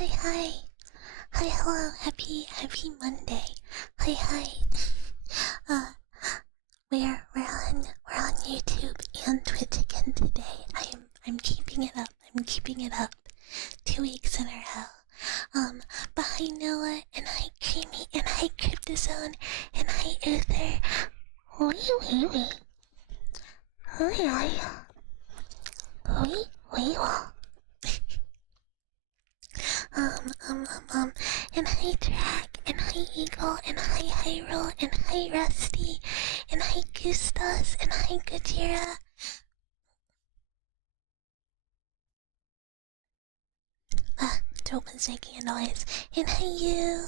Hi. Hi, hello. Happy Monday. Hi. Uh, we're on YouTube and Twitch again today. I'm keeping it up. 2 weeks in a row. But hi Noah, and hi Creamy, and hi Cryptozone, and hi Uther. Wee. And hi Drac, and hi Eagle, and hi Hyrule, and hi Rusty, and hi Gustas, and hi Gajira. Dope is making a noise. And hi you,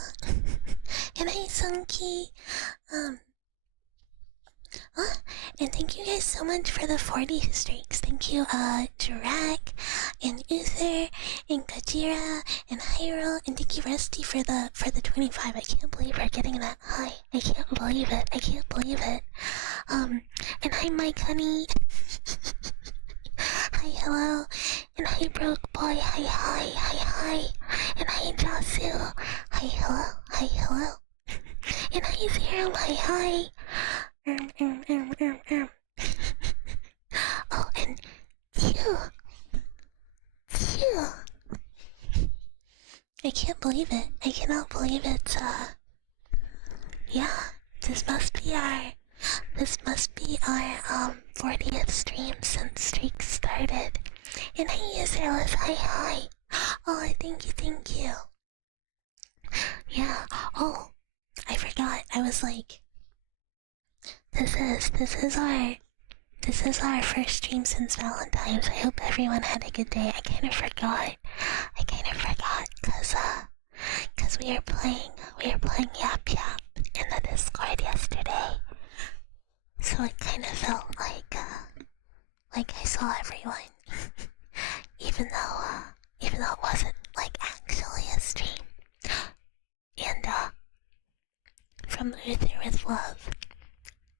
and hi Sunky. And thank you guys so much for the 40 streaks. Thank you, Drac, and Uther, and Gajira, and Hyrule, and thank you, Rusty, for the 25. I can't believe we're getting that high. I can't believe it. And hi, Mike Honey. Hi, hello. And hi, Broke Boy. Hi. And hi, Jasu. Hi, hello. And hi, Zero. Hi. Oh, and Q. I can't believe it. I cannot believe it. Yeah, this must be our 40th stream since streak started. And hi, Israelis. Hi. Oh, thank you. Yeah. Oh, I forgot. I was like, this is our first stream since Valentine's. I hope everyone had a good day. I kind of forgot, cause we were playing Yap Yap in the Discord yesterday. So it kind of felt like I saw everyone, even though it wasn't like actually a stream. And from Uther with love,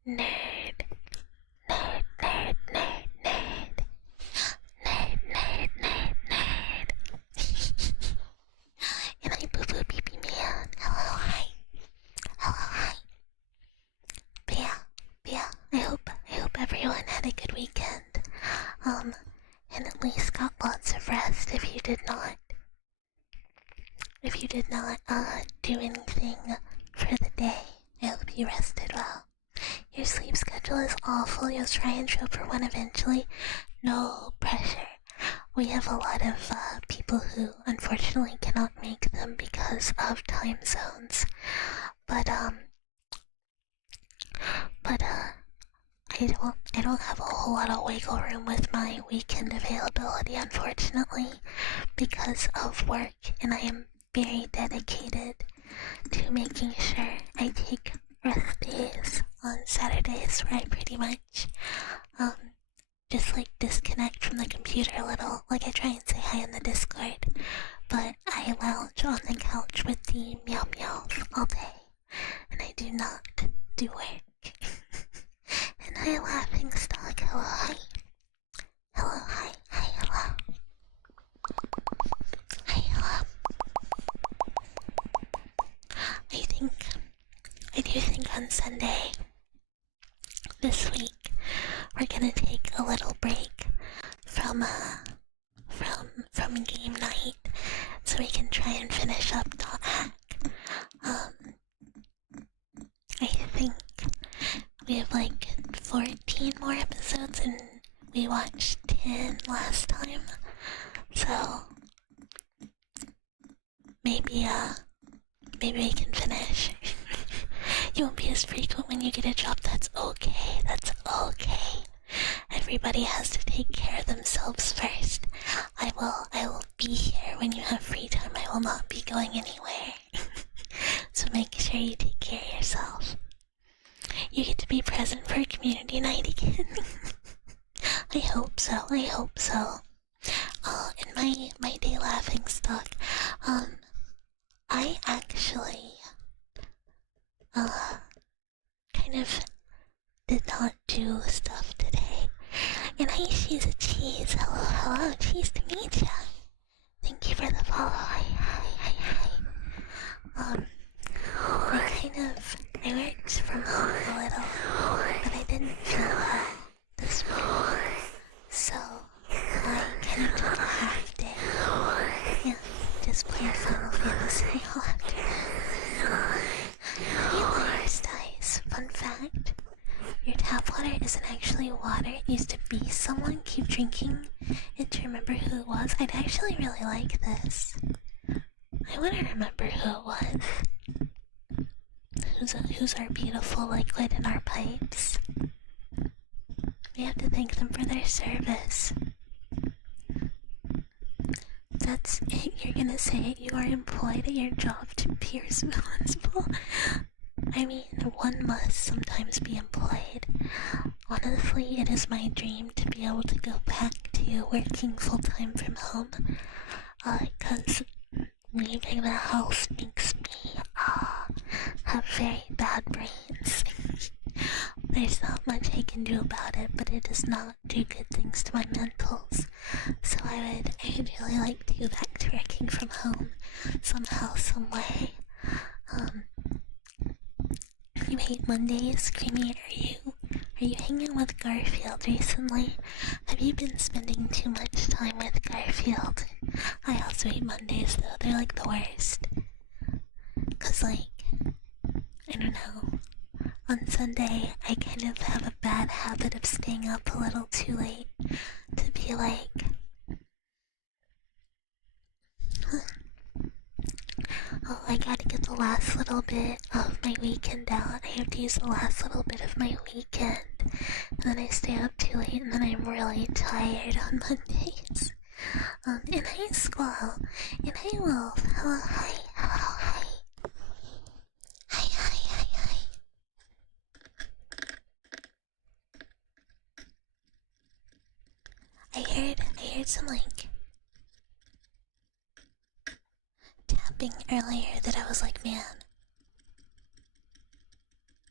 nerd. And I boo boo pee pee man. Hello, hi. But yeah, I hope everyone had a good weekend. And at least got lots of rest if you did not. Do anything for the day, I hope you rested well. Your sleep schedule is awful. You'll try and show for one eventually. No pressure. We have a lot of people who unfortunately cannot make them because of time zones. But I don't have a whole lot of wiggle room with my weekend availability, unfortunately, because of work, and I am very dedicated to making sure I take rest days on Saturdays where I pretty much just like disconnect from the computer a little. Like I try and say hi in the Discord, but I lounge on the couch with the meow meows all day, and I do not do work. And hi, laughing stock. Hello, hi. Hello. I do think on Sunday this week we're gonna take a little break from game night so we can try and finish up Dot Hack. I think we have like 14 more episodes and we watched 10 last time, so maybe we can finish. You won't be as frequent when you get a job. That's okay. Everybody has to take care of themselves first. I will be here when you have free time. I will not be going anywhere. So make sure you take care of yourself. You get to be present for community night again. I hope so. In my day laughing stock, I actually kind of did not do stuff today. And she's a cheese. Hello, cheese to meet ya. Thank you for the follow. Hi. I worked from home a little, but I didn't feel well this week, so I kind of took a half day and just played Final Fantasy all afternoon. Hey, Liars Dice, fun fact. Your tap water isn't actually water, it used to be someone. Keep drinking it to remember who it was. I'd actually really like this. I want to remember who it was. Who's our beautiful liquid in our pipes? We have to thank them for their service. That's it, you're gonna say it. You are employed at your job to be responsible. I mean, one must sometimes be employed. Honestly, it is my dream to be able to go back to working full-time from home. Cause leaving the house makes me, have very bad brains. There's not much I can do about it, but it does not do good things to my mentals. So I'd really like to go back to working from home somehow, some way. You hate Mondays, Creamy. Are you hanging with Garfield recently? Have you been spending too much time with Garfield? I also hate Mondays though. They're like the worst. Cause like, I don't know. On Sunday, I kind of have a bad habit of staying up a little too late to be like, oh, I gotta get the last little bit of my weekend out. I have to use the last little bit of my weekend. And then I stay up too late and then I'm really tired on Mondays. And hi Squall, and hi Wolf, hello, hi, hello, hi. Hi, hi, hi, hi. I heard some like tapping earlier that I was like, man,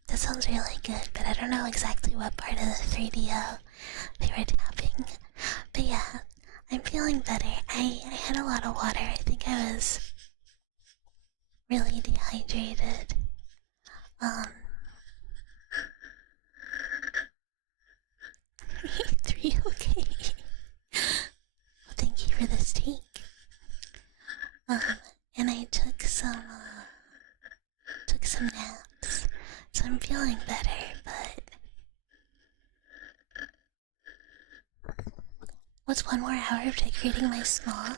that sounds really good, but I don't know exactly what part of the 3DO they were tapping. But yeah, I'm feeling better. I had a lot of water. I think I was really dehydrated. 3, okay. Well, thank you for the steak. And I took some naps, so I'm feeling better, but what's 1 more hour of decorating my small?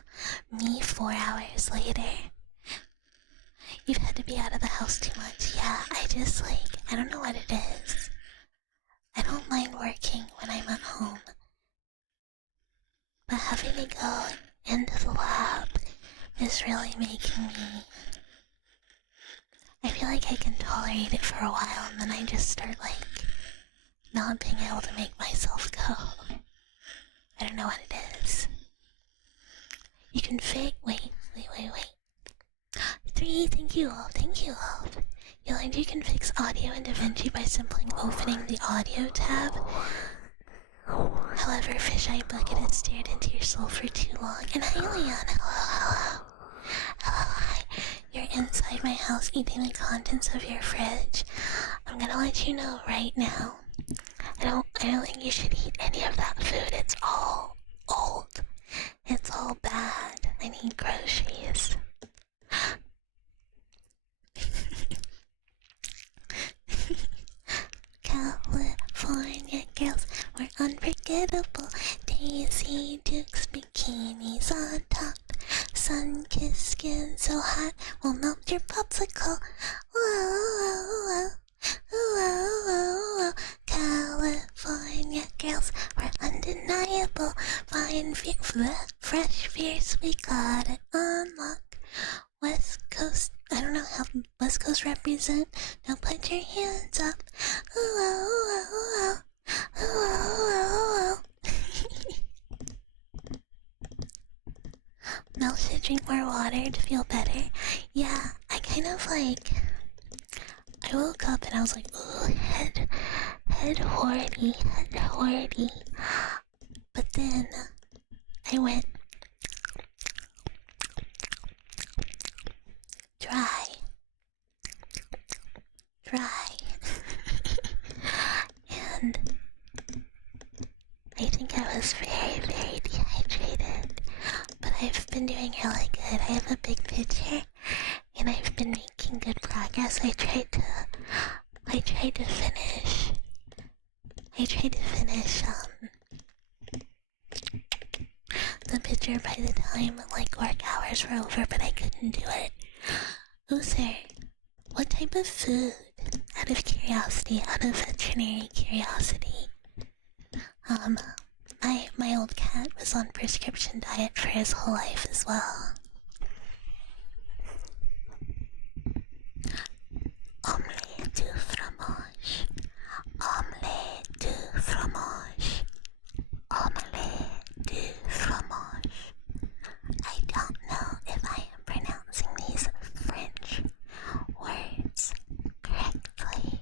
Me 4 hours later. You've had to be out of the house too much. Yeah, I don't know what it is. I don't mind working when I'm at home, but having to go into the lab is really making me... I feel like I can tolerate it for a while and then I just start like not being able to make myself go. I don't know what it is. You can fake... Wait. 3, thank you all. You learned you can fix audio in DaVinci by simply opening the audio tab. However, fisheye bucket had stared into your soul for too long. And hi Leon, hello. Hi. You're inside my house eating the contents of your fridge. I'm gonna let you know right now. I don't think you should eat any of that food. It's all old. It's all bad. I need groceries. California girls were unforgettable. Daisy Dukes bikinis on top. Sun-kissed skin so hot will melt your popsicle. Whoa. California girls were undeniable. Fine, fresh, fierce, we got it on lock. West Coast, I don't know how West Coast represent. Now put your hands up. Ooh. Mel should drink more water to feel better. Yeah, I kind of like... I woke up and I was like, ooh, head horny. But then I went dry. dry. And I think I was very, very dehydrated. But I've been doing really good. I have a big picture and I've been making good progress. I tried to finish the picture by the time like work hours were over, but I couldn't do it. Uther, what type of food, out of curiosity, out of veterinary curiosity? My old cat was on prescription diet for his whole life as well. Omelette du fromage. Omelette du fromage. Omelette du fromage. I don't know if I am pronouncing these French words correctly.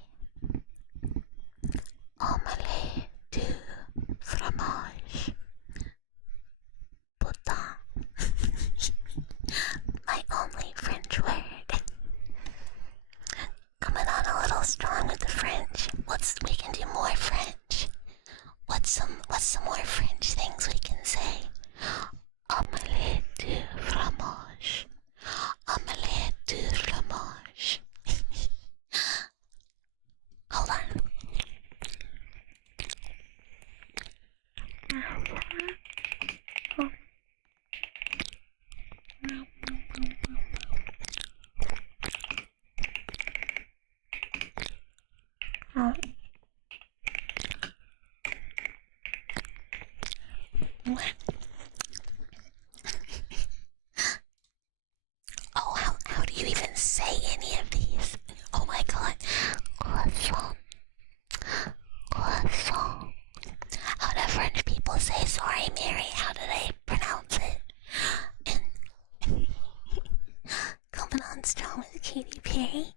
Omelette du fromage. Putain. My only French word. Coming on a little strong with the French. We can do more French. What's some more French things we can say? Omelette du fromage. Omelette du fromage. Hold on. Oh, how do you even say any of these? Oh my god. Croissant. Croissant. How do French people say sorry, Mary? How do they pronounce it? And coming on strong with Katy Perry.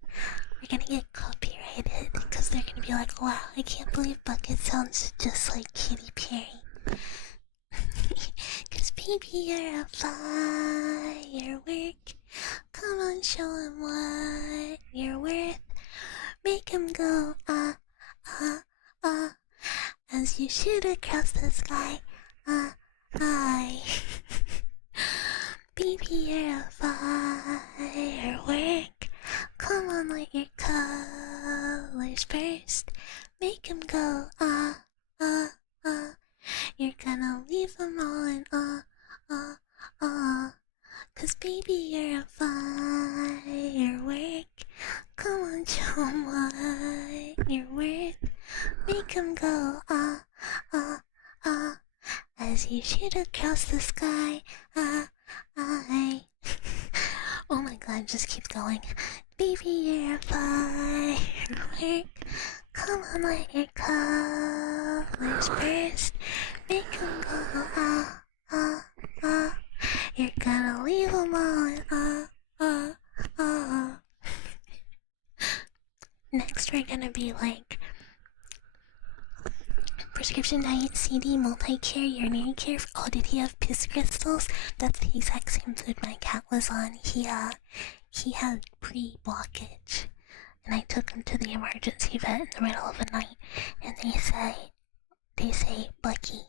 We're gonna get copyrighted because they're gonna be like, wow, I can't believe Bucket sounds just like Katy Perry. Cause baby, you're a firework. Come on, show him what you're worth. Make him go, ah, ah, ah, as you shoot across the sky, ah, I. Baby, you're a firework. Come on, let your colors burst. Make him go, ah, ah, ah. You're gonna leave them all in ah, ah, ah. Cause baby, you're a firework. Come on, show 'em what you're worth. Make 'em go, ah, ah, ah. As you shoot across the sky, ah, I. Oh my god, just keep going. Baby, you're a firework. Come on, let your colors burst. Make 'em go, ah, ah, ah. You're gonna leave them all in ah, ah, ah. Next, we're gonna be like prescription diet, CD, multi-care, urinary care. Oh, did he have piss crystals? That's the exact same food my cat was on. He had pre-blockage. And I took him to the emergency vet in the middle of the night, and they say, Bucky,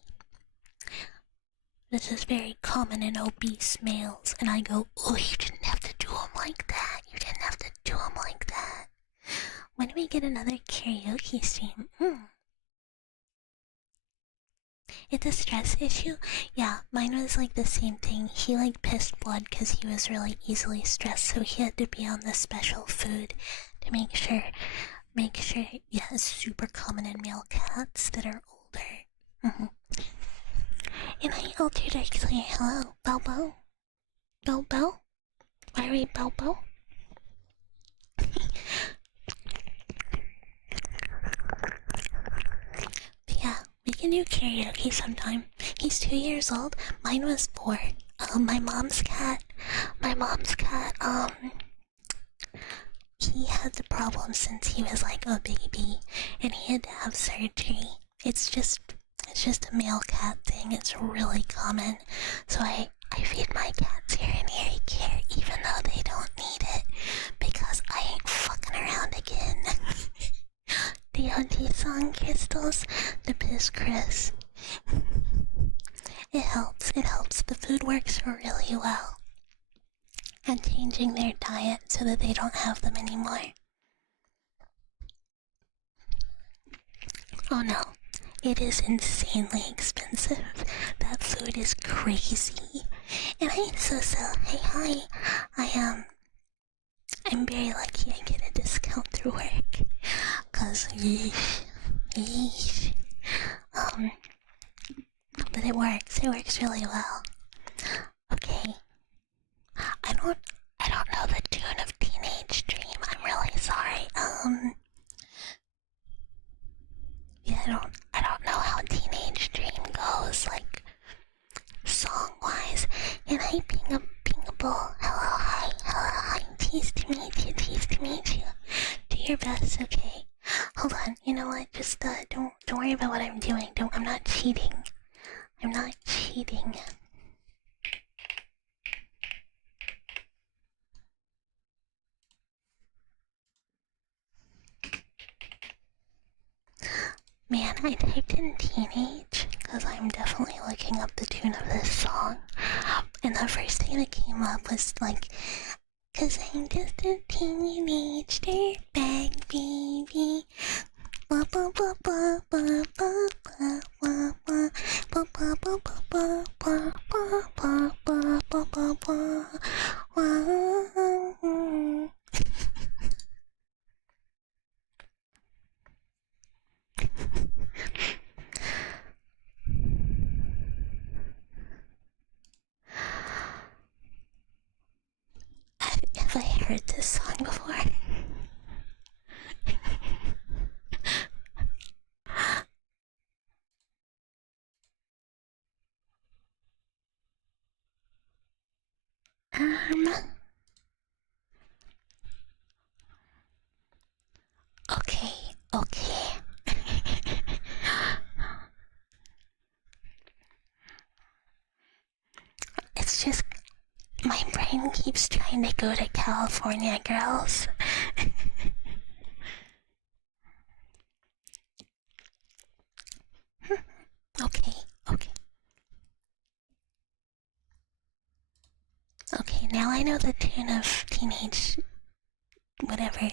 this is very common in obese males. And I go, oh, you didn't have to do him like that. You didn't have to do him like that. When do we get another karaoke stream? It's a stress issue? Yeah, mine was like the same thing. He like pissed blood because he was really easily stressed, so he had to be on this special food to make sure, yeah, it's super common in male cats that are older. And I altered actually, hello, Balbo? Balbo? Why are we Balbo? Yeah, we can do karaoke sometime. He's 2 years old. Mine was 4. My mom's cat, he had the problem since he was like a baby, and he had to have surgery. It's just a male cat thing. It's really common. So I feed my cats urinary care even though they don't need it, because I ain't fucking around again. VOD song, Crystals. The Piss Chris. It helps. The food works really well. And changing their diet so that they don't have them anymore. Oh no, it is insanely expensive. That food is crazy. And I'm so hi. I'm very lucky I get a discount through work. Cause yeesh. But it works really well. Okay. I don't know the tune of Teenage Dream. I'm really sorry. Yeah, I don't know how Teenage Dream goes, like, song-wise. And hi, Pingable. Hello, hi. Tease to meet you. Do your best, okay? Hold on, you know what? Just, don't worry about what I'm doing. I'm not cheating. Man, I typed in teenage because I'm definitely looking up the tune of this song. And the first thing that came up was like, cause I'm just a teenage dirtbag baby. Have I heard this song before? Okay. It's just my brain keeps trying to go to California Girls. Okay, now I know the tune of Teenage... whatever.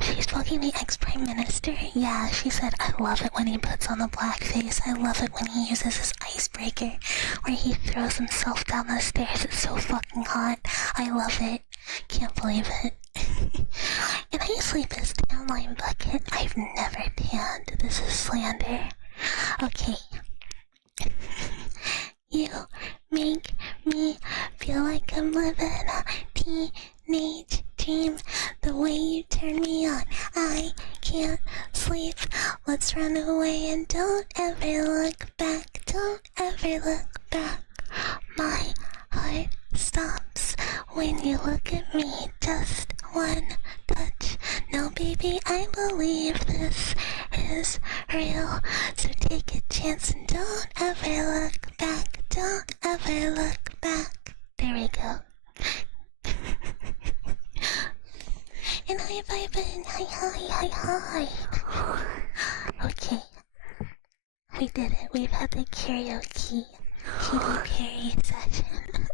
She's fucking the ex-prime minister? Yeah, she said, I love it when he puts on the blackface. I love it when he uses his icebreaker, where he throws himself down the stairs. It's so fucking hot. I love it. Can't believe it. And I sleep as tan line bucket. I've never tanned. This is slander. Okay. You make me feel like I'm living a teenage dream. The way you turn me on, I can't sleep. Let's run away and don't ever look back. Don't ever look back. My heart stops when you look at me. Just one touch. No, baby, I believe this is real. So take a chance and don't ever look back. Don't ever look back. There we go. And hi. Okay. We did it. We've had the karaoke Katy Perry session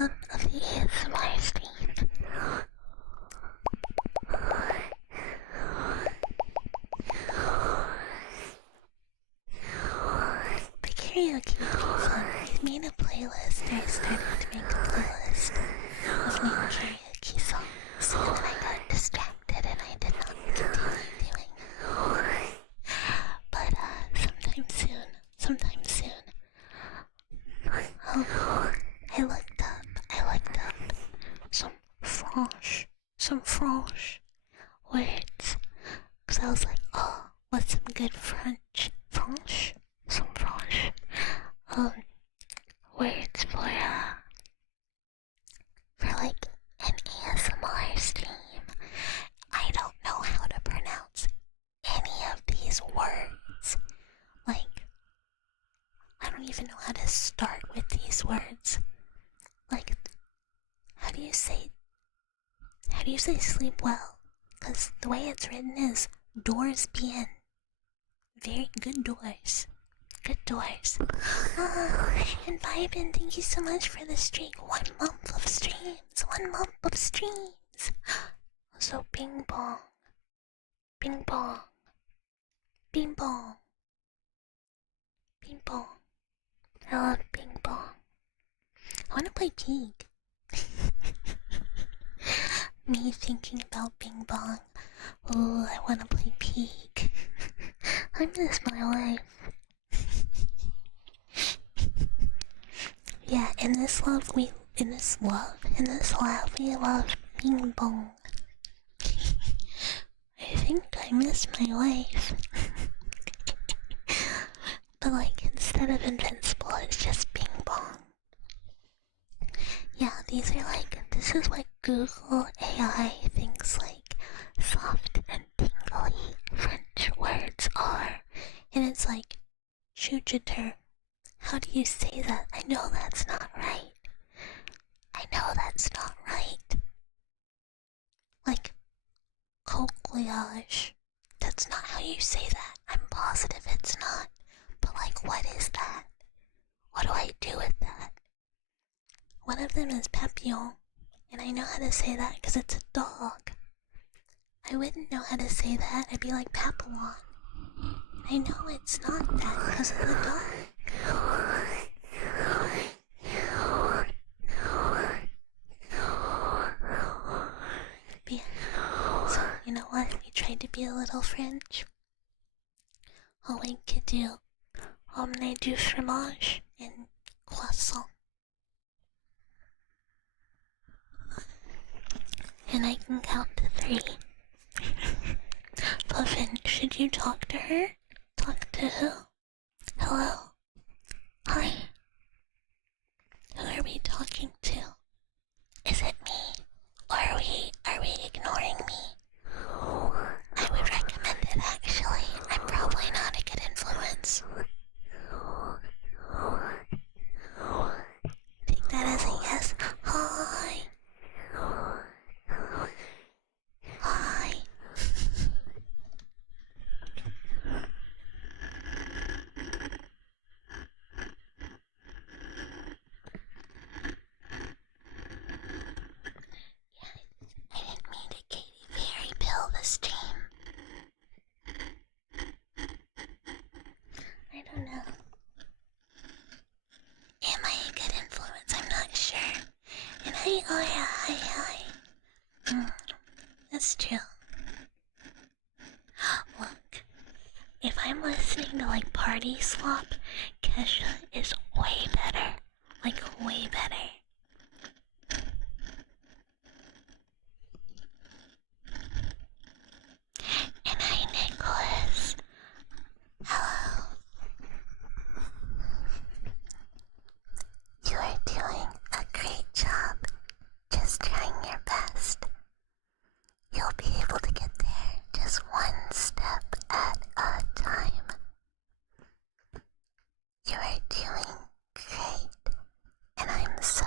of the ASMR stream. The karaoke song. I made a playlist. I started to make a playlist of new karaoke songs, and I got distracted and I did not continue doing. But sometime soon. I looked up some French words, because I was like, oh, what's some good French? Some French words for like an ASMR stream. I don't know how to pronounce any of these words. Like, I don't even know how to start with these words. Like, how do you say How do you say sleep well? Because the way it's written is doors bien. Very good doors. Good doors. And Vibin, thank you so much for the streak. 1 month of streams. 1 month of streams. So bing bong. Bing bong. Bing bong. Bing bong. I love bing bong. I wanna play Pig. Me thinking about bing bong. Oh, I wanna play Pig. I miss my life. Yeah, in this lab we love bing bong. I think I miss my life. But like instead of invincible, it's just bing bong. Yeah, this is what Google AI thinks like soft and tingly French words are. And it's like, chuchiter. How do you say that? I know that's not right. I know that's not right. Like, coquillage. That's not how you say that. I'm positive it's not. But like, what is that? What do I do with that? One of them is papillon, and I know how to say that because it's a dog. I wouldn't know how to say that. I'd be like papillon. I know it's not that because of the dog. Yeah. So, you know what? We tried to be a little French. All we could do, omelette du fromage and croissant. And I can count to 3. Puffin, should you talk to her? Talk to who? Hello? Hi? Who are we talking to? Is it me? Or are we ignoring me? I would recommend it actually. I'm probably not a good influence. Take that as a yes. Hi. Hi. I didn't mean to Katy Perry pill this team. I don't know. Am I a good influence? I'm not sure. And hi. That's true. Look, if I'm listening to like Party Slop, Kesha is way better. Like way better. And hi Nicholas. Hello. You are doing a great job. Just trying your best. You'll be able to get there just one step at a time. You are doing great, and I'm so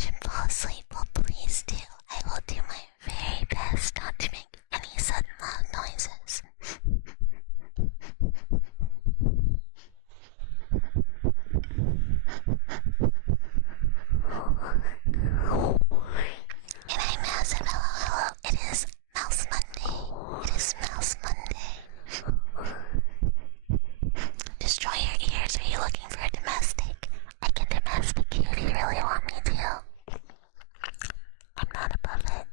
toothbrush and fall asleep, well, please do. I will do my very best not to make any sudden loud noises. And I'm Mouse and hello. It is Mouse Monday. It is Mouse Monday. Destroy your ears. Are you looking for a domestic? I can domestic you if you really want me to. I'm not above it.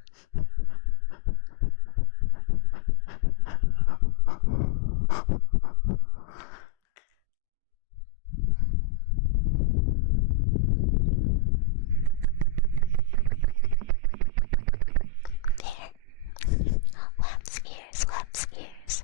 There. Laps ears, laps ears.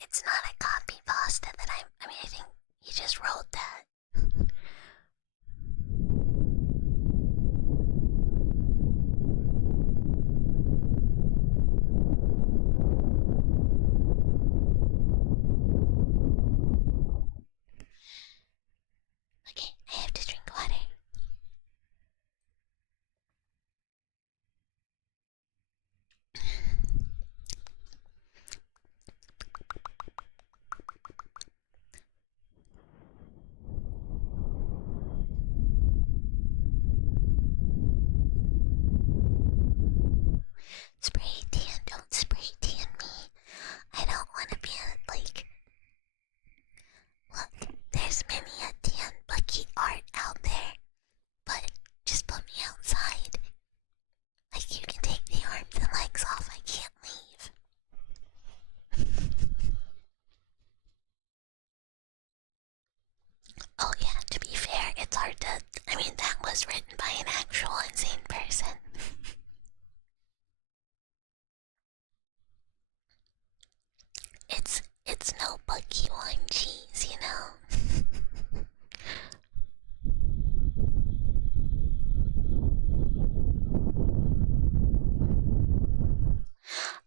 It's not a copy pasta that I mean, I think you just wrote that. Okay, I have to drink water. Spray tan, don't spray tan me. I don't want to be like. Look, there's many a tan Bucky art out there, but just put me outside. Like, you can take the arms and legs off, I can't leave. Oh yeah, to be fair, it's hard to. I mean, that was written by an actual insane person. It's no Bucky wine cheese, you know.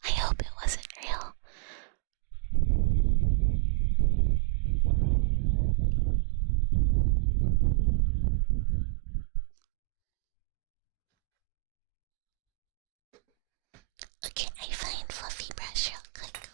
I hope it wasn't real. Okay, I find fluffy brush real quick.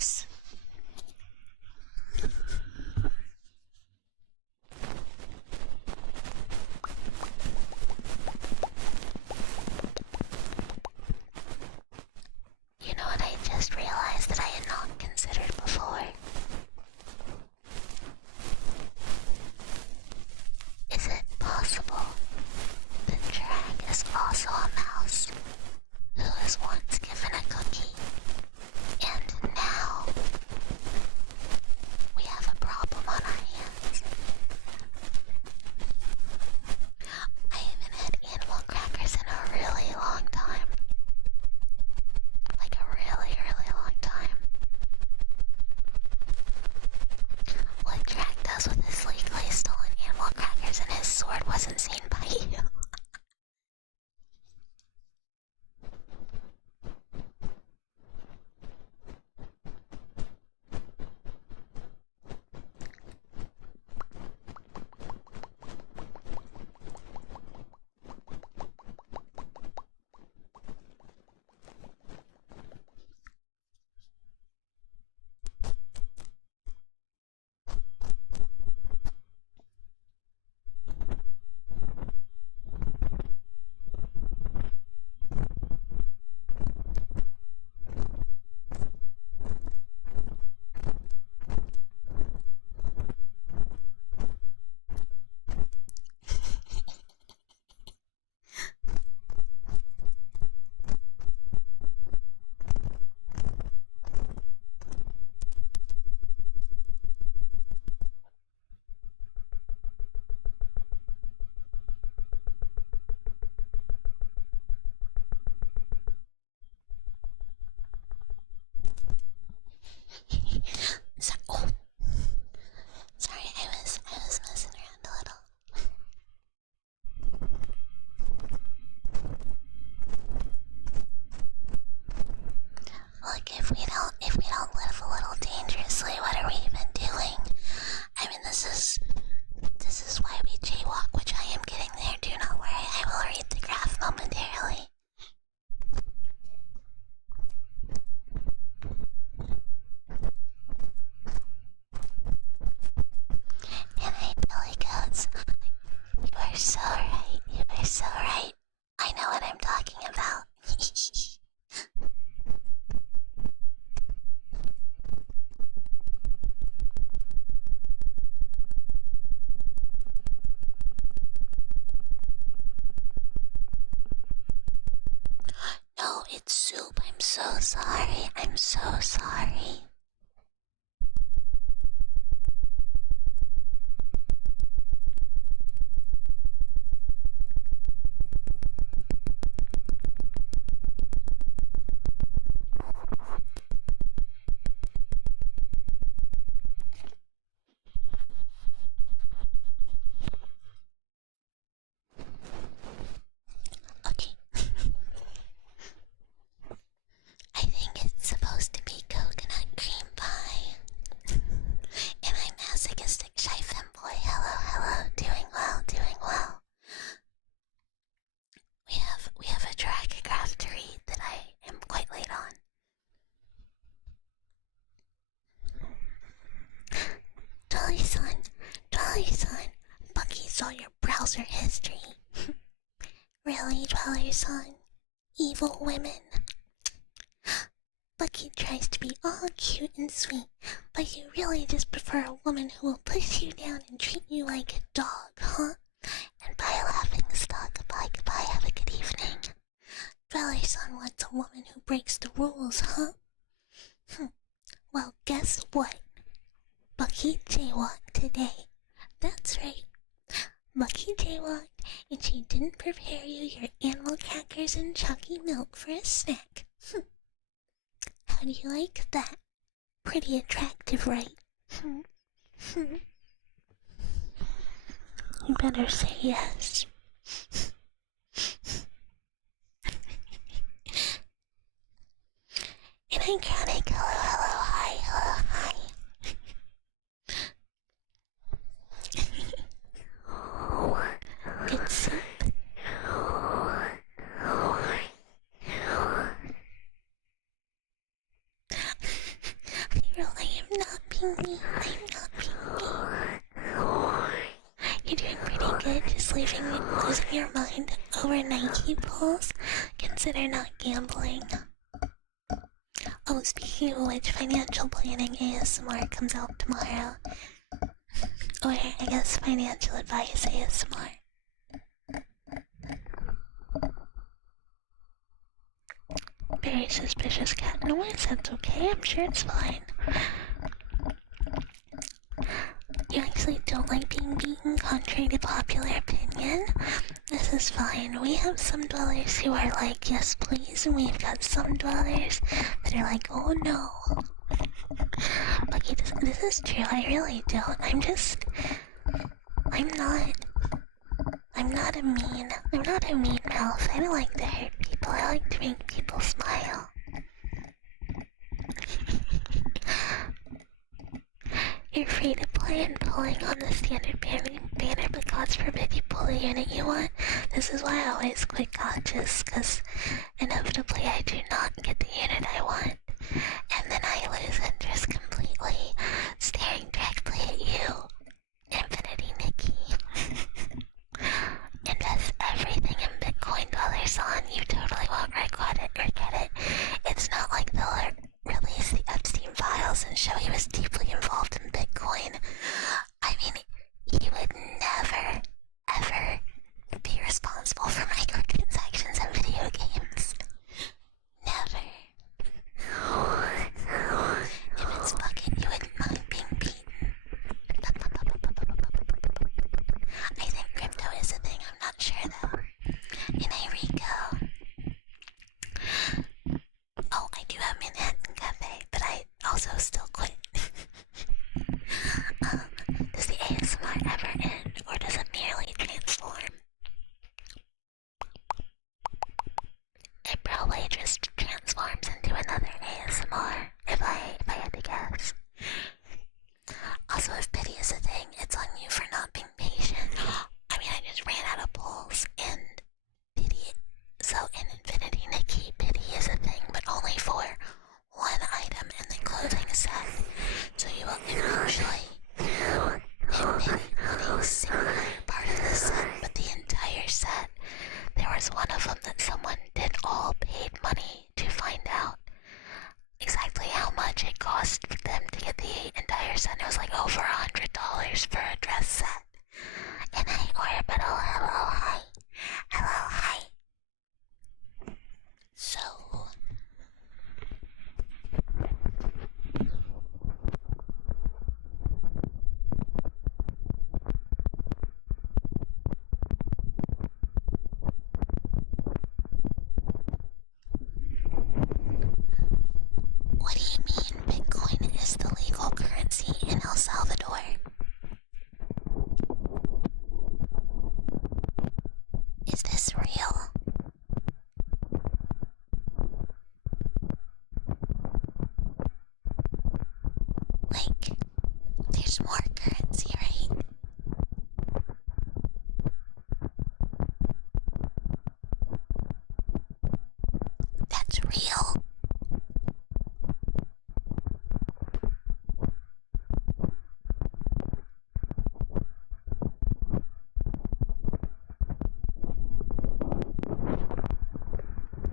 Yes. You know what I just realized that I had not considered before? Is it possible that Drag is also a mouse who was once given a cookie, and now we have a problem on our hands? I haven't had animal crackers in a really long time. Like a really, really long time. What Drag does with his legally stolen animal crackers and his sword wasn't seen by you. So, oh, sorry, I was messing around a little. Look, if we don't live a little dangerously, what are we even doing? I mean, this is why we jaywalk, which I am getting there. Do not worry, I will read the graph momentarily. And I Billy Goats, you are so right. You are so right. I know what I'm talking about. No, it's Soup. I'm so sorry. I'm so sorry. Okay. I think it's supposed to be coconut cream pie. And I'm masochistic shy femboy. Hello, hello. Doing well, doing well. We have a dragongraph to read that I am quite late on. Dolly-san, Bucky saw your browser history. Really, Dolly-san? Evil women. Bucky tries to be all cute and sweet, but you really just prefer a woman who will push you down and treat you like a dog, huh? And bye, laughing stock. Goodbye, have a good evening. Dolly-san wants a woman who breaks the rules, huh? Well, guess what? Bucky jaywalked today. That's right. Bucky jaywalked, and she didn't prepare you your animal crackers and chalky milk for a snack. How do you like that? Pretty attractive, right? You better say yes. And I gotta go. Hello, hi, hello, hi. Good soup. being mean. I'm not being mean. You're doing pretty good, just losing your mind over Nike pulls. Consider not gambling. Oh, speaking of which, financial planning ASMR comes out tomorrow. Or, I guess, financial advice ASMR. Very suspicious cat noise, that's okay, I'm sure it's fine. You actually don't like being beaten, contrary to popular opinion? This is fine. We have some dwellers who are like, yes please, and we've got some dwellers that are like, oh no. Bucky, this is true, I really don't. I'm not a mean mouth. I don't like to hurt people. I like to make people smile. You're free to plan pulling on the standard banner, but God forbid you pull the unit you want. This is why I always quit gotchas, cause inevitably I do not get the unit I want. And then I lose interest completely, staring directly at you. Infinity Nikki. Invest everything in Bitcoin dollars on. You totally won't regret it. It's not like they'll release the Epstein files and show he was deeply involved in Bitcoin. I mean, he would never, ever be responsible for microtransactions in video games. Never. If it's fucking, you wouldn't mind being beaten. I think crypto is a thing, I'm not sure though. In Rico. Oh, I do have Manhattan Cafe, but I also still quit. Does the ASMR ever end, or does it merely transform? It probably just transforms into another ASMR, if I had to guess. Also, if pity is a thing, it's on you for not being patient. I mean, I just ran out of pulls, and pity. So in Infinity Nikki, pity is a thing, but only for one item in the clothing set. So you will eventually hit pity on a single part of the set, but the entire set. There was one of them that someone did all paid money to find out exactly how much it cost them to get the entire set. It was like over $100 for a dress set. And I ordered, but oh, hello, hi. Hello, hi. So... What do you mean Bitcoin is the legal currency in El Salvador? Is this real? Like, there's more currency, right? That's real.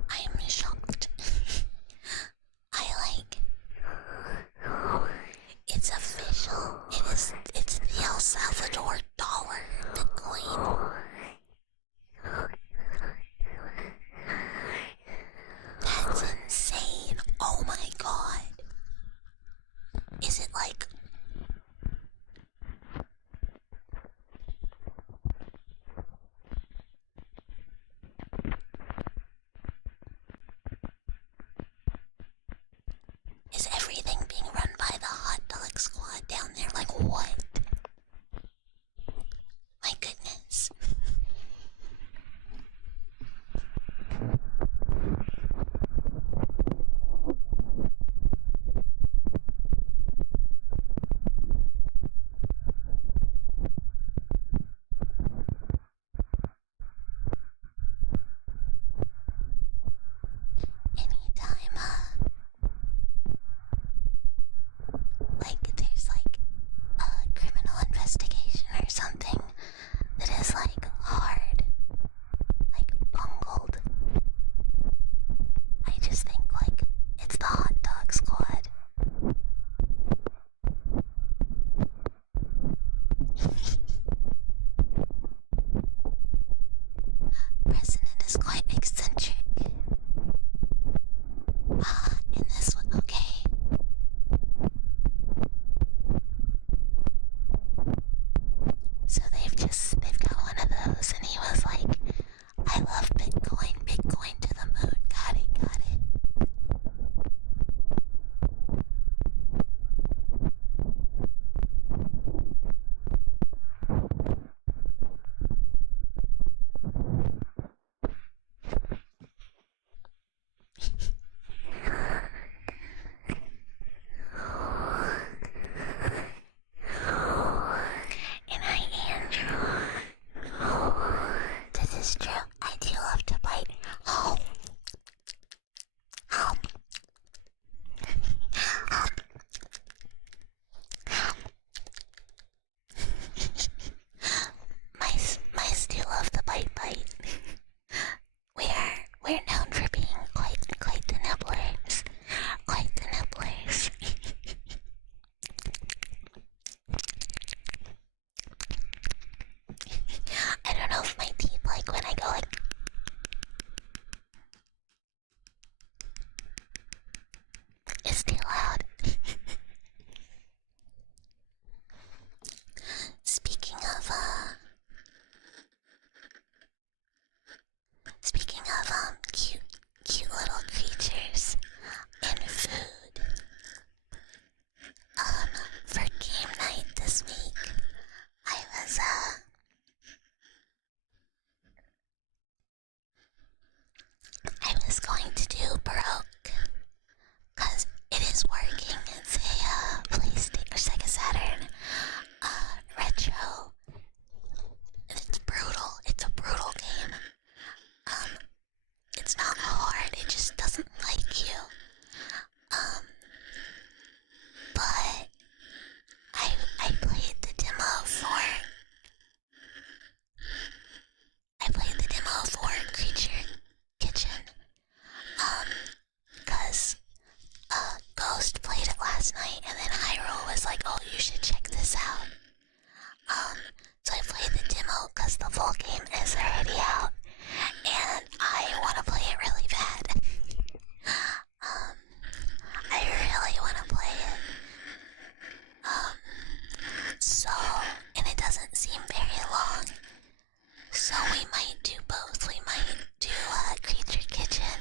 I am shocked. It's official. It's the El Salvador dollar, Bitcoin. That's insane. Oh my god. Is it like... Is everything being run by the hot dog squad down there? Like what? My goodness. last night, and then Hyrule was like, "Oh, you should check this out." So I played the demo because the full game is already out, and I want to play it really bad. I really want to play it. So, and it doesn't seem very long. So we might do both. We might do Creature Kitchen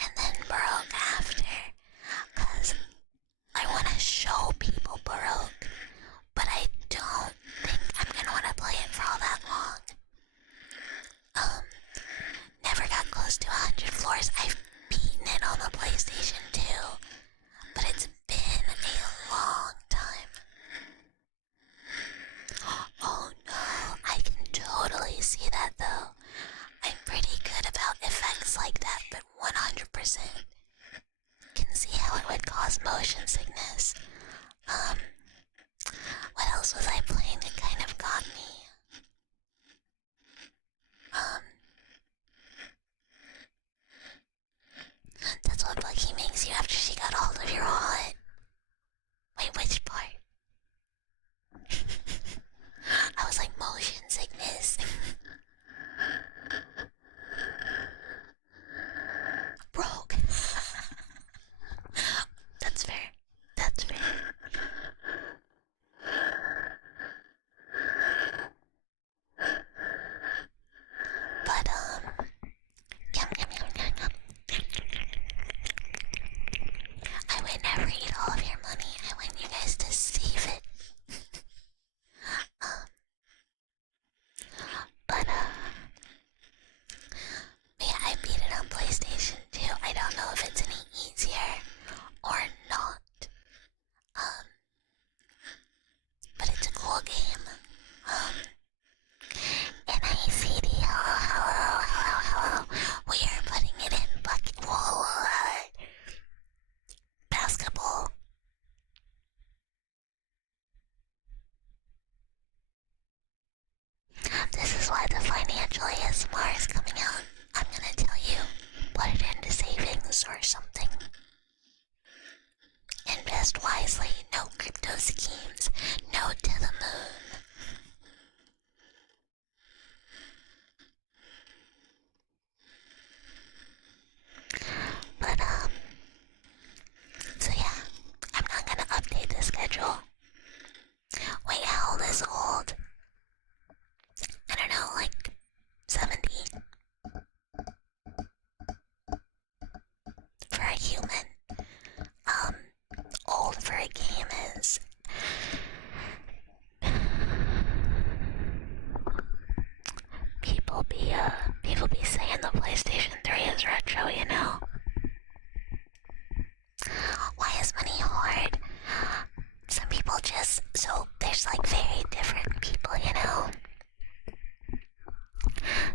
and then Baroque after. Because I want to show people Baroque. But I don't think I'm going to want to play it for all that long. Never got close to 100 floors. I've beaten it on the PlayStation 2. But it's been a long time. Oh no, I can totally see that though. I'm pretty good about effects like that, but 100% can see how it would cause motion sickness. What else was I playing that kind of got me? That's what Bucky makes you after she got hold of your wallet. Wait, which part? I was like, motion sickness. Broke. That's fair. That's fair. But, yum, yum, yum, yum, yum. I would never eat all of your money. I want you guys to save it. But, yeah, I beat it on PlayStation 2. I don't know if it's any easier or not. But it's a cool game. NICD, hello. We are putting it in bucket. Whoa, basketball. This is why the financial ASMR is coming out. I'm gonna tell you, put it into savings or something. Invest wisely, no crypto schemes, no to the moon. But, so yeah, I'm not gonna update the schedule. Wait, how old is old? I don't know, like 70. For a human. Old for a game is... People be saying the PlayStation 3 is retro, you know? Why is money hard? Some people just... So, there's like very different people, you know?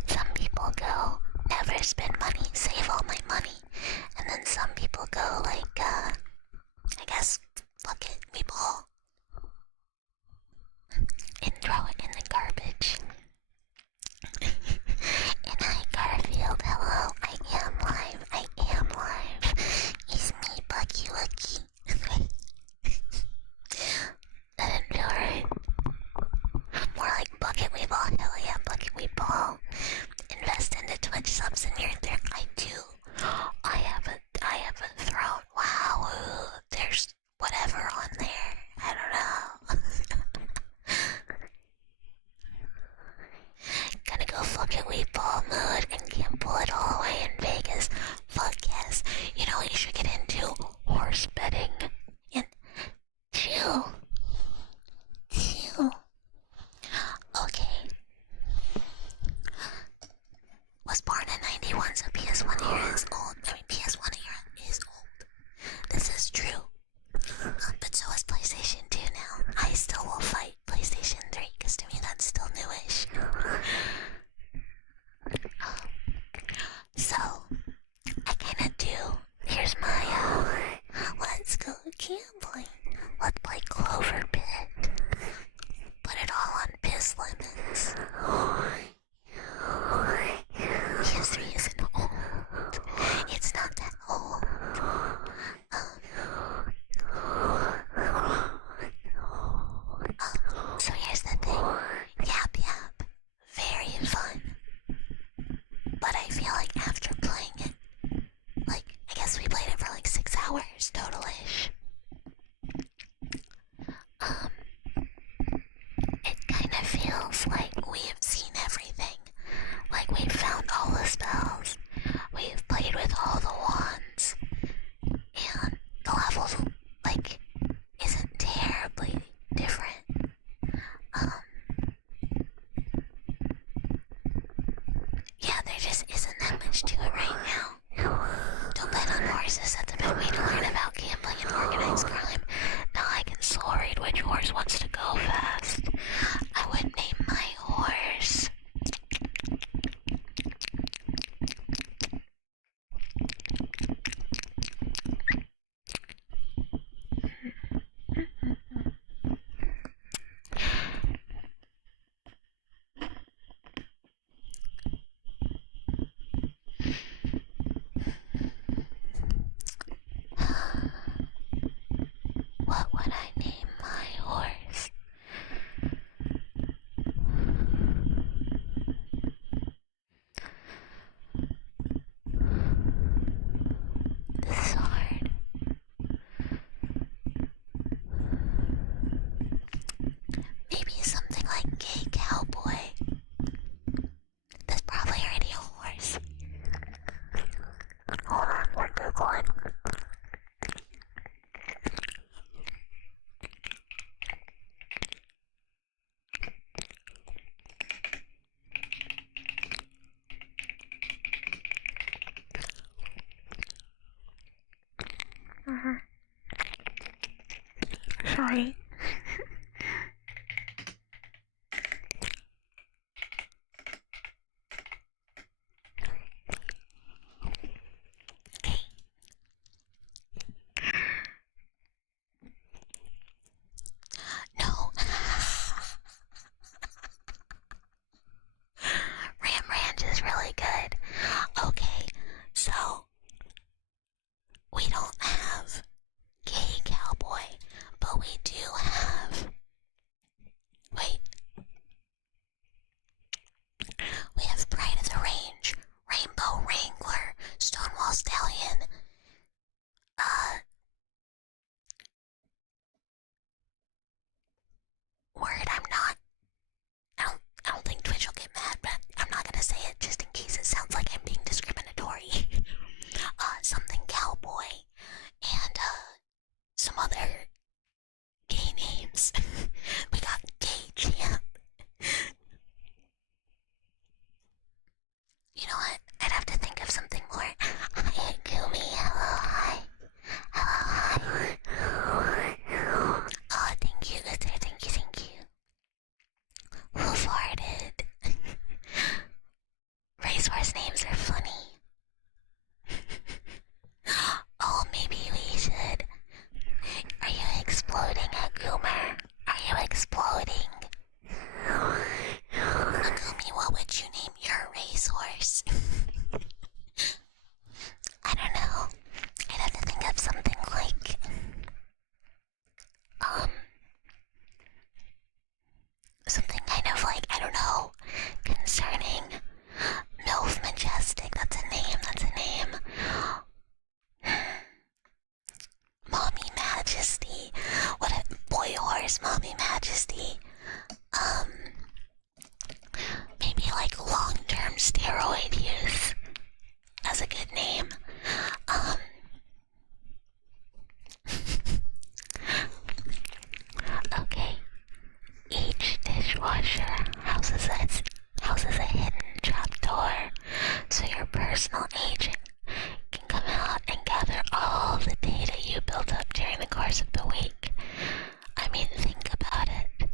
Some people go, never spend money, save all my money. And then some people go like, I guess, fuck it, we ball. And throw it in the garbage. And hi Garfield, hello, I am live. It's me, Bucky Lucky. That didn't feel right. More like bucket we ball, hell yeah, bucket we ball. Invest into Twitch subs in your third. I do. I have a throne. Wow, there's whatever on there. I don't know. Gonna go fucking weed ball mode and can't pull it all the way spells. Like, we have seen everything. Like, we've found all the spells. We've played with all the wands. And the levels, like, isn't terribly different. Yeah, there just isn't that much to it right now. Don't bet on horses. That's a bad way to learn about gambling and organized crime. Now I can slow read which horse wants to go fast. I would name my horse. What would I name my horse? This is hard. Maybe something like Gay Cowboy. That's probably already a horse. Hold on, we're Googling. Sorry. No. Ram Ranch is really good. Okay, so we don't have Gay Cowboy, but we do have. Wait. We have Pride of the Range, Rainbow Wrangler, Stonewall Stallion. Word, I don't think Twitch will get mad, but I'm not gonna say it just in case it sounds like I'm being discriminatory. Something Cowboy, and, some other gay names. We got Gay Champ. You know what? I'd have to think of something more. Hi, Gumi. Hello, hi. Hello, hi. Oh, thank you, good sir. Thank you. Who farted? Racehorse names are funny. Oh, maybe we should. Are you exploding, Goomer? Are you exploding? Agumi, what would you name your racehorse? I don't know. I'd have to think of something like, something kind of like, I don't know, concerning MILF Majestic. That's a name. Mommy Majesty. What a boy horse, Mommy Majesty. Maybe like long-term steroid use. That's a good name. Okay. Each dishwasher houses a hidden trapdoor, so your personal agent can come out and gather all the data you built up during the course of the week. I mean, think about it.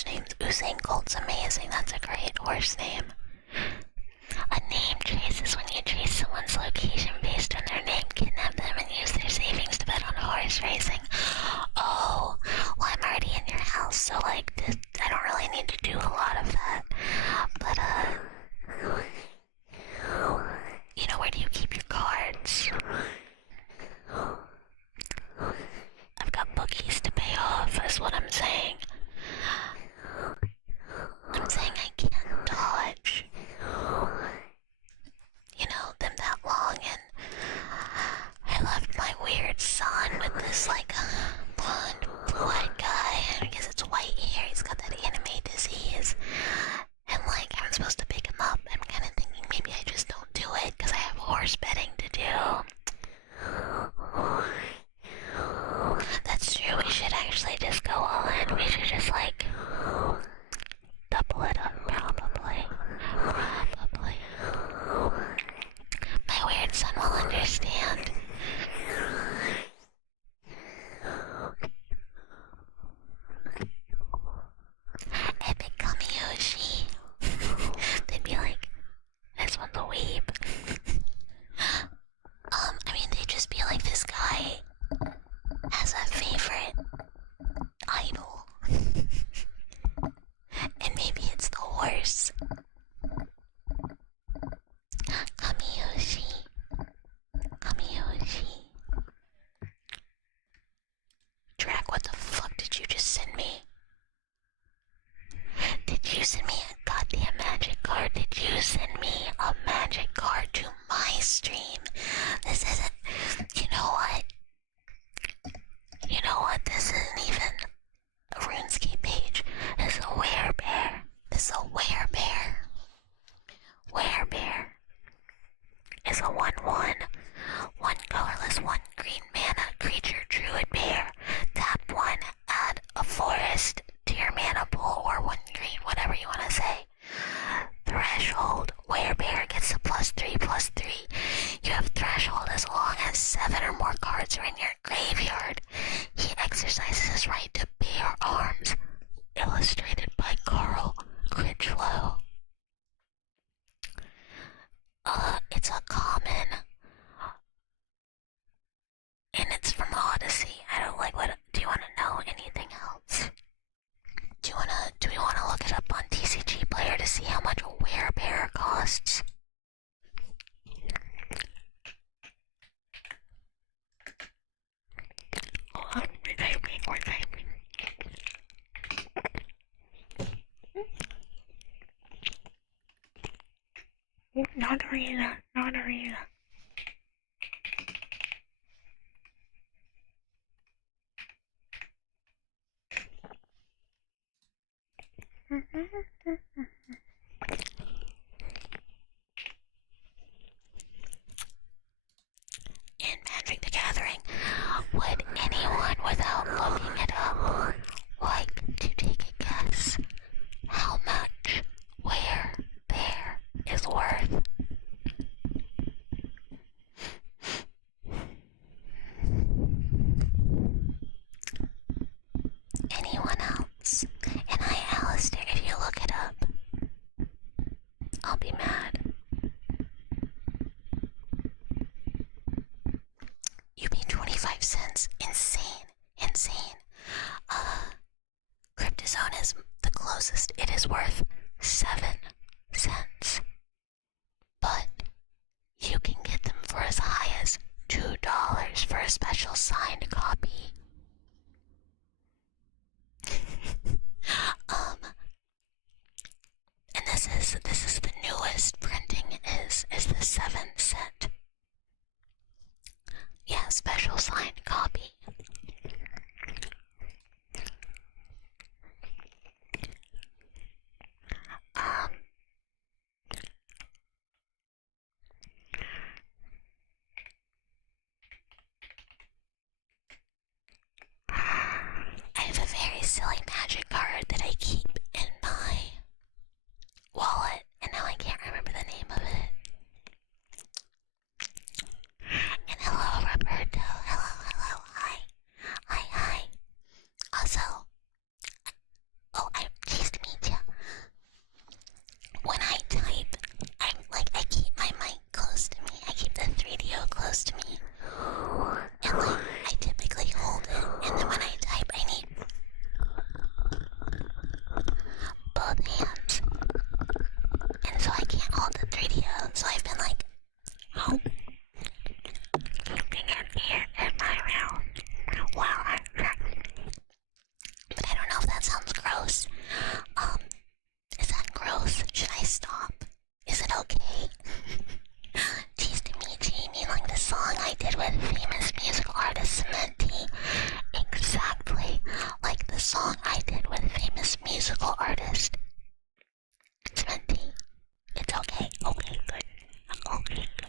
horse names. Usain Bolt's amazing. That's a great horse name. A name trace is when you trace someone's location based on their name, kidnap them, and use their savings to bet on horse racing. Oh, well, I'm already in your house, so like, I don't really need to do a lot of that. But you know, where do you keep your cards? I've got bookies to pay off, is what I'm saying. I'm saying I can't dodge, you know, them that long, and I left my weird son with this, like, blonde, blue-eyed guy, and because it's white hair, he's got that anime disease, and, like, I'm supposed to pick him up. I'm kind of thinking maybe I just don't do it, because I have horse betting to do. That's true, we should actually just go all in. We should just, like, double it up, probably. My weird son will understand. Epic Kamiyoshi. They'd be like, this one's a weeb. I mean, they'd just be like, this guy has a favorite idol. And maybe it's the horse. Kamiyoshi. Kamiyoshi. Drac, what the fuck did you just send me? Did you send me a goddamn magic card? Did you send me a magic card to my stream? This isn't... You know what? You know what? This isn't even a RuneScape page. This is a werebear. This is a werebear. Werebear is a 1/1. One colorless, one green mana creature druid bear. Tap one, add a forest to your mana pool, or one green, whatever you want to say. Threshold. Werebear gets a +3/+3. You have threshold as long as 7 or more cards are in your graveyard. He exercises his right to bear arms. Illustrated by Carl Critchlow. It's a common. And it's from Odyssey. I don't like what. Do you want to know anything else? Do we want to look it up on TCG Player to see how much a werebear costs? We're typing. Not arena. In Magic the Gathering, would anyone without looking it up like to take a guess how much werebear is worth? Anyone else? And Alistair, if you look it up, I'll be mad. You pay 25 cents. Insane. Cryptozone is the closest. It is worth 7 cents. But you can get them for as high as $2 for a special signed copy. And this is the newest printing is the 7-cent. Yeah, special signed copy. I have a very silly magic card that I keep in my wallet, and both hands. And so I can't hold the 3DO, so I've been like, oh, keeping it here in my mouth while I'm trying. But I don't know if that sounds gross. Is that gross? Should I stop? Is it okay? Cheese to me, Jamie, like the song I did with famous musical artist Cementi. Exactly like the song I did with famous musical artist Cementi. It's okay. Okay, good. Okay, good.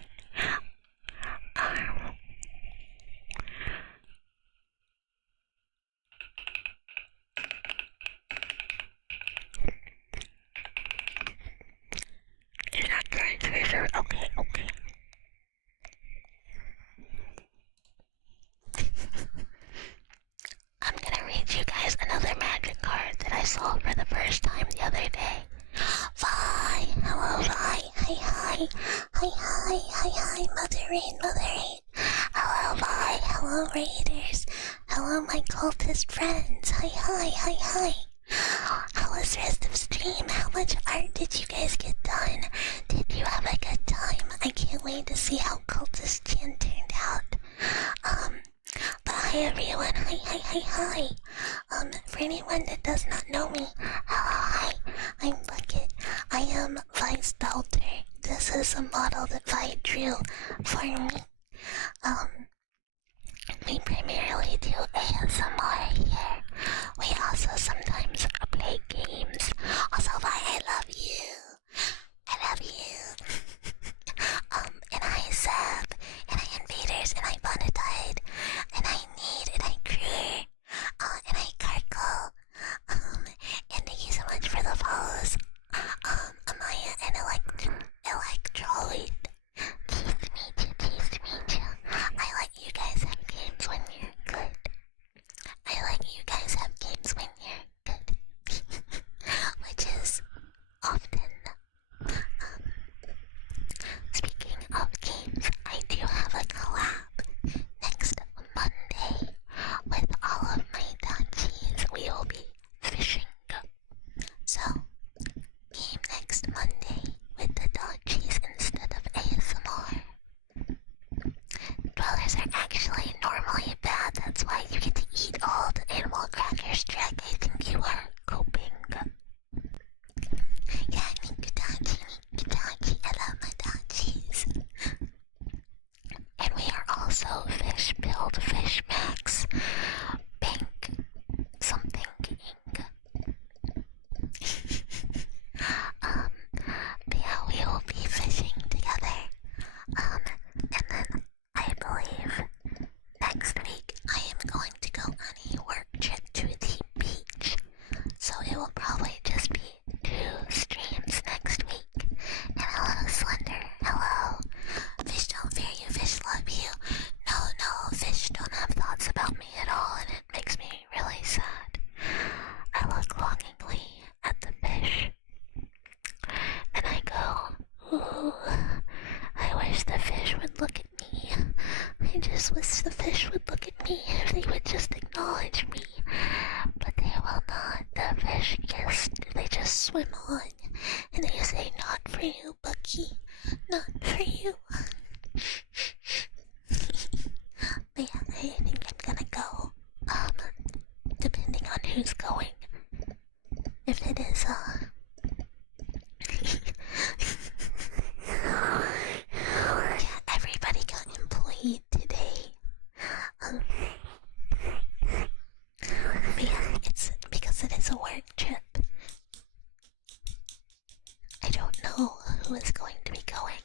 You're not trying to reserve. Okay, okay. I'm gonna read you guys another magic card that I saw for the first time the other day. Vi, hello Vi, hi hi, hi hi, hi hi, Mother Rain, hello Vi, hello Raiders, hello my cultist friends, hi hi, hi hi. How was the rest of stream? How much art did you guys get done? Did you have a good time? I can't wait to see how cultist Chan turned out. But hi everyone, hi hi hi hi. For anyone that does not know me, hi, I'm Bucket. I am Vi's daughter. This is a model that Vi drew for me. We primarily do ASMR here. We also sometimes play games. Also, Vi, I love you. I love you. And I Zeb, and I Invaders, and I Bonatide, and I Need, and I Crew, and I Carkle. And thank you so much for the follows. Amaya and Electroid. Tease to meet you. I let you guys have games when you're good. I let you guys have games when you're good. Which is often. Speaking of games, I do have a collab next Monday with all of my Dachis. We will be fishing. So, game next Monday with the Dachis instead of ASMR. Dwellers are actually normally bad, that's why you get to eat all the animal crackers, Jack. I think you are coping. Yeah, I mean, Dachi, I love my Dachis. And we are also Fish Build, Fish Max, Bank, something Inc. But yeah, we will be fishing together. And then I believe next week I am going to go on a work trip to the beach. So it will probably just be 2 streams next week. And hello Slender, hello. Fish don't fear you, fish love you. No, fish don't have thoughts about me at all, and it makes me really sad. I look longingly at the fish, and I go, ooh, I wish the fish would look at me. I just wish the fish would look at me if they would just acknowledge me. But they will not. The fish they just swim on, and they say, not for you, Bucky, not for you. But yeah, I think I'm gonna go, depending on who's going. If it is, yeah, everybody got employed today. But yeah, it's because it is a work trip. I don't know who is going to be going.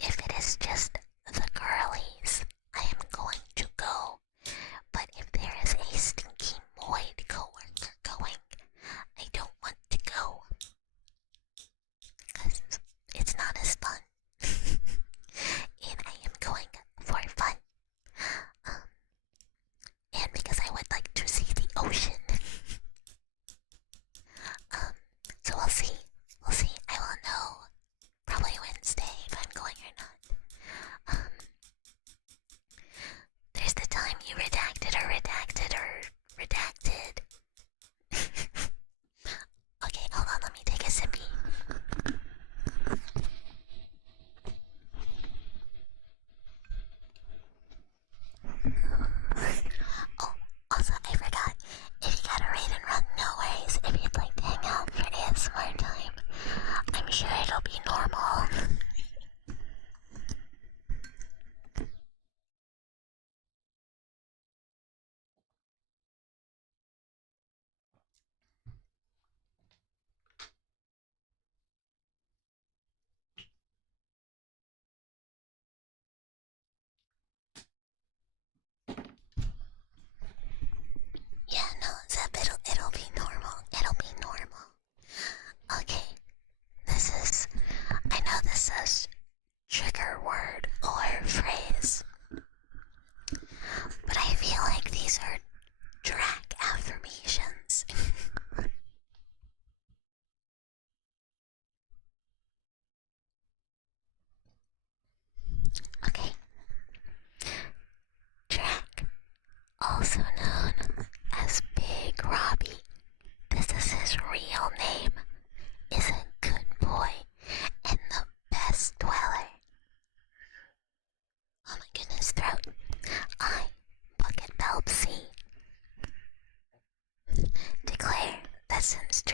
If it is just the girlies, I am going to go. But if there is a stinky Moid coworker going, I don't want to go. Because it's not as fun. And I am going for fun. And because I would like to see the ocean. So we'll see. I will know probably Wednesday if I'm going or not.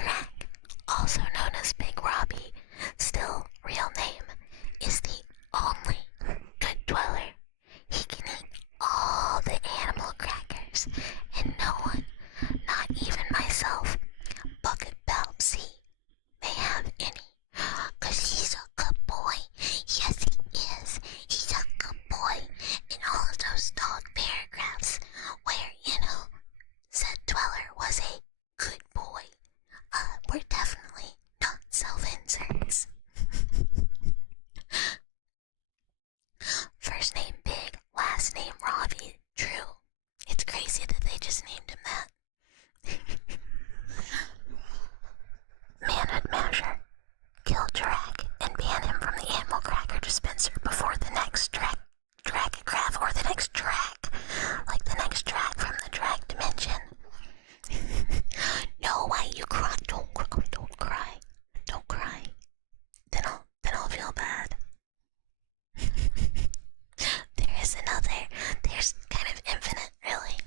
Drac, also known as Big Robbie, still real name, is the only good dweller. He can eat all the animal crackers, and no one, not even myself, Bucket Bopsy, may have any. 'Cause he's a good boy. Yes, he is. He's a good boy. In all of those dog paragraphs where, said dweller was a good boy, we're definitely not self-inserts. First name Big, last name Robbie. True. It's crazy that they just named him that. Man would measure, kill Drac, and ban him from the animal cracker dispenser before the next Drac or the next Drac, like the next Drac from the Drac dimension. No, why you cry? Don't cry. Don't cry. Then I'll feel bad. There is another. There's kind of infinite, really.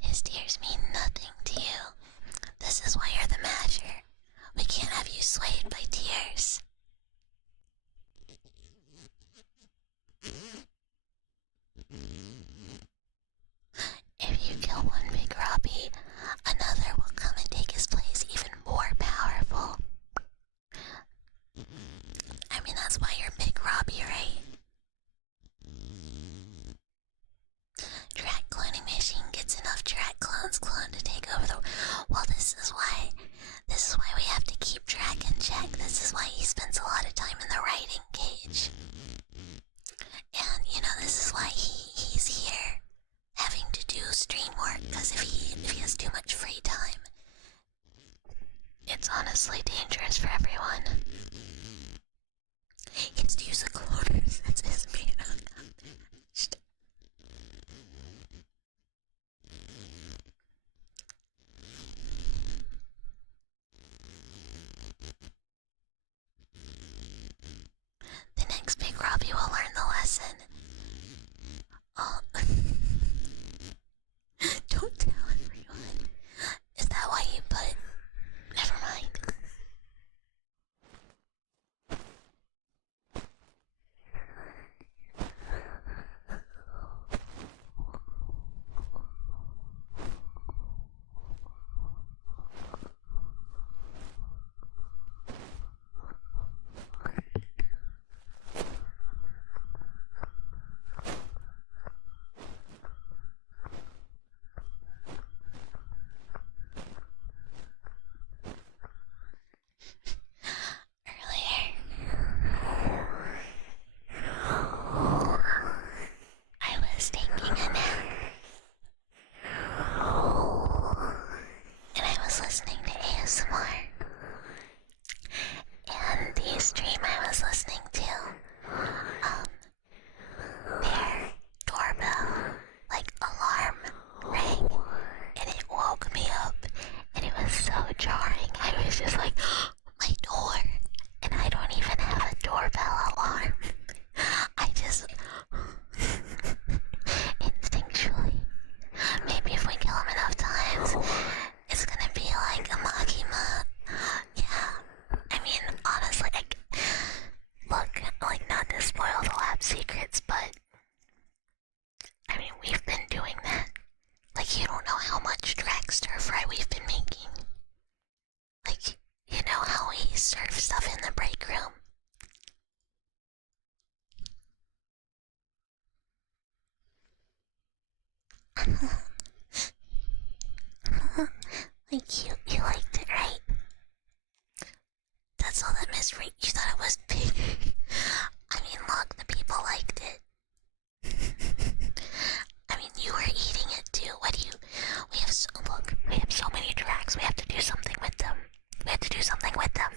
His tears mean nothing to you. This is why you're the Masher. We can't have you swayed by tears. If you kill one Big Robbie, another will come and take his place, even more powerful. I mean, that's why you're Big Robbie, right? Drac cloning machine gets enough Drac clones cloned to take over the... Well, this is why we have to keep Drac in check. This is why he spends a lot of time in the writing cage. And, this is why he's here, having to do stream work, because if he has too much free time, it's honestly dangerous for everyone. He gets to use a cloner since his mana got damaged. The next Big Robbie will learn the lesson. Oh. Don't tell everyone. Is that why you put... Never mind. Like, you liked it, right? That's all that Miss Reed, you thought it was big. I mean, look, the people liked it. I mean, you were eating it too. We have so many tracks. We have to do something with them. We have to do something with them.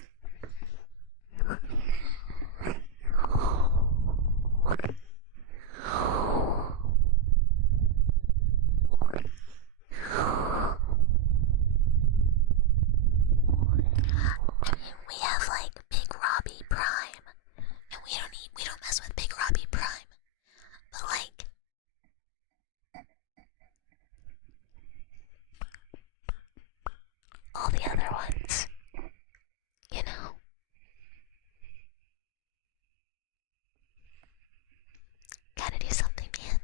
gotta do something, man.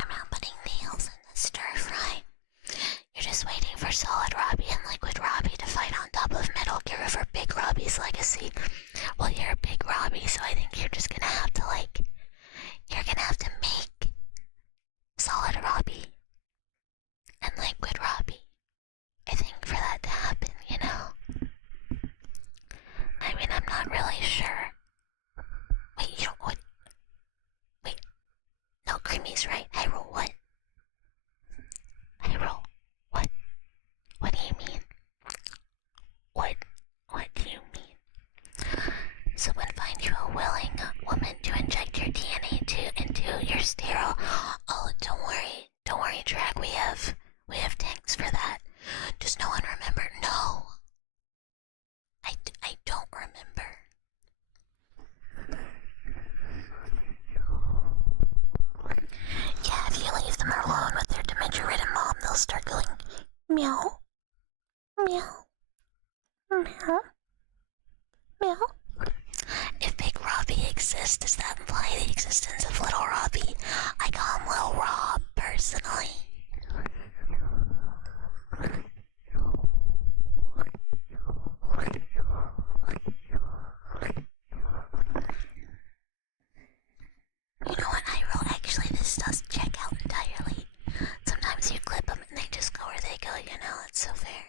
I'm not putting nails in the stir fry. You're just waiting for Solid Robbie and Liquid Robbie to fight on top of Metal Gear for Big Robbie's legacy. Well, you're Big Robbie, so I think you're just gonna have to, like, you're gonna have to make Solid Robbie and Liquid Robbie. I think for that to happen, you know? I mean, I'm not really sure. Wait, you don't, what? Wait, no, Creamy's right. Hyrule, what? Hyrule, what? What do you mean? What do you mean? Someone find you a willing woman to inject your DNA into your sterile. Oh, don't worry, Drag. We have tanks for that. Does no one remember? No, I don't remember. Yeah, if you leave them alone with their dementia-ridden mom, they'll start going meow, meow, meow, meow. If Big Robbie exists, does that imply the existence of Little Robbie? I call him Little Rob, personally. You know what, Hyrule? Actually, this does check out entirely. Sometimes you clip them and they just go where they go, you know? It's so fair.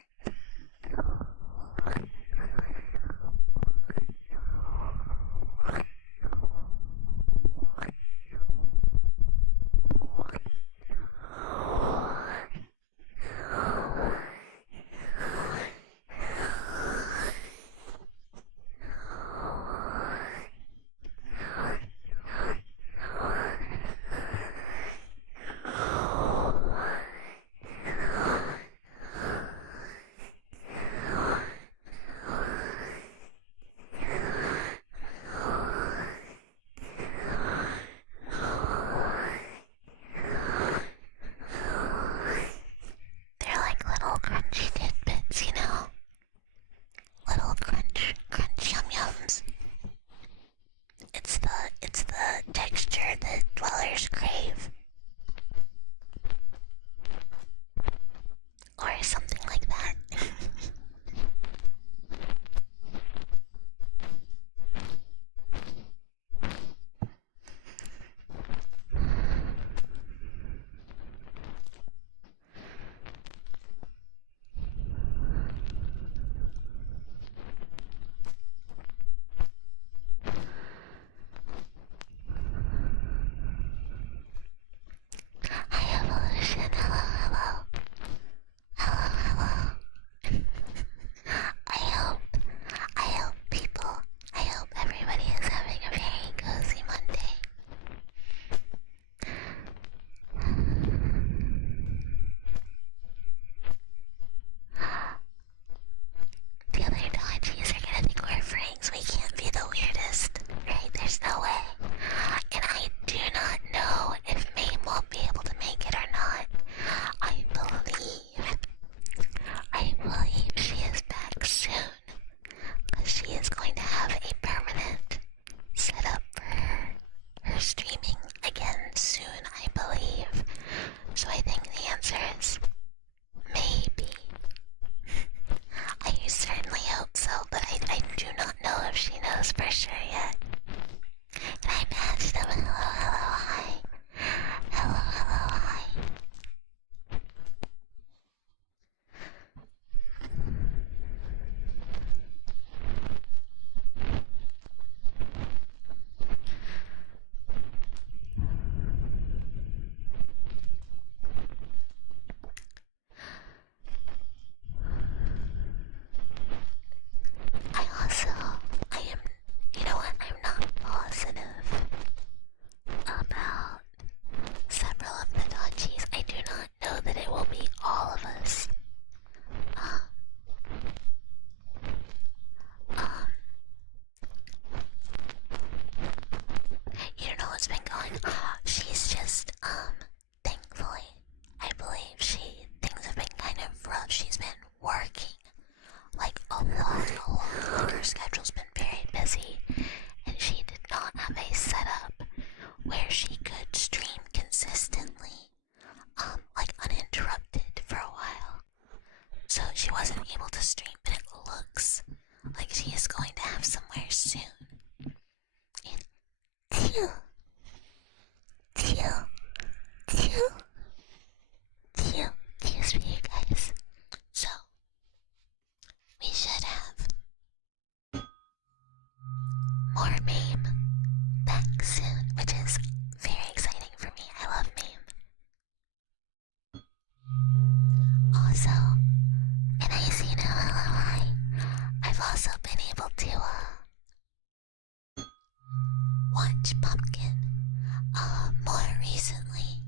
more recently,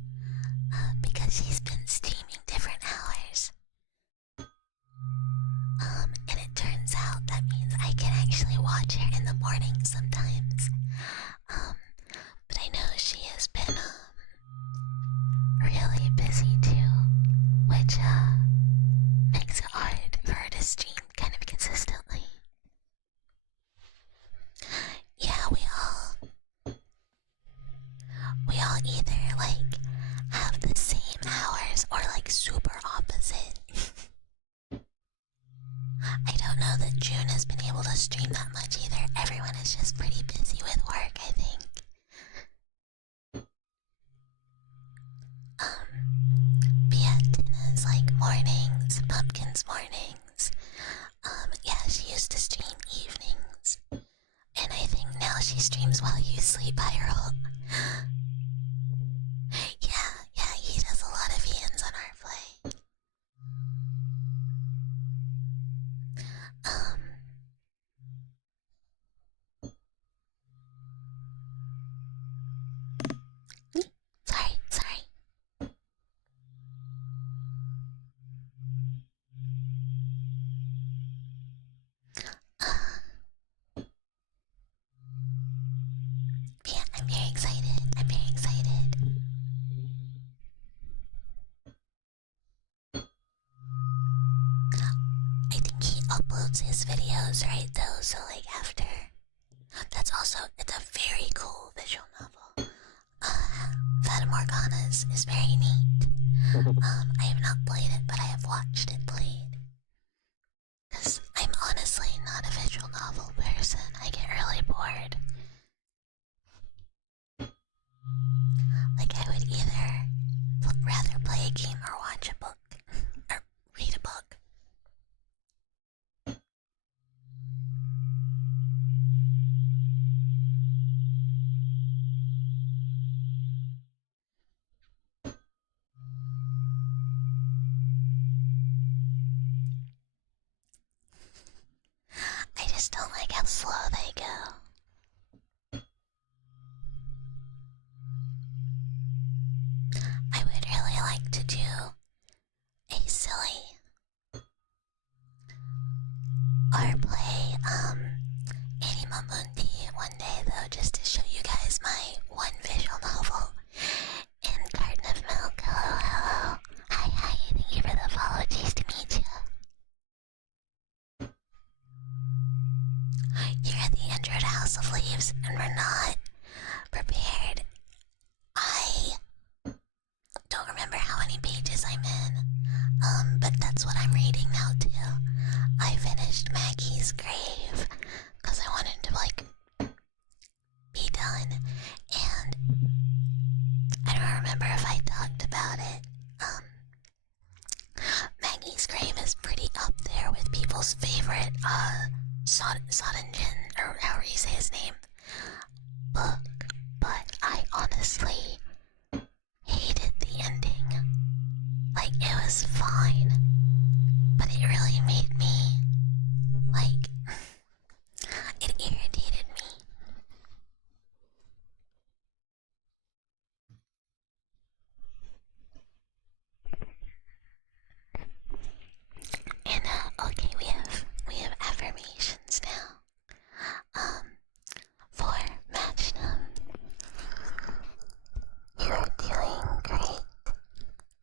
because she's been streaming different hours. And it turns out that means I can actually watch her in the morning sometimes. But I know she has been, really busy too, which, makes it hard for her to stream kind of consistently. Yeah, we all either, like, have the same hours or, like, super opposite. I don't know that June has been able to stream that much either. Everyone is just pretty busy with work, I think. Beatina's like mornings, Pumpkin's mornings. Yeah, she used to stream evenings. And I think now she streams while you sleep, Viral. Yeah, he does a lot of hands on our play. Sorry. Yeah, I'm very excited. I think he uploads his videos, right, though, so like after. That's also, it's a very cool visual novel. Fata Morgana's is very neat. I have not played it, but I have watched it played. Because I'm honestly not a visual novel person. I get really bored. Like, I would either rather play a game or watch a book. Or read a book. I just don't like how slow they go. I would really like to do a silly or play Anima Mundi one day though, just to show you guys my one visual novel in Garden of Milk. Hello. Hi, thank you for the follow, nice to meet you. You're at the Android House of Leaves and we're not prepared. I don't remember how many pages I'm in, but that's what I'm reading now too. I finished Maggie's Grave because I wanted to like be done, and I don't remember if I talked about it. Maggie's Grave is pretty up there with people's favorite Sodenjin, or however you say his name, book, but I honestly hated the ending. Like, it was fine, but it really made me, like, it irritated me. And, okay, we have affirmations now. For Matchnum, you are doing great.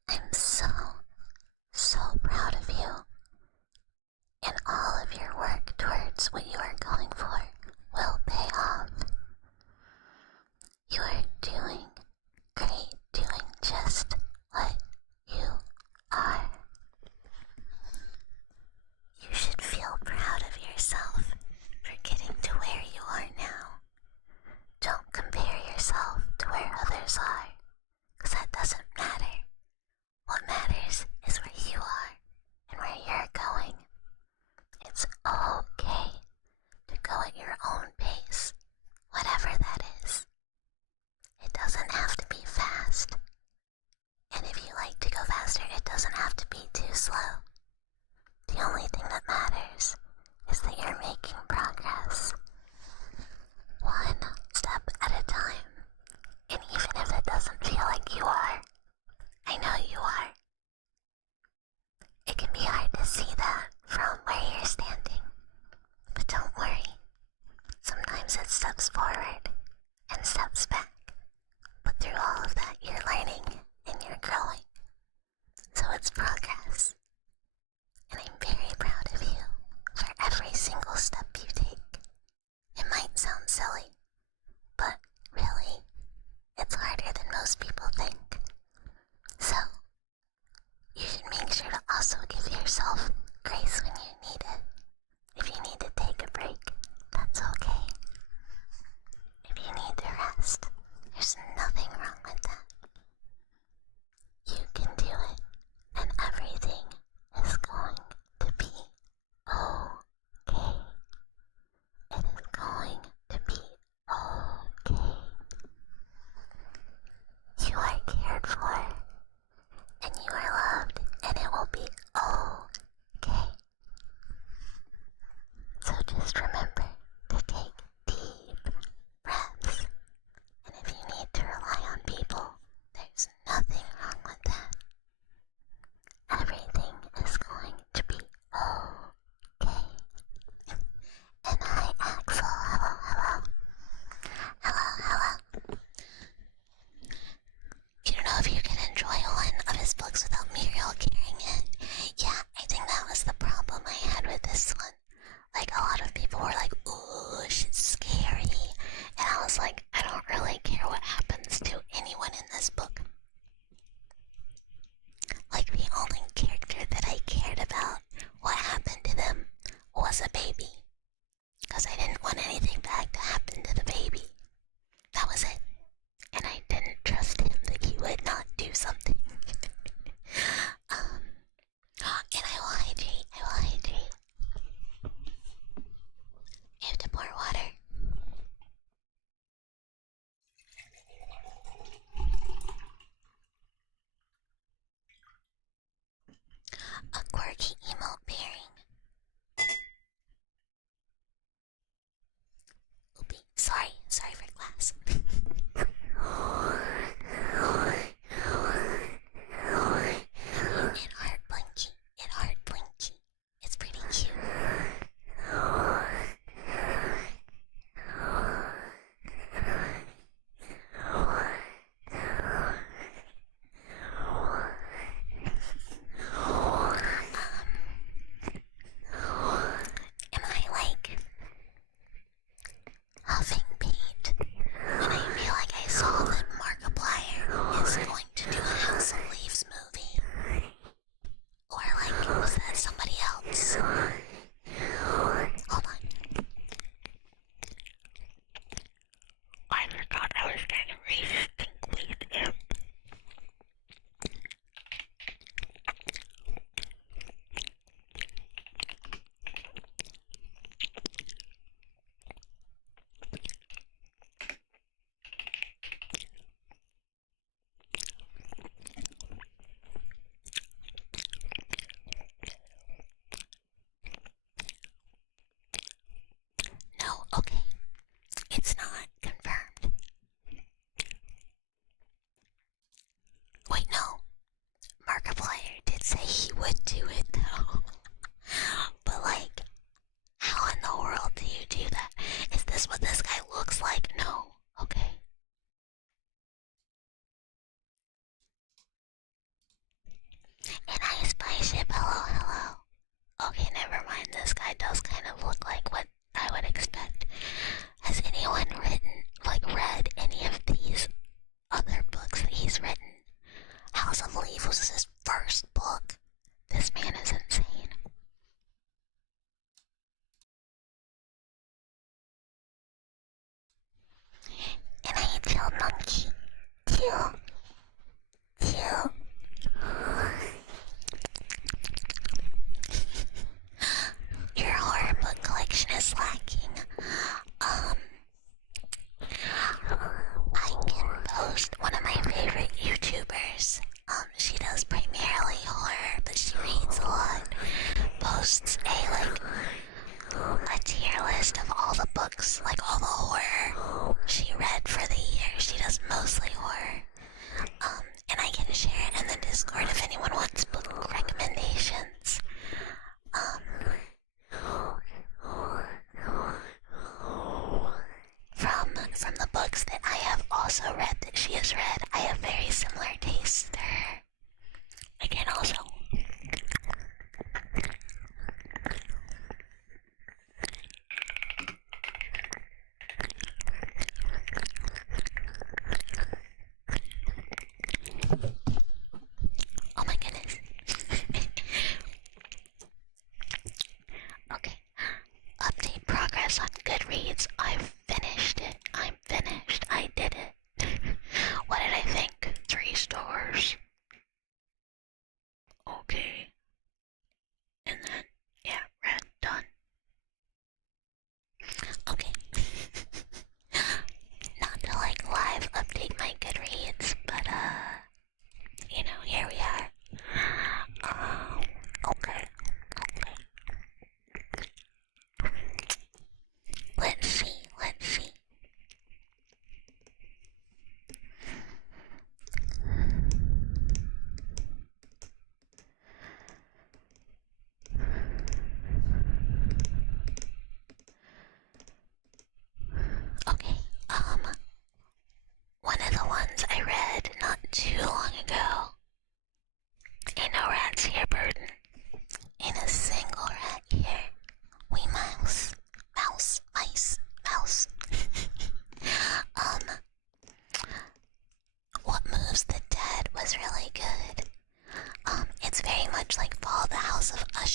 I'm so proud of you. And all of your work towards what you are going for will pay off. You are doing great, doing just what you are. You should feel proud of yourself for getting to where you are now. Don't compare yourself to where others are, because that doesn't matter. What matters is where you are and where you're going. It's okay to go at your own pace, whatever that is. It doesn't have to be fast. And if you like to go faster, it doesn't have to be too slow. The only thing that matters is that you're making progress. One step at a time. And even if That's progress. And I'm very proud of you for every single step you take. It might sound silly, but really, it's harder than most people think. So, you should make sure to also give yourself grace when you need it. If you need to take a break, that's okay. If you need to rest, there's nothing wrong with that. You can do it, and everything is going to be okay. It is going to be okay. You are cared for, and you are loved, and it will be okay. So just remember to take deep breaths, and if you need to rely on people, there's nothing wrong with that. Everything is going to be okay. And hi, Axel. Hello, hello. Hello, hello. You don't know if you can enjoy one of his books without Muriel carrying it. Yeah, I think that was the problem I had with this one. Like, a lot of people were like, ooh, shit's scary. And I was like, I don't really care what happens to anyone in this book. Like, the only character that I cared about what happened to them was a baby. Because I didn't want anything bad to happen to the baby. That was it. And I didn't trust him that he would not do something. And I will hydrate. I have to pour water. A quirky emote pairing. Oopie, sorry for glass. It heart blinky. It's pretty cute. Am I like huffing paint when I feel like I saw that Markiplier is going to do a House of Leaves movie? Or like, was that somebody else? Hold on. I forgot I was getting really stinkly imp. No, okay. It's not confirmed. Wait, no. Markiplier did say he would do it though. But like, how in the world do you do that? Is this what this guy looks like? No. Okay. And hi, Spyship. Hello. Okay, never mind. This guy does kind of look like what I would expect. Has anyone read any of these other books that he's written? House of Leaves was his first book. This man is insane. And I tell Monkey, Teal. Your horror book collection is lacking.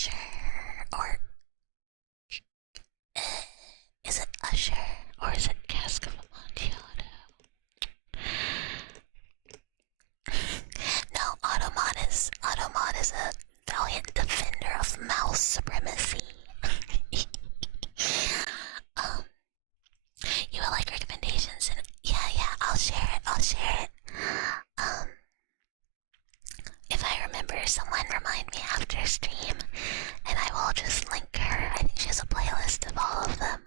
Usher or is it Usher or is it Cask of Amontillado? No, Automod is a valiant defender of mouse supremacy. You would like recommendations? And yeah, I'll share it. If I remember, someone remind me after stream, and I will just link her. I think she has a playlist of all of them.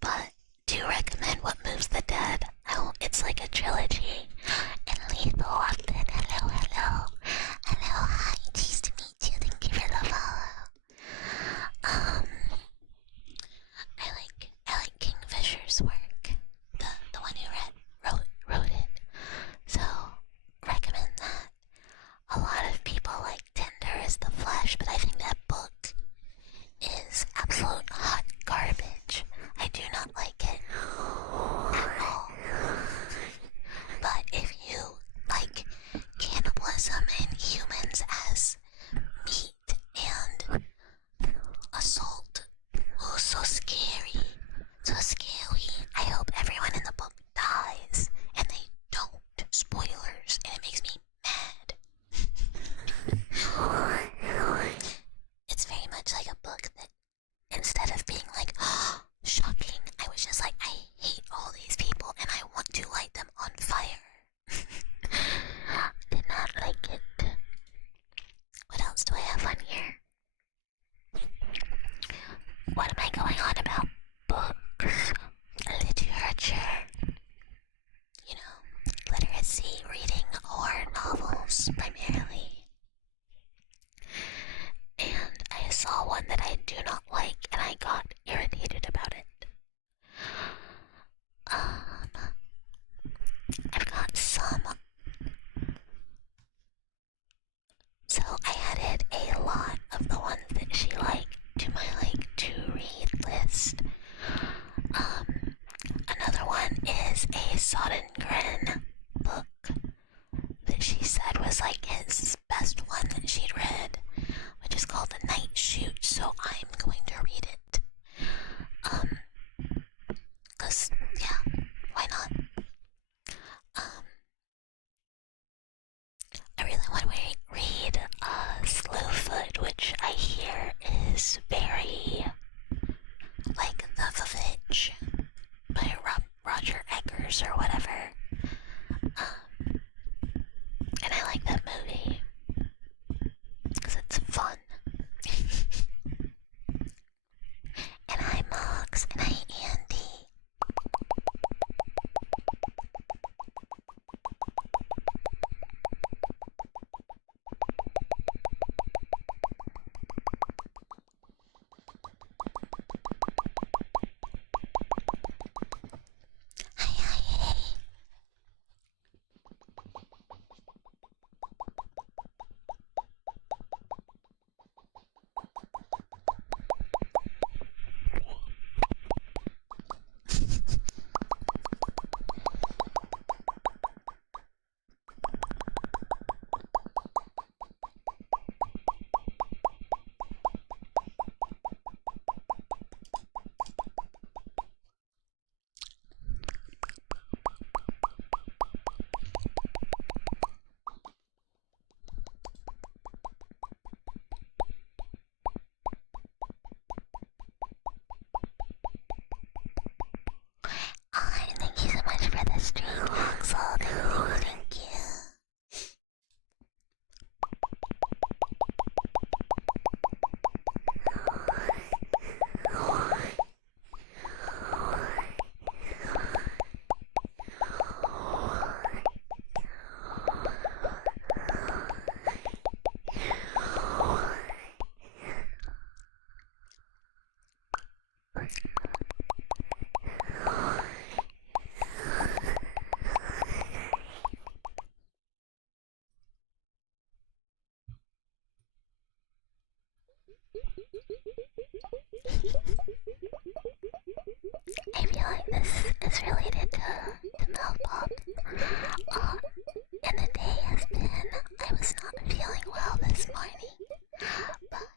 But do recommend What Moves the Dead. Oh, it's like a trilogy. And Lethal Weapon. Hello. Hello, hi, nice to meet you. Thank you for the follow. I like Kingfisher's work. The one who wrote it. So recommend that. A lot of people like Tender is the Flesh, but I think that book is absolute hot garbage. I do not like it at all. But if you like cannibalism and humans as meat and assault, oh, so scary. I hope everyone in the book dies, and they don't. Spoilers, and it makes me mad. It's very much like a book that, instead of being like, oh, shocking, I was just like, I hate all these people and I want to light them on fire. Did not like it. What else do I have on here? What am I going on about? Books, literature, you know, literacy, reading, or novels primarily. And I saw one that I do not like and I got irritated about it. I've got some. So I added a lot of the ones that she liked to my to read list. Another one is a Sodengren book that she said was like his best one that she'd read, which is called The Night Shoot, so I'm going to read it. 'Cause, yeah, why not? I really want to read Slowfoot, which I hear is very like The Vavitch by Roger Eggers or whatever. And I like that movie because it's fun. And hi Mox, and hi Andy. Hi. Thank you so much for the stream, Axel. Thank you. I feel like this is related to Milk Pop. And the day has been, I was not feeling well this morning, but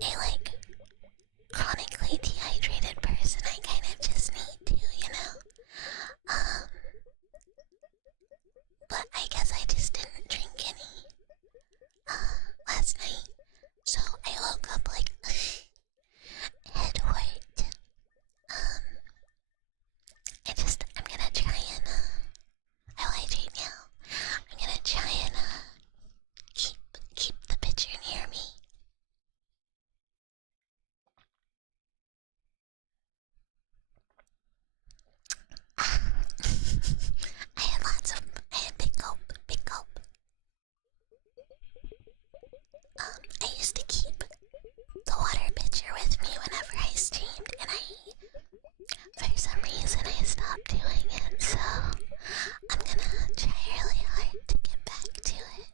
a like chronically dehydrated person. I kind of just need to, you know. But I guess I just didn't drink any last night, so I woke up like head hurt. I'm gonna try and I'll hydrate now. I'm gonna try and keep the picture near me. I had big gulp, big gulp. I used to keep the water pitcher with me whenever I streamed, and for some reason I stopped doing it, so I'm gonna try really hard to get back to it.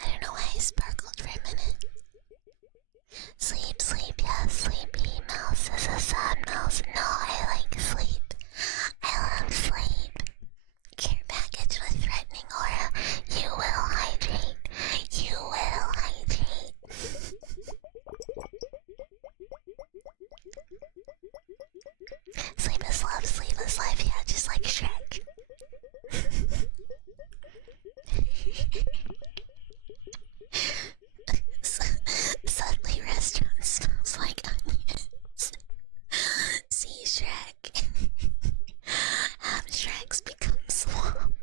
I don't know why I sparkled for a minute. Sleep, sleep, yes, sleepy. Mouse is a sad mouse. No, I like sleep. I love sleep. Care package with threatening aura. You will hydrate. You will hydrate. Sleep is love, sleep is life. Yeah, just like Shrek. Suddenly restaurant smells like onions. See Shrek. Have Shreks become swamp.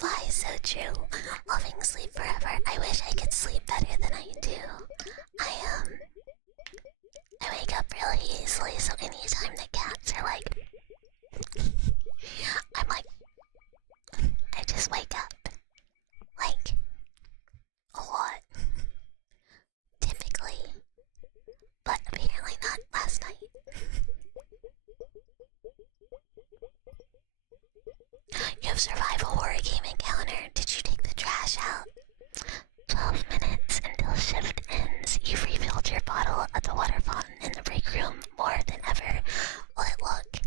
Why so true? Loving sleep forever. I wish I could sleep better than I do. I wake up really easily, so anytime the cats are like, I'm like, I just wake up. Like, a lot. Typically. But apparently not last night. You have survived a horror game encounter. Did you take the trash out? 12 minutes until shift ends. You've refilled your bottle at the water fountain in the break room more than ever. Will it look?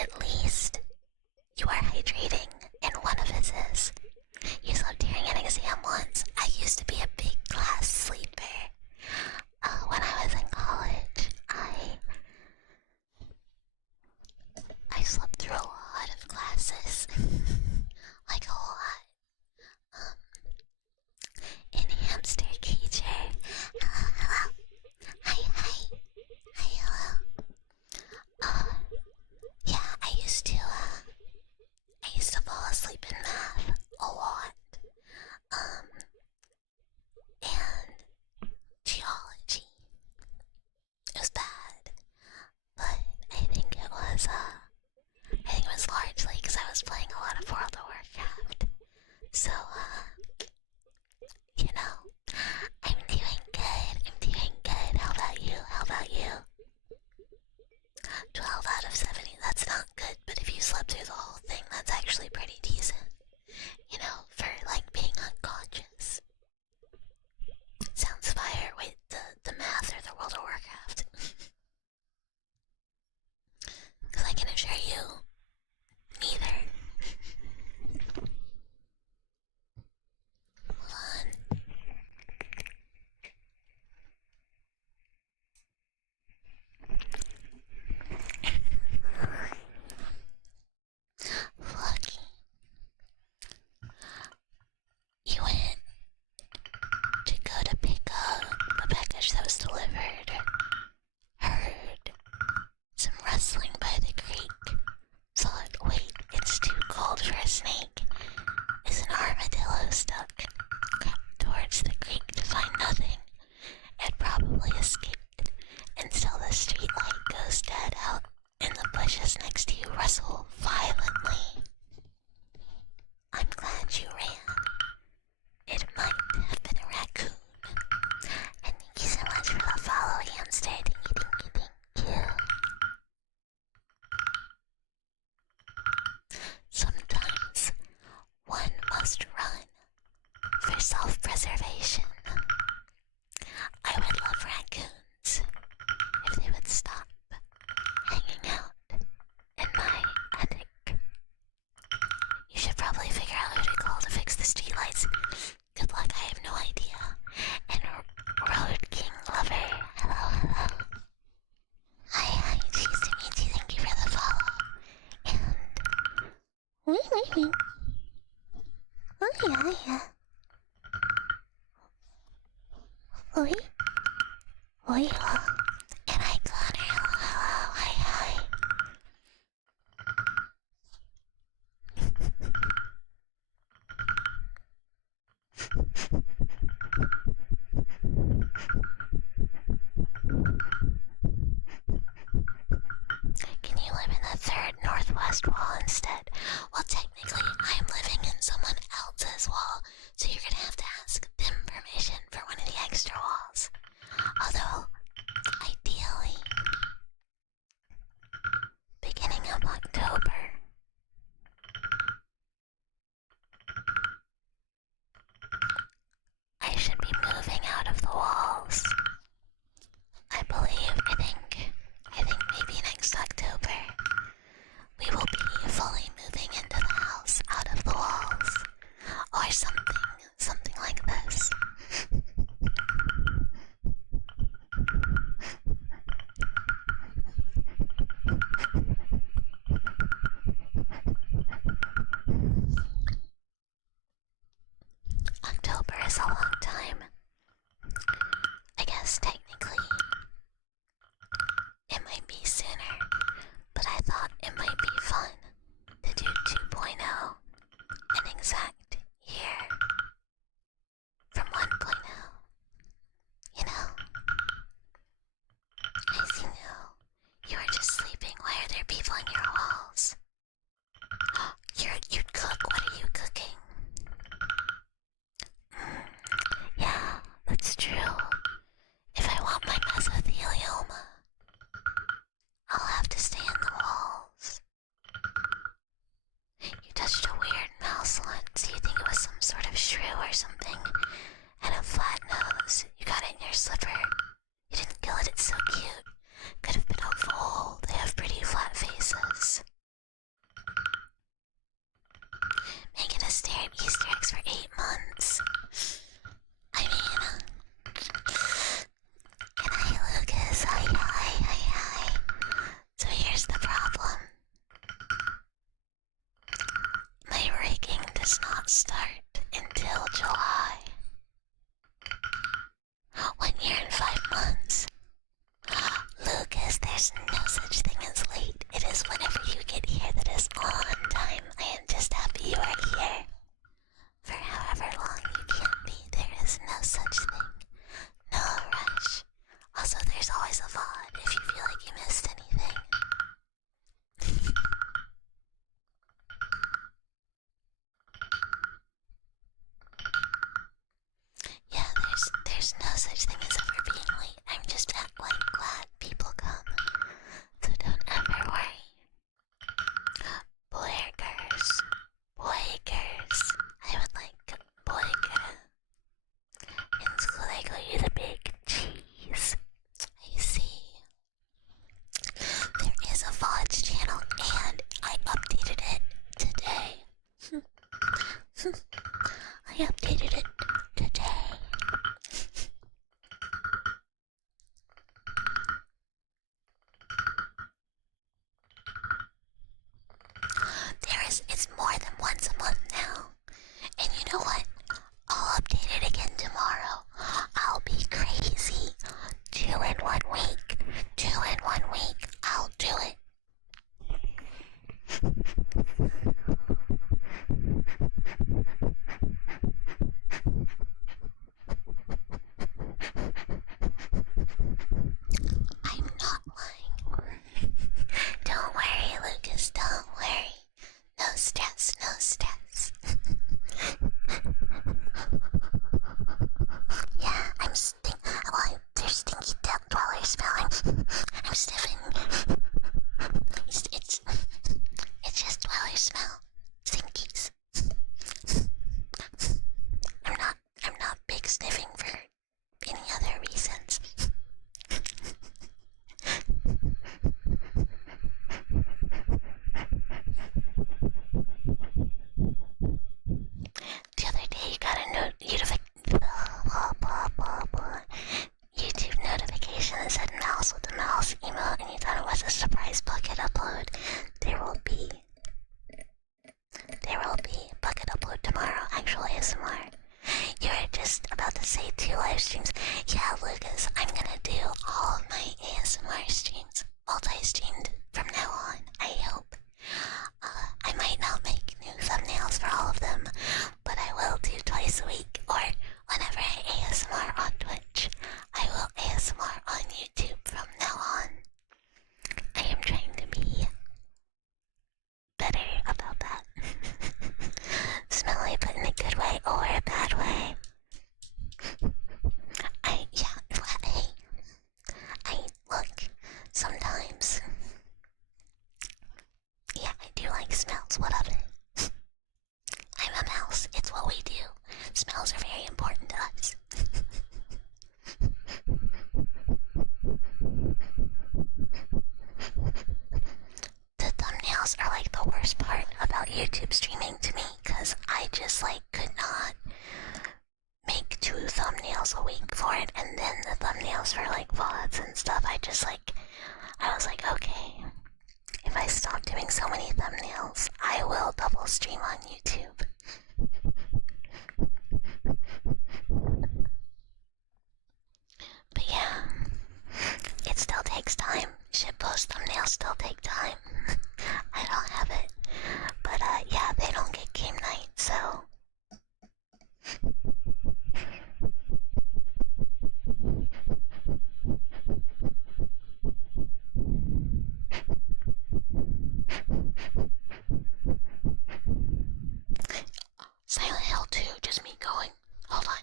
At least you are hydrating, and one of it is you slept during an exam once. I used to be a big class sleeper. When I was in college, I slept through a lot of classes. Like a lot. In hamster cager. Hello, hello. Hi, hi. Hi, hello. Yeah, I used to fall asleep in math a lot. And geology. It was bad. But I think it was largely because I was playing a Maybe. Oh yeah, yeah. Oi? Oi, huh? And I got her. Hello, hi, hi. Can you live in the third northwest wall instead? Well, technically, I'm living in someone else's wall, so you're gonna have to ask them permission for one of the extra walls. Although, ideally, beginning of October, I should be moving out of the walls. I believe, I think maybe next October, we will be fully moving into the house out of the walls. Or something like this. October is a long time. I guess technically it might be sooner, but I thought it might be fun to do 2.0 an exact year from 1.0. You know? As you know, you are just sleeping. Why are there people on your walls? You'd cook. What are you cooking? Yeah, that's true. If I want my mesothelioma, I'll have to stay in the walls. You touched a weird mouse once. You think it was some sort of shrew or something, and a flat nose. You got it in your slipper. You didn't kill it, it's so cute. Could have been a vole. They have pretty flat faces. Make it a stare multi-streamed from now on, I hope. I might not make new thumbnails for all of them, but I will do twice a week, or whenever I ASMR on Twitch, I will ASMR on YouTube from now on. I am trying to be better about that. Smelly, but in a good way or a bad way. Look, sometimes, yeah, I do like smells, what of it? I'm a mouse, it's what we do. Smells are very important to us. The thumbnails are like the worst part about YouTube streaming to me, because I just could not make 2 thumbnails a week for it, and then the thumbnails for VODs and stuff, I was like, okay, if I stop doing so many thumbnails, I will double stream on YouTube. But yeah, it still takes time. Shitpost thumbnails still take time. I don't have it. But yeah, they don't get game night, so... Silent Hill 2, just me going. Hold on.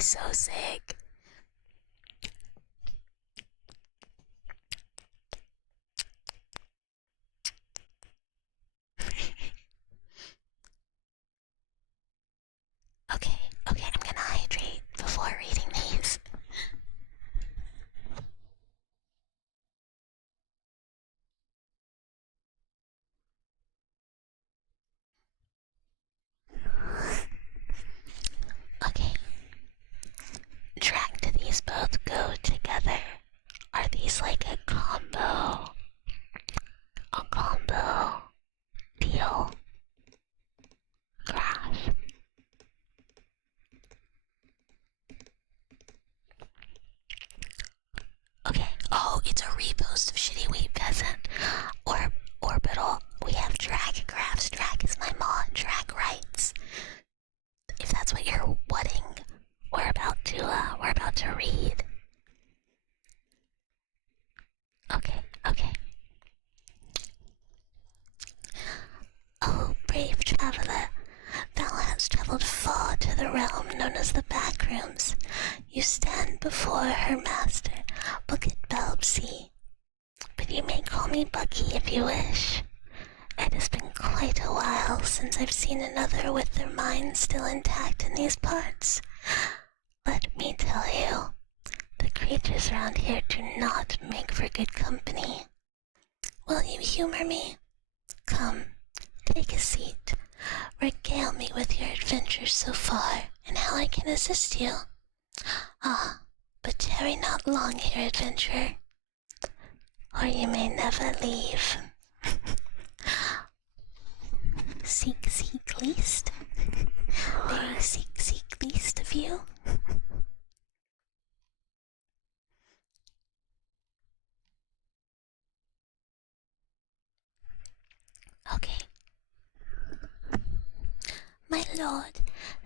be so sick. Okay, I'm gonna hydrate before reading these. Okay. Track, do these both go together? Are these like a combo? A combo deal? Graph. Okay. Oh, it's a repost of Shitty Wheat Peasant. Or Orbital. We have drag graphs. Drag is my mod. Drag writes. If that's what you're wanting, we're about to read. Okay. Oh, brave traveler, thou hast traveled far to the realm known as the Backrooms. You stand before her master, Bucket Balbsy. But you may call me Bucky if you wish. It has been quite a while since I've seen another with their minds still intact in these parts. Let me tell you, the creatures around here do not make for good company. Will you humor me? Come, take a seat. Regale me with your adventures so far and how I can assist you. Ah, but tarry not long here, adventurer, or you may never leave. Seek least. Very seek least of you. Okay. My lord,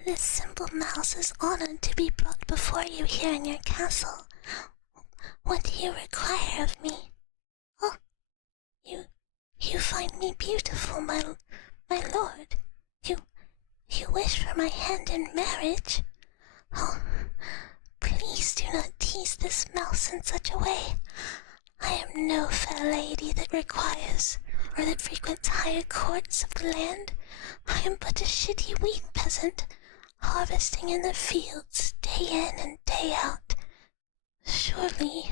this simple mouse is honored to be brought before you here in your castle. What do you require of me? Oh, you find me beautiful, my lord. You wish for my hand in marriage? Oh, please do not tease this mouse in such a way. I am no fair lady that requires or that frequents higher courts of the land. I am but a shitty wheat peasant, harvesting in the fields day in and day out. Surely,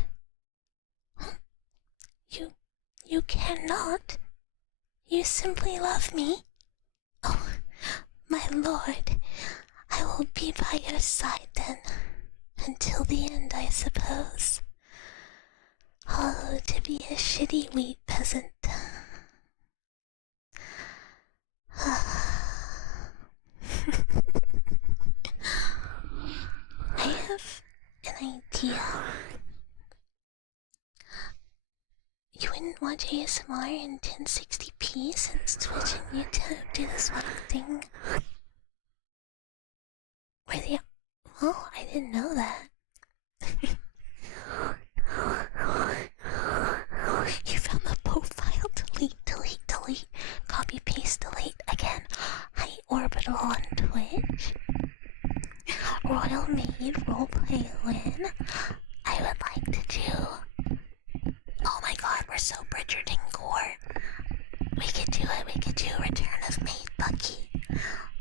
you cannot. You simply love me. Oh, my lord, I will be by your side then, until the end, I suppose. Oh, to be a shitty wheat peasant. I have an idea. You wouldn't watch ASMR in 1060p since Twitch and YouTube do this one thing. Oh, I didn't know that. You found the profile. Delete. Copy, paste, delete again. Hi, Orbital on Twitch. Royal Maid Roleplay Lynn. I would like to do... Oh my god, we're so Bridgerton core. We could do Return of Maid Bucky.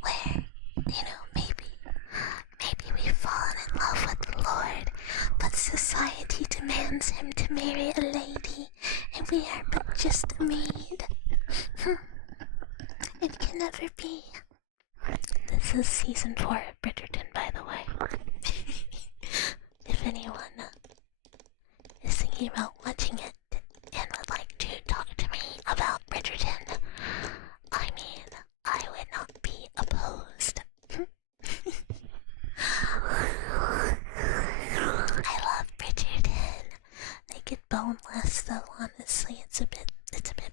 Where, maybe we've fallen in love with the Lord, but society demands him to marry a lady, and we are but just a maid. It can never be. This is season 4 of Bridgerton, by the way. If anyone is thinking about watching it and would like to talk to me about Bridgerton, I mean, I would not be opposed. I love Bridgerton. They get boneless though, honestly. It's a bit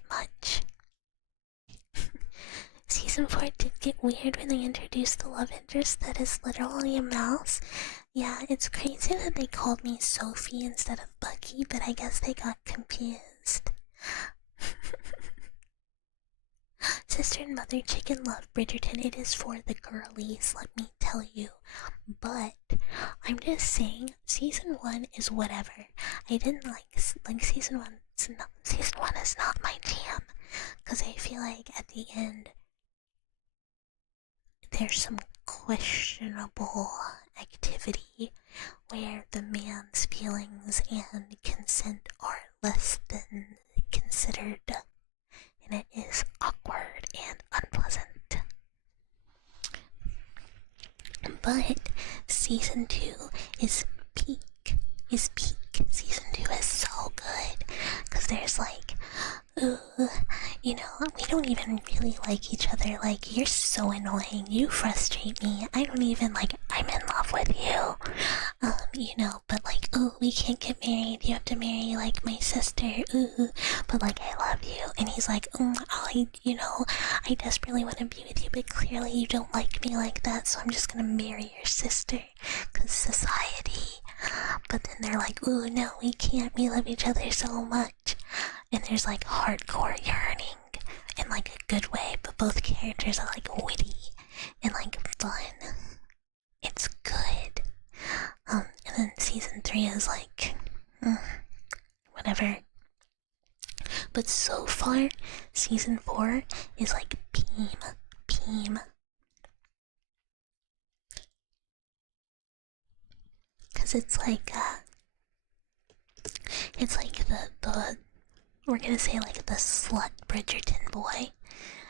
much. Season 4 did get weird when they introduced the love interest that is literally a mouse. Yeah, it's crazy that they called me Sophie instead of Bucky, but I guess they got confused. Sister and Mother Chicken love Bridgerton. It is for the girlies, let me tell you. But I'm just saying, season 1 is whatever. I didn't like season 1. Season 1 is not my jam, because I feel like at the end there's some questionable activity where the man's feelings and consent are less than considered, and it is awkward and unpleasant. But season 2 is peak. Season 2 is so good, because there's like, you know, we don't even really like each other. Like, you're so annoying, you frustrate me, I don't even like, I'm in love with you. You know, but like, ooh, we can't get married, you have to marry like my sister, ooh, but like, I love you. And he's like, I desperately want to be with you, but clearly you don't like me like that, so I'm just gonna marry your sister, cause society. But then they're like, ooh, no, we can't, we love each other so much. And there's like hardcore yearning in like a good way, but both characters are like witty and like fun. It's good. And then season 3 is like, whatever. But so far, season 4 is like Peem. Cause it's like the we're gonna say like the slut Bridgerton boy,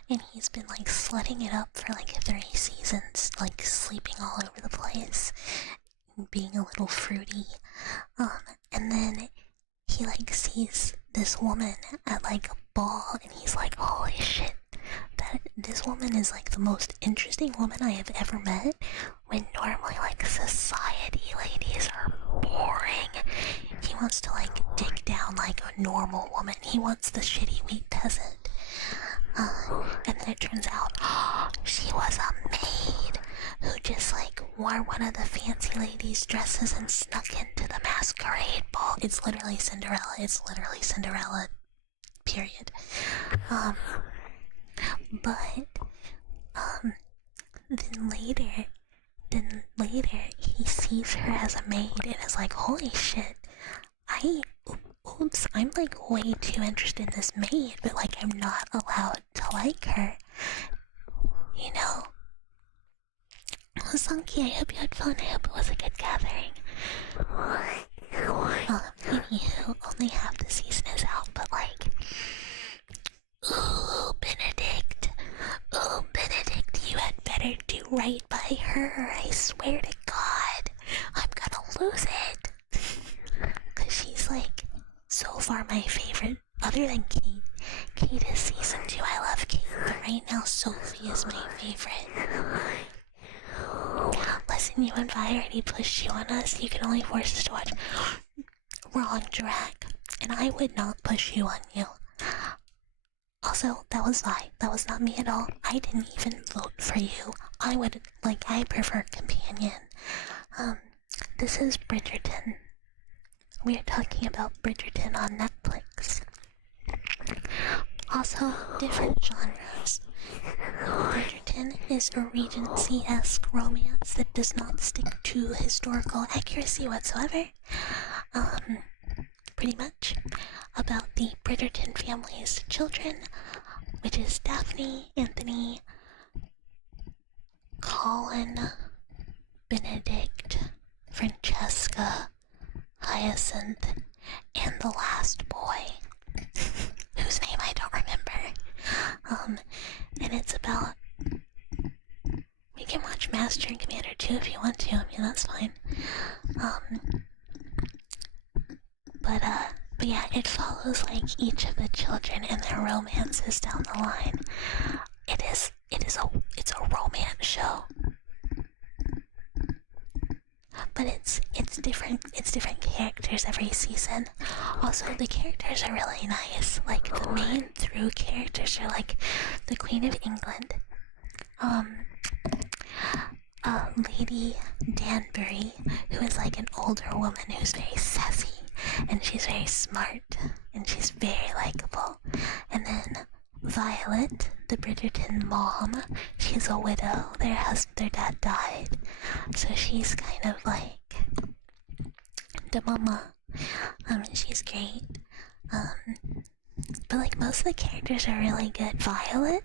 and he's been like slutting it up for like 3 seasons, like sleeping all over the place, being a little fruity, and then he like sees this woman at like a ball, and he's like, holy shit, that this woman is like the most interesting woman I have ever met, when normally like society ladies are boring. He wants to like dig down like a normal woman. He wants the shitty wheat peasant. And then it turns out she was a maid who just like wore one of the fancy ladies' dresses and snuck into the masquerade ball. It's literally Cinderella, period. But then later he sees her as a maid and is like, holy shit, I'm like way too interested in this maid, but like I'm not allowed to like her, you know? Well, Sunky, I hope you had fun. I hope it was a good gathering. Anywho, only half the season is out, but like, ooh, Benedict, you had better do right by her. I swear to God, I'm gonna lose it. Cause she's like, so far my favorite, other than Kate. Kate is season 2, I love Kate, but right now Sophie is my favorite. Listen, you and Vi already pushed you on us. You can only force us to watch wrong drag, and I would not push you on you. Also, that was Vi. That was not me at all. I didn't even vote for you. I prefer companion. This is Bridgerton. We are talking about Bridgerton on Netflix. Also, different genres. Bridgerton is a Regency-esque romance that does not stick to historical accuracy whatsoever. Pretty much about the Bridgerton family's children, which is Daphne, Anthony, Colin, Benedict, Francesca, Hyacinth, and the last boy, whose name I don't remember. And it's about... We can watch Master and Commander 2 if you want to, I mean, that's fine. But yeah, it follows like each of the children and their romances down the line. It's a romance show. But it's different characters every season. Also, the characters are really nice. Like, the main through characters are like the Queen of England, Lady Danbury, who is like an older woman who's very sassy, and she's very smart, and she's very likable. And then Violet, the Bridgerton mom. She's a widow. Their dad died, so she's kind of like the mama. She's great. But like most of the characters are really good. Violet?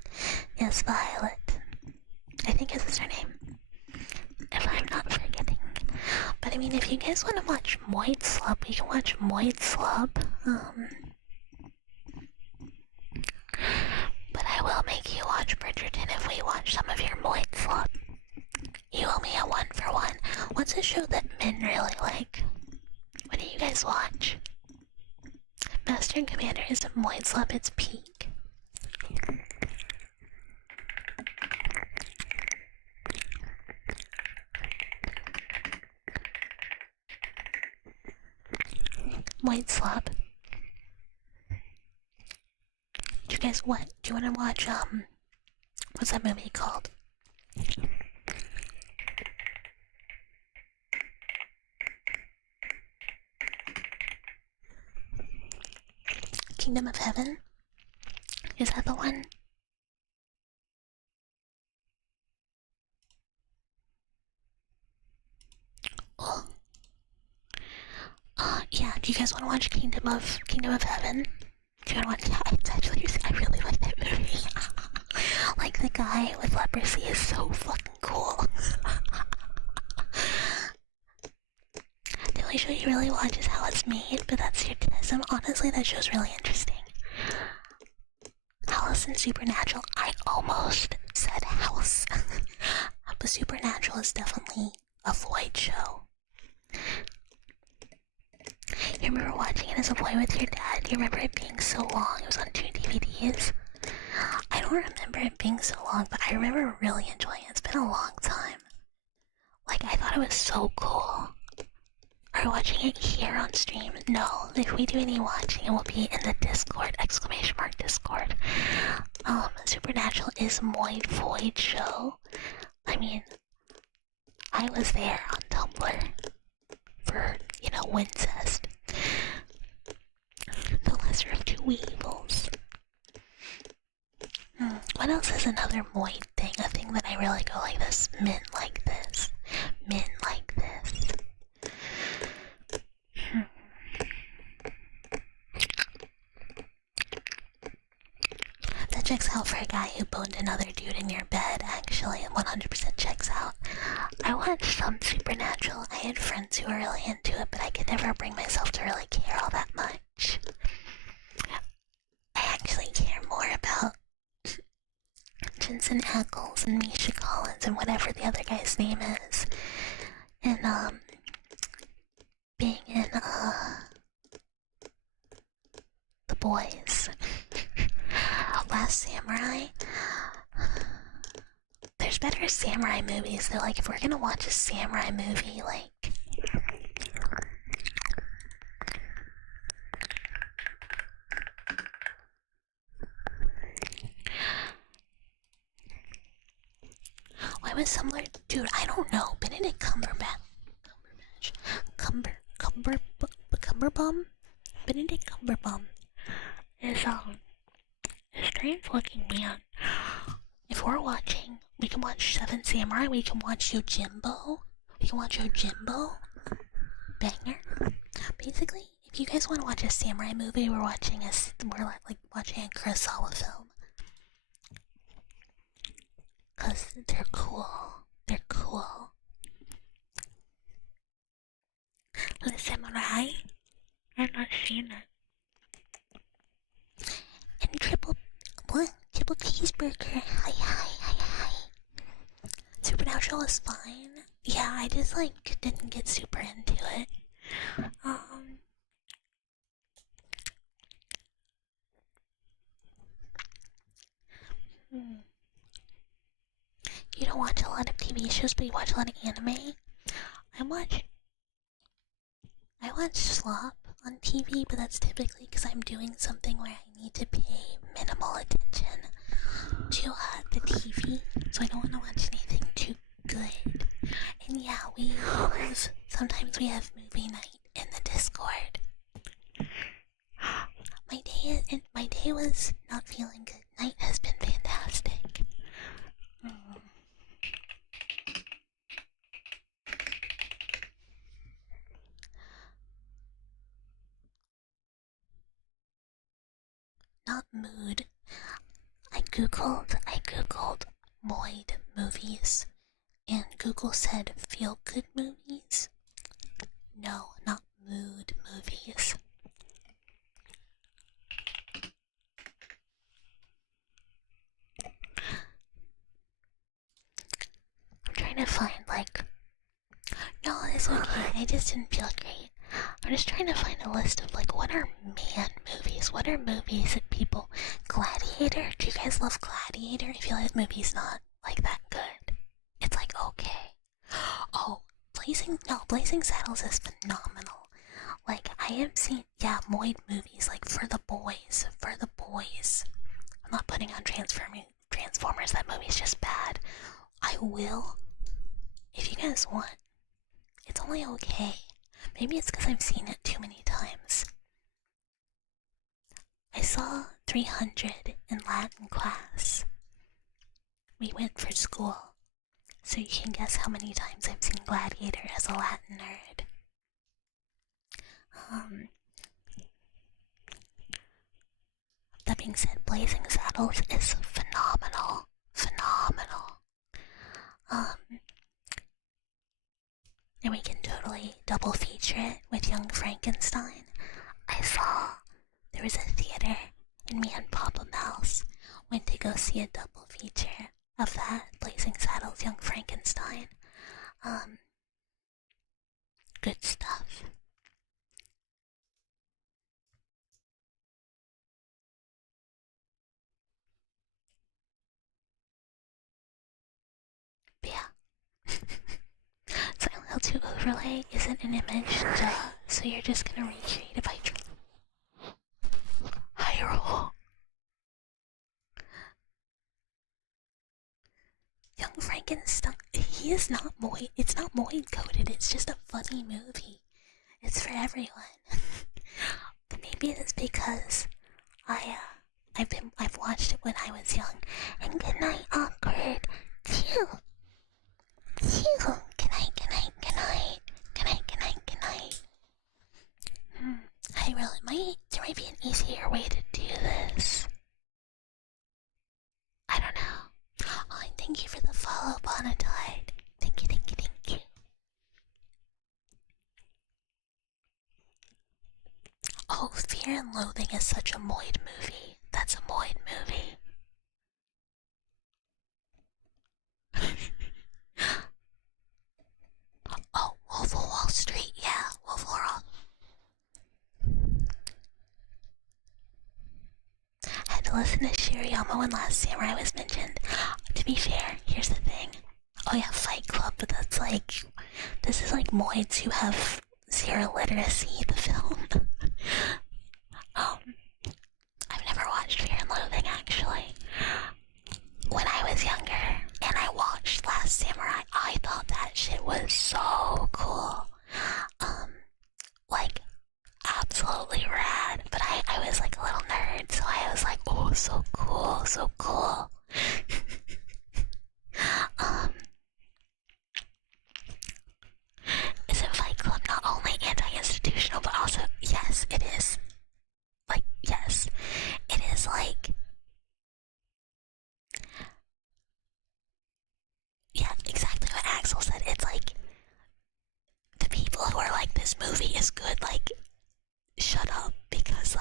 Yes, Violet. I think is her name, if I'm not forgetting. But I mean, if you guys want to watch Moit Slub, we can watch Moit Slub. But I will make you watch Bridgerton if we watch some of your Moit Slub. You owe me a 1-for-1. What's a show that men really like? What do you guys watch? Master and Commander is a Moit Slub, it's peak. Moit Slub. Do you guys what? Do you want to watch, what's that movie called? Kingdom of Heaven? Is that the one? Oh. Yeah, do you guys want to watch Kingdom of Heaven? Do you want to watch that? It's actually, I really like that movie. Like, the guy with leprosy is so fucking cool. The only show you really watch is How It's Made, but that's your tism. Honestly, that show's really interesting. Alice and Supernatural, I almost said House. But Supernatural is definitely a Void show. You remember watching it as a boy with your dad? Do you remember it being so long? It was on 2 DVDs. I don't remember it being so long, but I remember really enjoying it. It's been a long time. Like, I thought it was so cool. Are you watching it here on stream? No. If we do any watching, it will be in the Discord, ! Discord. Supernatural is my Void show. I mean, I was there on Tumblr for, you know, Wincest. The lesser of two evils. What else is another Moid thing? A thing that I really go like this. Men like this. Men like this. That checks out for a guy who boned another dude in your bed, actually. 100% checks out. I watched some Supernatural. I had friends who were really into it, but I could never bring myself to really care all that much. I actually care more about Jensen Ackles and Misha Collins and whatever the other guy's name is. And, being in, The Boys. Last Samurai. There's better samurai movies, though. Like, if we're gonna watch a samurai movie, like... Why was similar? Dude, I don't know. Benedict Cumberbum? Benedict Cumberbum is, a strange looking man. If we're watching, we can watch Seven Samurai, we can watch Yojimbo. Banger. Basically, if you guys want to watch a samurai movie, we're like watching a Kurosawa film. Cause they're cool. The samurai? I've not seen it. And triple cheeseburger. Hi. Supernatural is fine. Yeah, I just like didn't get super into it. You don't watch a lot of TV shows, but you watch a lot of anime. I watch slop on TV, but that's typically because I'm doing something where I need to pay minimal attention to the TV, so I don't want to watch anything too good. And yeah, sometimes we have movie night in the Discord. My day was not feeling good. Night has been fantastic. I googled Moid movies, and Google said feel good movies. No, not mood movies. I'm trying to find no, it's okay. I just didn't feel great. I'm just trying to find a list of what are man movies? What are movies that people... Gladiator? Do you guys love Gladiator? I feel like the movie's not that good. It's okay. Oh, Blazing Saddles is phenomenal. I have seen, yeah, Moid movies, for the boys. For the boys. I'm not putting on Transformers, that movie's just bad. I will, if you guys want. It's only okay. Maybe it's because I've seen it too many times. I saw 300 in Latin class. We went for school, so you can guess how many times I've seen Gladiator as a Latin nerd. That being said, Blazing Saddles is phenomenal. Phenomenal. And we can totally double feature it with Young Frankenstein. I saw there was a theater, and me and Papa Mouse went to go see a double feature of that, Blazing Saddles, Young Frankenstein. Good stuff. But yeah. Silent Hill 2 overlay isn't an image, so you're just gonna recreate it by Hyrule. Young Frankenstein, he is not Moid, it's not Moid coded, it's just a funny movie. It's for everyone. But maybe it's because I've watched it when I was young. And good night, awkward. Phew. Phew. Good night, good night, good night. Good night, good night, good night. There might be an easier way to do this. I don't know. Oh, and thank you for the follow, Bonatide. Thank you, thank you, thank you. Oh, Fear and Loathing is such a Moid movie. That's a Moid movie. Oh, Wolf of Wall Street, yeah, Wolf of Wall. I had to listen to Shiriyama when Last Samurai was mentioned. To be fair, here's the thing. Oh yeah, Fight Club, but that's this is Moids who have zero literacy, the film. I've never watched Fear and Loathing, actually. When I was younger and I watched Last Samurai, I thought that shit was so cool. Absolutely rad. But I was a little nerd, so I was oh, so cool, so cool. Isn't Fight Club not only anti-institutional, but also, yes, it is. Yes, it is yeah, exactly what Axel said. It's the people who are this movie is good, shut up, because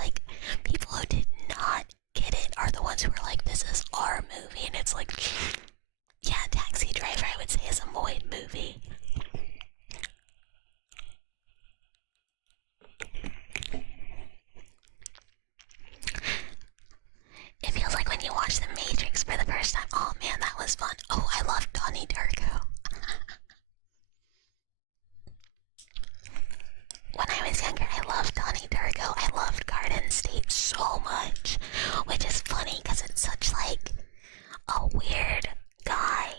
people who did not get it are the ones who are this is our movie, and it's yeah, Taxi Driver I would say is a Moid movie. It feels like when you watch The Matrix for the first time. Oh man, that was fun. Oh, I love Donnie Darko. When I was younger, I loved Donnie Darko. I loved Garden State so much, which is funny because it's such a weird guy,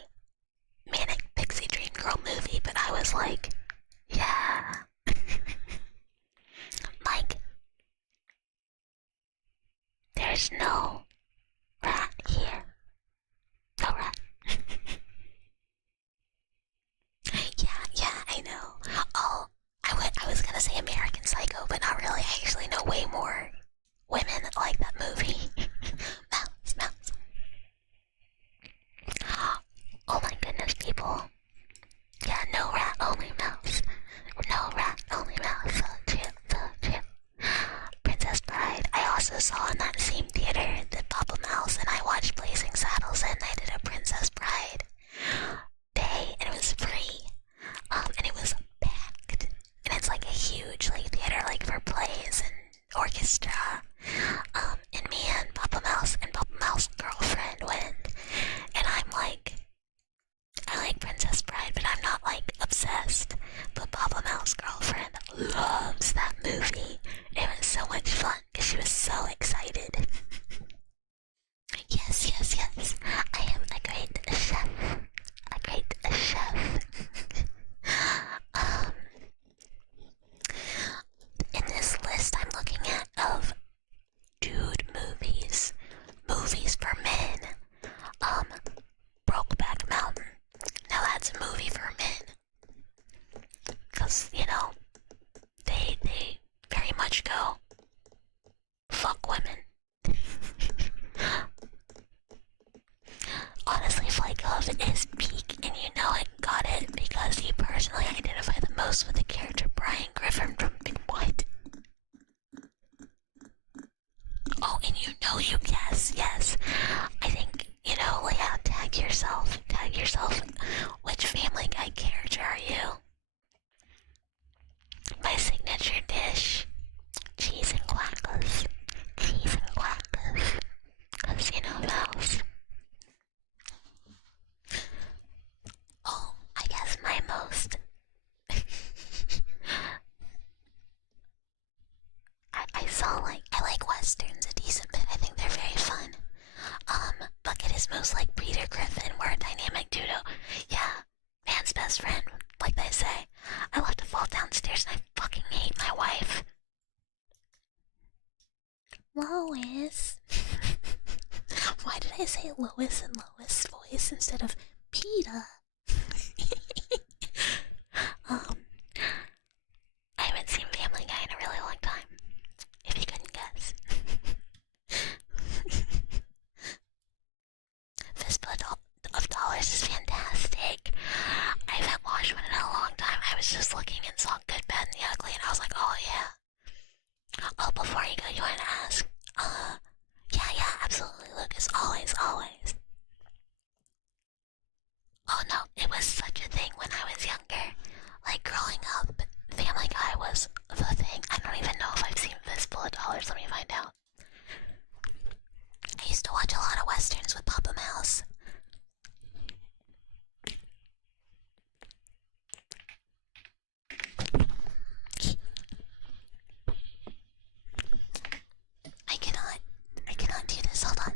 manic pixie dream girl movie. But I was yeah. There's no rat here. No rat. Yeah, I know. Oh, I was gonna say American Psycho, but not really. I actually know way more women that like that movie. Mouse. best. But Papa Mouse Girlfriend loves that movie. It was so much fun because she was so excited. Yes, yes, yes. I am a great chef. A great chef. In this list I'm looking at of dude movies, movies for men, Brokeback Mountain. Now that's a movie for men. Cause, you know, they very much go fuck women. Honestly, Flight Club is peak, and you know it got it because you personally identify the most with the character Brian Griffin from What? Oh, and you know you guess, yes. I think, you know, yeah, tag yourself. Which Family Guy character are you? My signature dish, cheese and quackers. Cheese and quackers. Cause you know those. Oh, I guess my most. I like westerns a decent bit. I think they're very fun. Bucket is most like Peter Griffin. We're a dynamic duo. Yeah, man's best friend, like they say. I love to fall downstairs and I fucking hate my wife. Lois. Why did I say Lois in Lois' voice instead of Peter? I haven't seen Family Guy in a really long time, if you couldn't guess. Fistful of Dollars is fantastic. I haven't watched one in a long time. I was just looking and saw Good, Bad, and the Ugly, and I was like, oh yeah. Oh, before you go, you want to ask? Yeah, absolutely, Lucas. Always. Oh no, it was such a thing when I was younger. Like growing up, Family Guy was the thing. I don't even know if I've seen Fistful of Dollars. Let me find out. I used to watch a lot of westerns with Papa Mouse. I cannot do this. Hold on.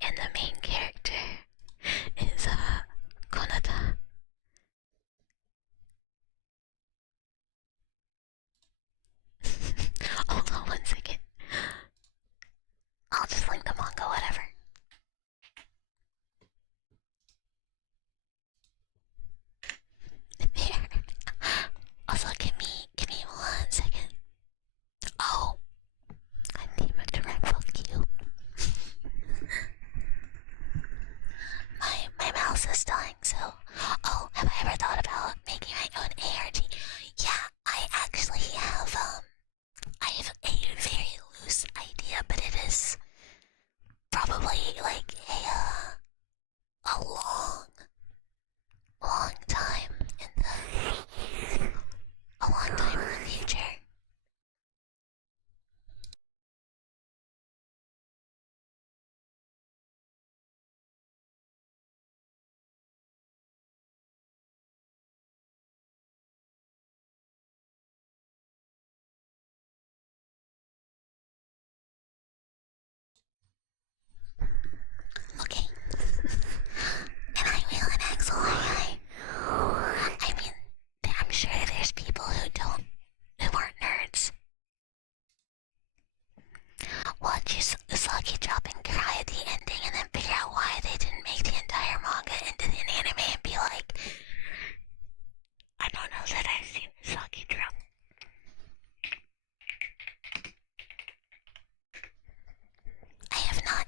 And the main character is Konata. Hold on 1 second. I'll just link the manga, whatever. There. Also, give me 1 second. Oh, I need a direct fuck you. My mouse is dying, so. Oh, have I ever thought about making my own ARG? Yeah, I actually have. I have a very loose idea, but it is probably like a long time in the future. Okay. And I will, and actually, I mean, I'm sure there's people who aren't nerds. Watch Usagi drop and cry at the ending and then figure out why they didn't make the entire manga into an anime and be like, I don't know that I've seen Usagi drop. I have not.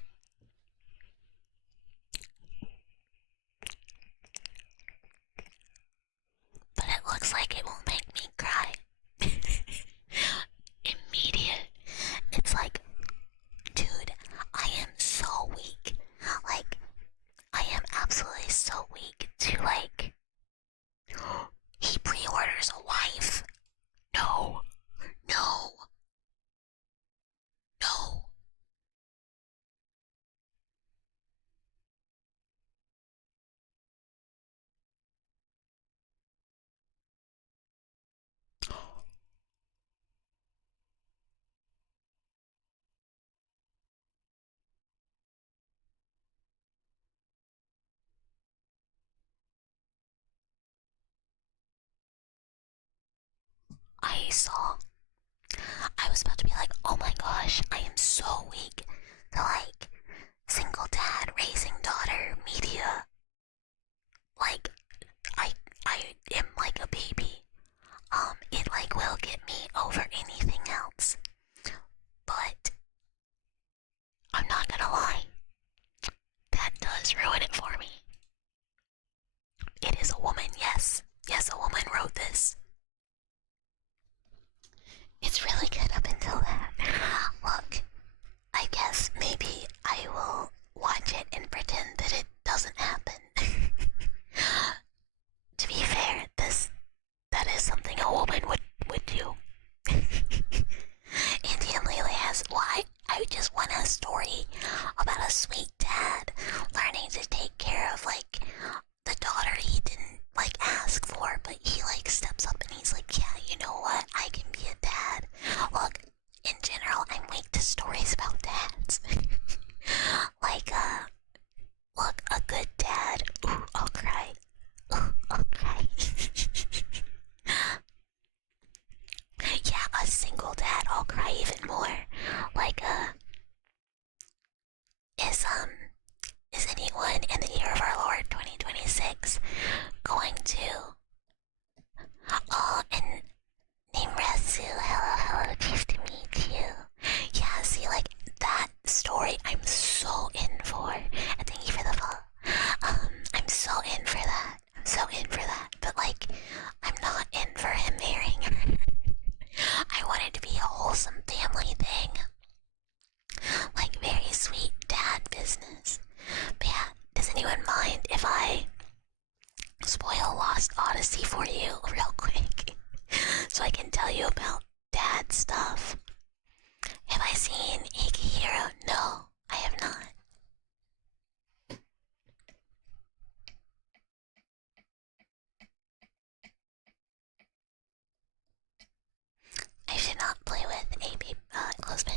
But it looks like it will make me cry. Immediate. It's like, dude, I am so weak. Like, I am absolutely so weak to like. He pre-orders a wife. No, no, no. I saw. I was about to be like, oh my gosh, I am so weak to like single dad raising daughter media. Like, I I am like a baby. It like will get me over anything else. But I'm not gonna lie, that does ruin it for me. It is a woman, yes. Yes, a woman wrote this. It's really good up until that. Look, I guess maybe I will watch it and pretend that it doesn't happen. To be fair, that is something a woman would do. Andy and Lily has why I just want a story about a sweet dad learning to take care of like the daughter he didn't like ask for, but he like steps up and he's like, yeah, you know what? I can be a dad. Look, in general, I'm weak to stories about dads. Like, look, a good dad. Ooh, I'll cry. Ooh, I'll cry. Yeah, a single dad, I'll cry even more. Like, is anyone in the year of our Lord 2026 going to? Oh, and Nimrasu, hello, hello, nice to meet you. Yeah, see, like, that story I'm so in for. And thank you for the follow. I'm so in for that. I'm so in for that. But, like, I'm not in for him marrying her. I want it to be a wholesome family thing. Like, very sweet dad business. But yeah, does anyone mind if I spoil Lost Odyssey for you real quick? So I can tell you about dad stuff. Have I seen Ikihiro? No, I have not. I should not play with a clothespin.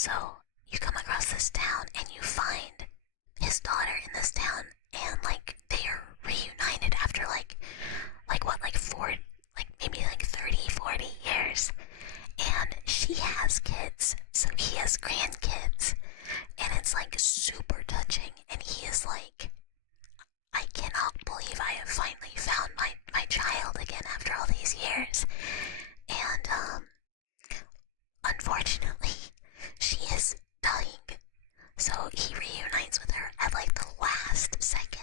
So you come across this town and you find his daughter in this town, and like they are reunited after like what, like maybe like 30, 40 years. And she has kids, so he has grandkids, and it's like super touching. And he is like, I cannot believe I have finally found my child again after all these years. And unfortunately, she is dying. So he reunites with her at like the last second,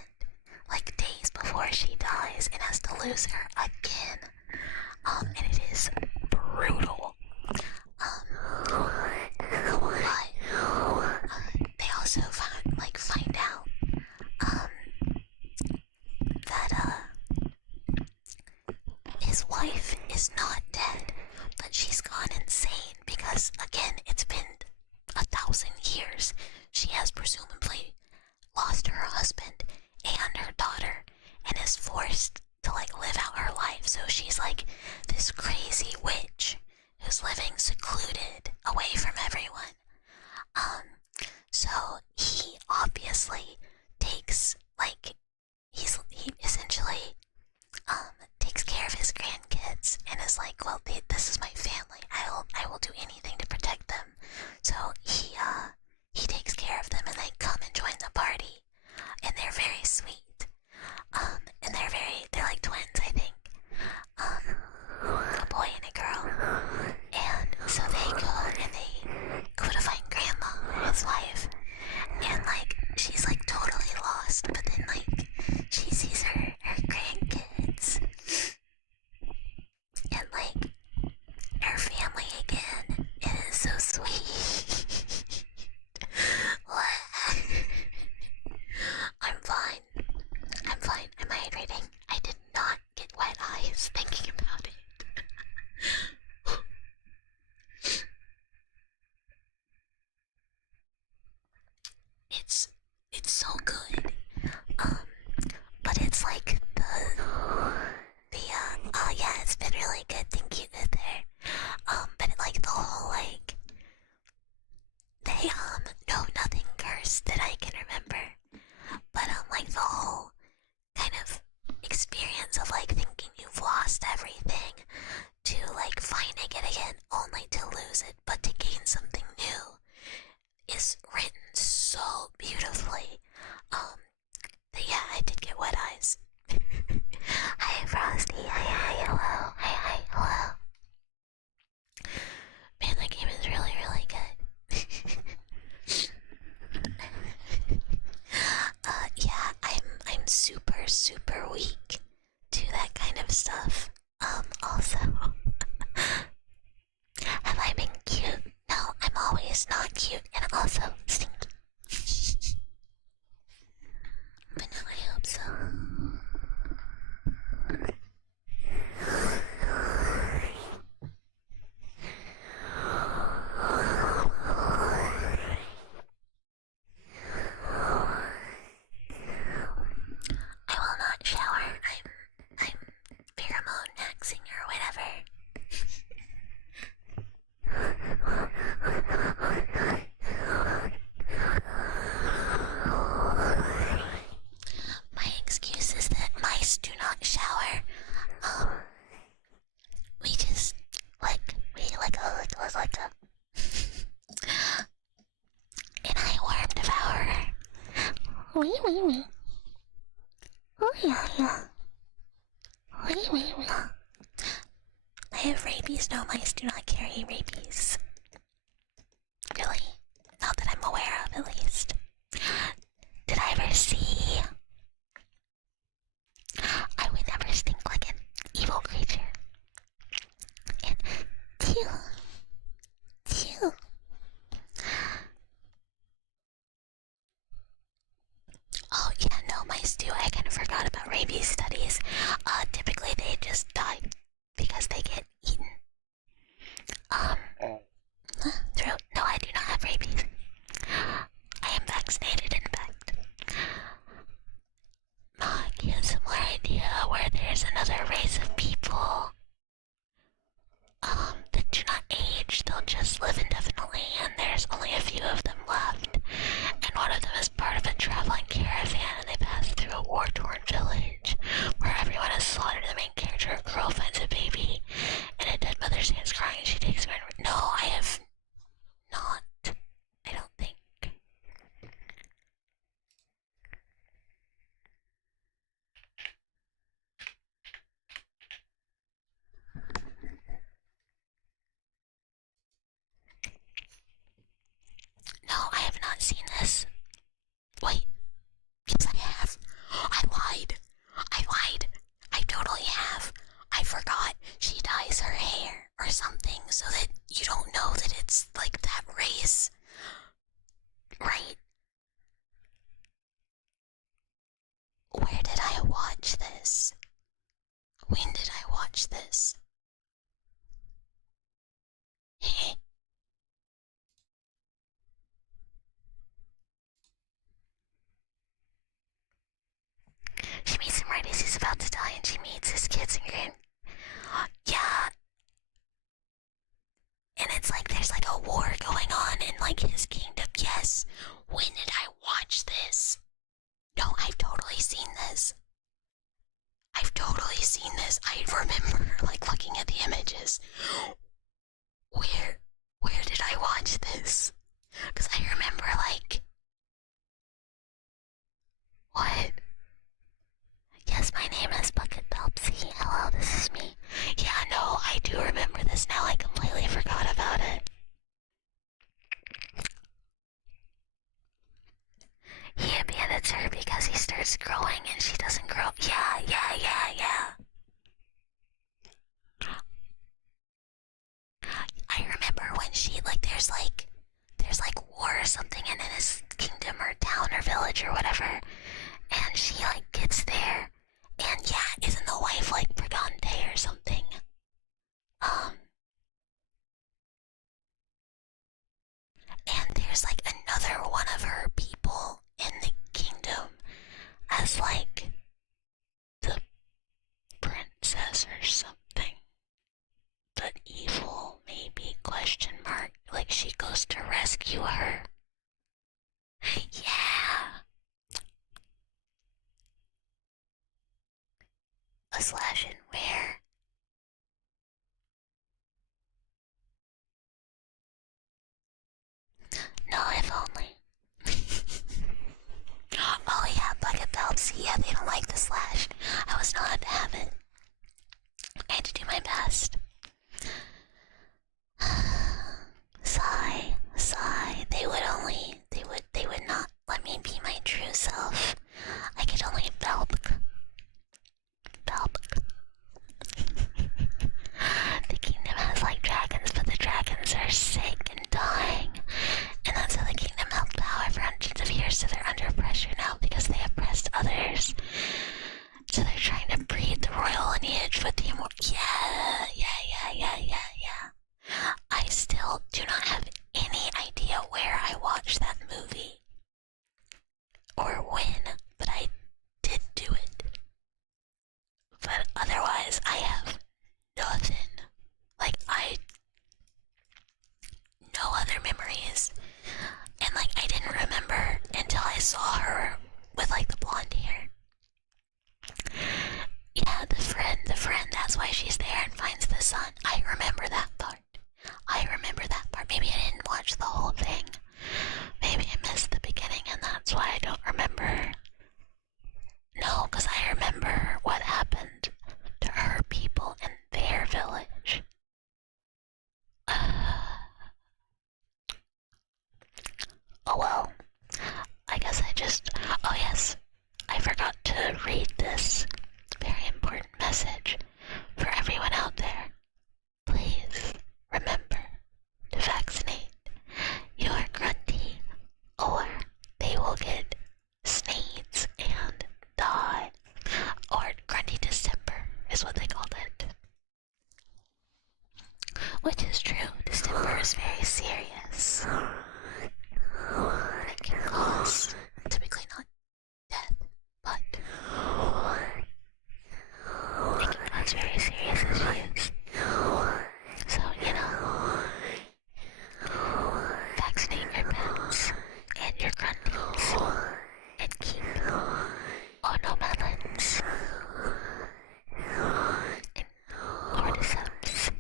like days before she dies, and has to lose her again. And it is brutal. They also find out that his wife is not dead, but she's gone insane because, again, it's been 1,000 years. She has presumably lost her husband and her daughter and is forced to like live out her life. So she's like this crazy witch who's living secluded away from everyone. So he obviously takes he essentially takes care of his grandkids and is like, well, this is my family. I will do anything to protect them. So he takes care of them, and they come and join the party, and they're very sweet. And they're like twins, I think. A boy and a girl. And so they go to find grandma, his wife, and like she's like totally lost, but then like she sees her grandkids and like her family again. It is so sweet. I'm fine. I'm hydrating. I did not get wet eyes thinking about it. It's so good. But it's like yeah, it's been really good. Thank you, good there. But like the whole like they know nothing cursed that I can remember. But like the whole kind of experience of like thinking you've lost everything to like finding it again only to lose it but to gain something new is written so beautifully. Yeah, I did get wet eyes. Hi Frosty, hi, hello, hi, hello. Man, that game is really, really good. Yeah, I'm super, super weak to that kind of stuff. Also, have I been cute? No, I'm always not cute, and also stinky. But no, I hope so. I will not shower. I'm pheromone maxing or whatever. My excuse is that mice do not shower. We just like a and I worm devourer. Wee. Oh yeah. Wee. I have rabies. No, mice do not carry rabies. Really? Not that I'm aware of, at least. Did I ever see? I would never stink like an evil creature. And two. Oh yeah, no, mice do. I kind of forgot about rabies studies. Typically they just die because they get eaten. it's like that race, right? Where did I watch this? When did I watch this? She meets him right as he's about to die, and she meets his kids and grand. Yeah, and it's like there's like a war going on in like his kingdom. Yes. When did I watch this? No, I've totally seen this. I've totally seen this. I remember like looking at the images. Where where did I watch this? Because I remember like what? Yes, my name is Bucket Belpsy. Hello, this is me. Yeah, no, I do remember this now. I completely forgot about it. He abandons her because he starts growing and she doesn't grow. Yeah, yeah, yeah, yeah. I remember when she, like, there's war or something in his kingdom or town or village or whatever, and she, like, gets there, and yeah, isn't the wife, like, Brigante or something? And there's, like, another one of her people in the kingdom as, like, the princess or something. But evil, maybe, question mark. Like, she goes to rescue her. Yeah. A slash in where? No, if only. Oh yeah, bucket belts. Yeah, they don't like the slash. I was not to have it. I had to do my best. Sigh, sigh. They would not let me be my true self. I could only belk. The kingdom has like dragons, but the dragons are sick and dying. And that's how the kingdom held power for hundreds of years, so they're under pressure now because they oppressed others. So they're trying to breed the royal lineage with the immortal. Yeah. I still do not have any idea where I watched that movie or when, but I did do it. But otherwise, I have nothing. Like, no other memories. And, like, I didn't remember until I saw her with, like, the blonde hair. Yeah, the friend, that's why she's there and finds the sun. I remember that part. Maybe I didn't watch the whole thing. Maybe I missed the beginning and that's why I don't remember. No, because I remember what happened to her people in their village. Oh well. I guess I just... Oh yes, I forgot to read this very important message for everyone out there. Please remember to vaccinate your grunty or they will get sneeze and die. Or grunty distemper is what they called it. Which is true, distemper is very serious. It can cause, typically not death, but it can cause very serious issues. So, vaccinate your pets and your grunties and keep onomelons and cordyceps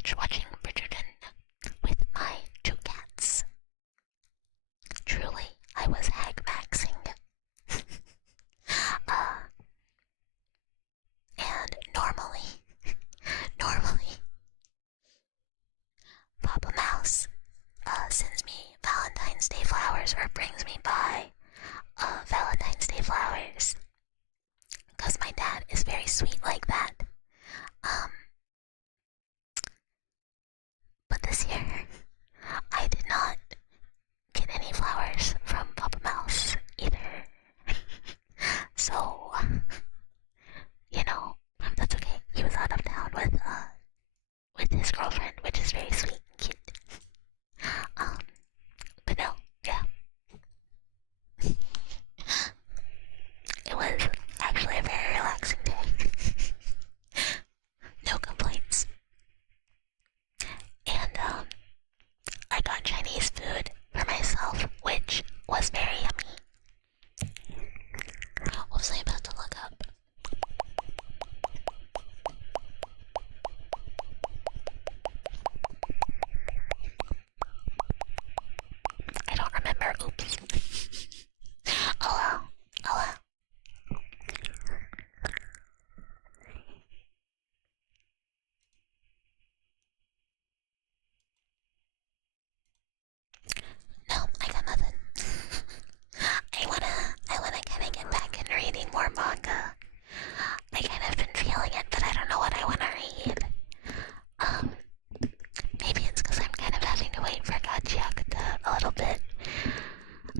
couch watching Bridgerton with my 2 cats. Truly, I was hag maxing. And normally, Papa Mouse sends me Valentine's Day flowers or brings me by Valentine's Day flowers. Because my dad is very sweet like that. But this year, I did not get any flowers from Papa Mouse either. So, that's okay. He was out of town with his girlfriend, which is very sweet and cute. But no, yeah. It was actually a very relaxing day. No complaints. And I got Chinese food for myself, which was very yummy. What was I about to look up? I don't remember. Oops. Oh well. No, I got nothing. I wanna kinda get back into reading more manga. I kind of been feeling it, but I don't know what I wanna read. Maybe it's because I'm kind of having to wait for Gachiakuta a little bit.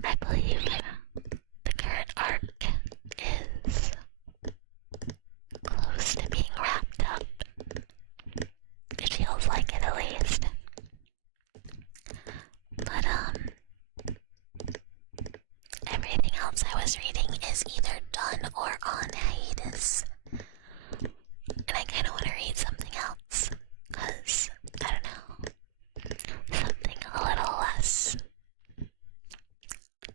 I believe the current arc is close to being wrapped up. It feels like it at least. But everything else I was reading is either done or on hiatus. And I kinda wanna read something else. Cause, I don't know, something a little less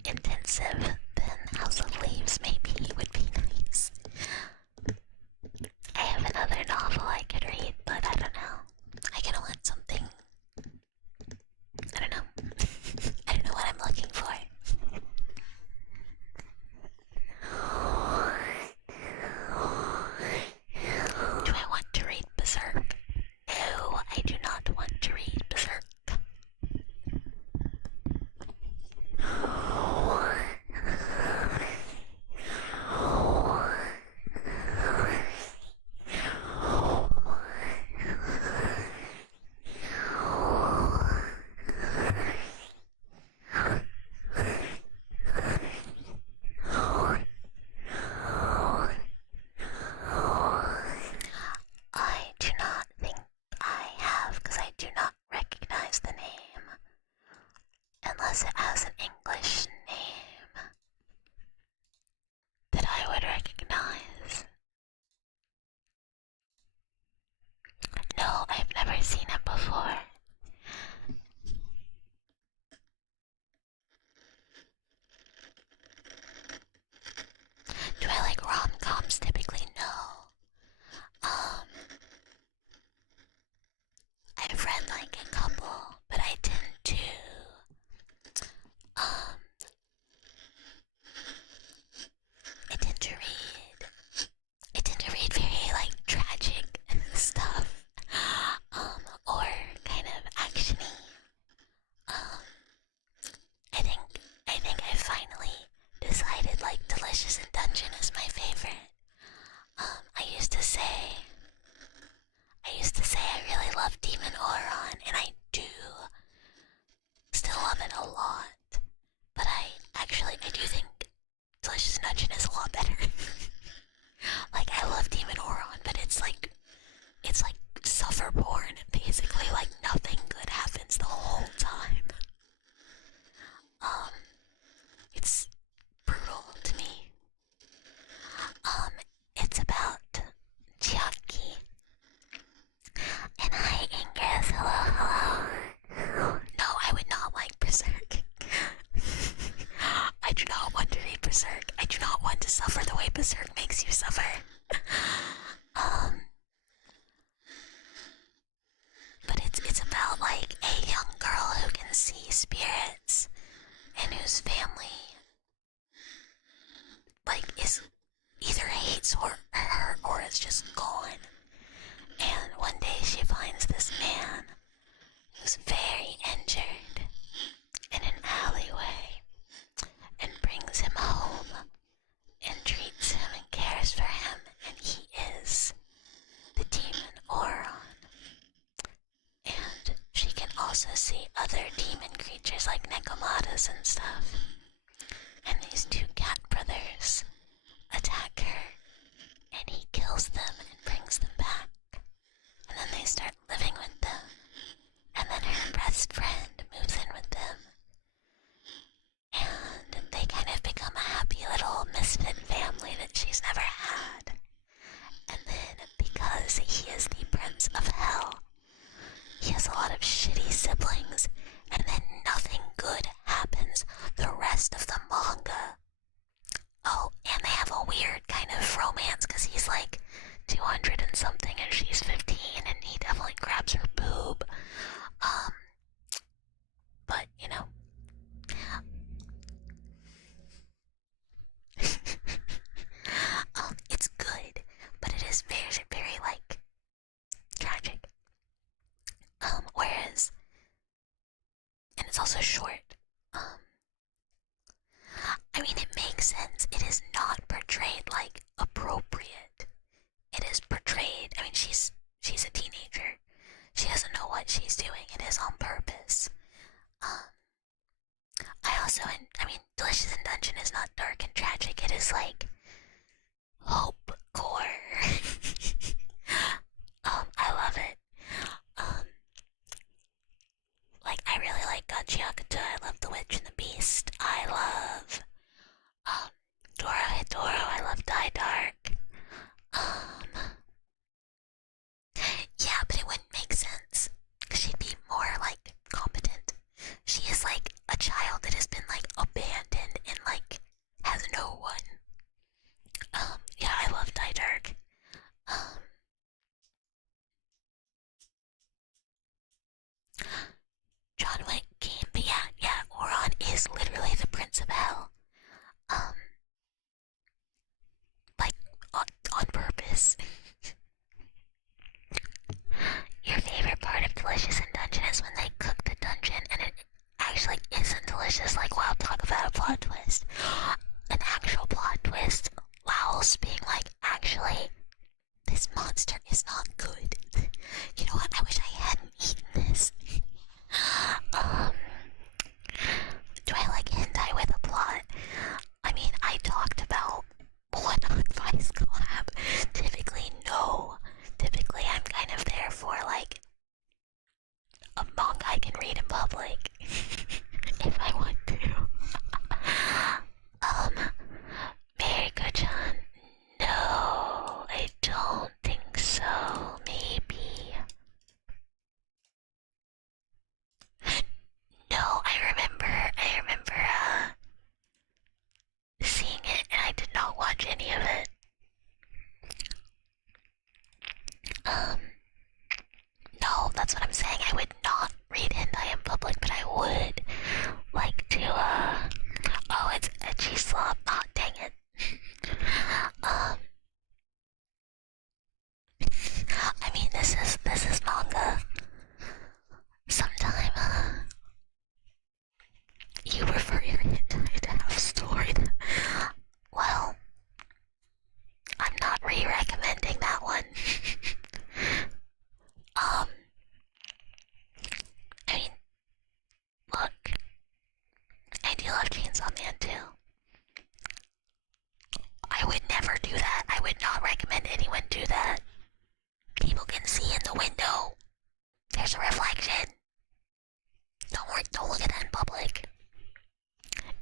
intensive than House of Leaves maybe would be nice. I have another novel I could read, but I don't know. I kinda want something. I don't know. I don't know what I'm looking for. Do I want to read Berserk? No, I do not want to read Berserk. I do not think I have, because I do not recognize the name unless it has an English name that I would recognize. No, I've never seen it before. Do I like rom-coms? Typically, no. I've read like a couple, but I tend to um I tend to read very like tragic stuff. Or kind of actiony. I think I finally decided like Delicious in Dungeon is my favorite. I used to say I really love Demon Oron, and I do, whose family, like, is either hates her or is just gone. And one day she finds this man who's very injured in an alleyway and brings him home and treats him and cares for him, and he is the demon Oron. And she can also see other demon creatures like Nekomatas and stuff. And these two cat brothers attack her, and he kills them and brings them back. And then they start living with them. And then her best friend moves in with them. And they kind of become a happy little misfit family that she's never had. And then, because he is the Prince of Hell, he has a lot of shitty siblings, and then nothing good happens the rest of the manga. Oh, and they have a weird kind of romance, because he's like 200 and something and she's 15, and he definitely grabs her boob. But, you know. It's good, but it is very, very, like, tragic. Whereas, and it's also short. I mean, it makes sense. It is not portrayed like appropriate. It is portrayed, I mean, she's a teenager. She doesn't know what she's doing. It is on purpose. I mean, Delicious in Dungeon is not dark and tragic. It is like hope core. I love it. Like, I really like Gachiakuta. I love The Witch and the Beast. I love Doro. I love Die Dark. Yeah, but it wouldn't make sense. She'd be more, like, competent. She is, like, a child that has been, like, abandoned and, like, has no one. Yeah, I love Die Dark. John Wick game, but yeah, Oron is literally the Prince of Hell. Like, on purpose. Your favorite part of Delicious in Dungeon is when they cook the dungeon and it actually isn't delicious. Like, wow, talk about a plot twist. An actual plot twist. Laos being like, actually, this monster is not good. You know what? I wish I hadn't eaten this. Do I like hentai with a plot? I mean, I talked about one on Vice Collab. Typically, no. Typically, I'm kind of there for, like, a manga I can read in public. If I want to. Mariko-chan, no, I don't think so. Maybe. No, I remember, seeing it, and I did not watch any of it. No, that's what I'm saying. I would not read hentai in public, but I would like to, oh, it's ecchi slop. Oh, dang it. I mean, this is manga. Sometime, you prefer your hentai to have a story. Well, I'm not re-recommending that one. I mean, look, I do love Chainsaw Man too. I would never do that. I would not recommend anyone do that. People can see in the window. There's a reflection. Don't look at that in public.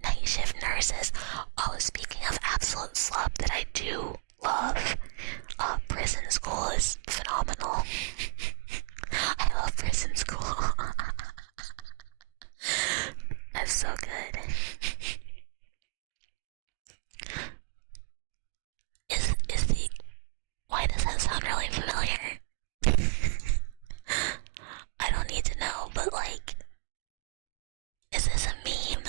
Night shift nurses. Oh, speaking of absolute slop that I do love, Prison School is phenomenal. I love Prison School. That's so good. Is the... Why does that sound really familiar? I don't need to know, but like... Is this a meme?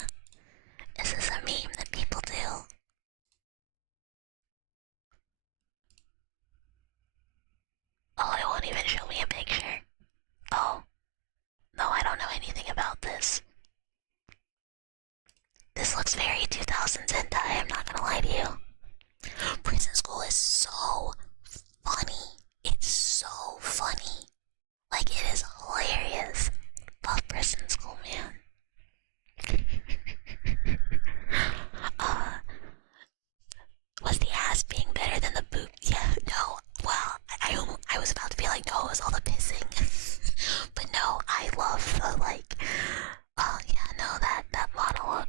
This looks very 2000s hentai, I'm not gonna lie to you. Prison School is so funny. It's so funny. Like, it is hilarious. Love Prison School, man. Was the ass being better than the boob? Yeah, no. Well, I was about to be like, no, it was all the pissing. But no, I love the, like, yeah, no, that monologue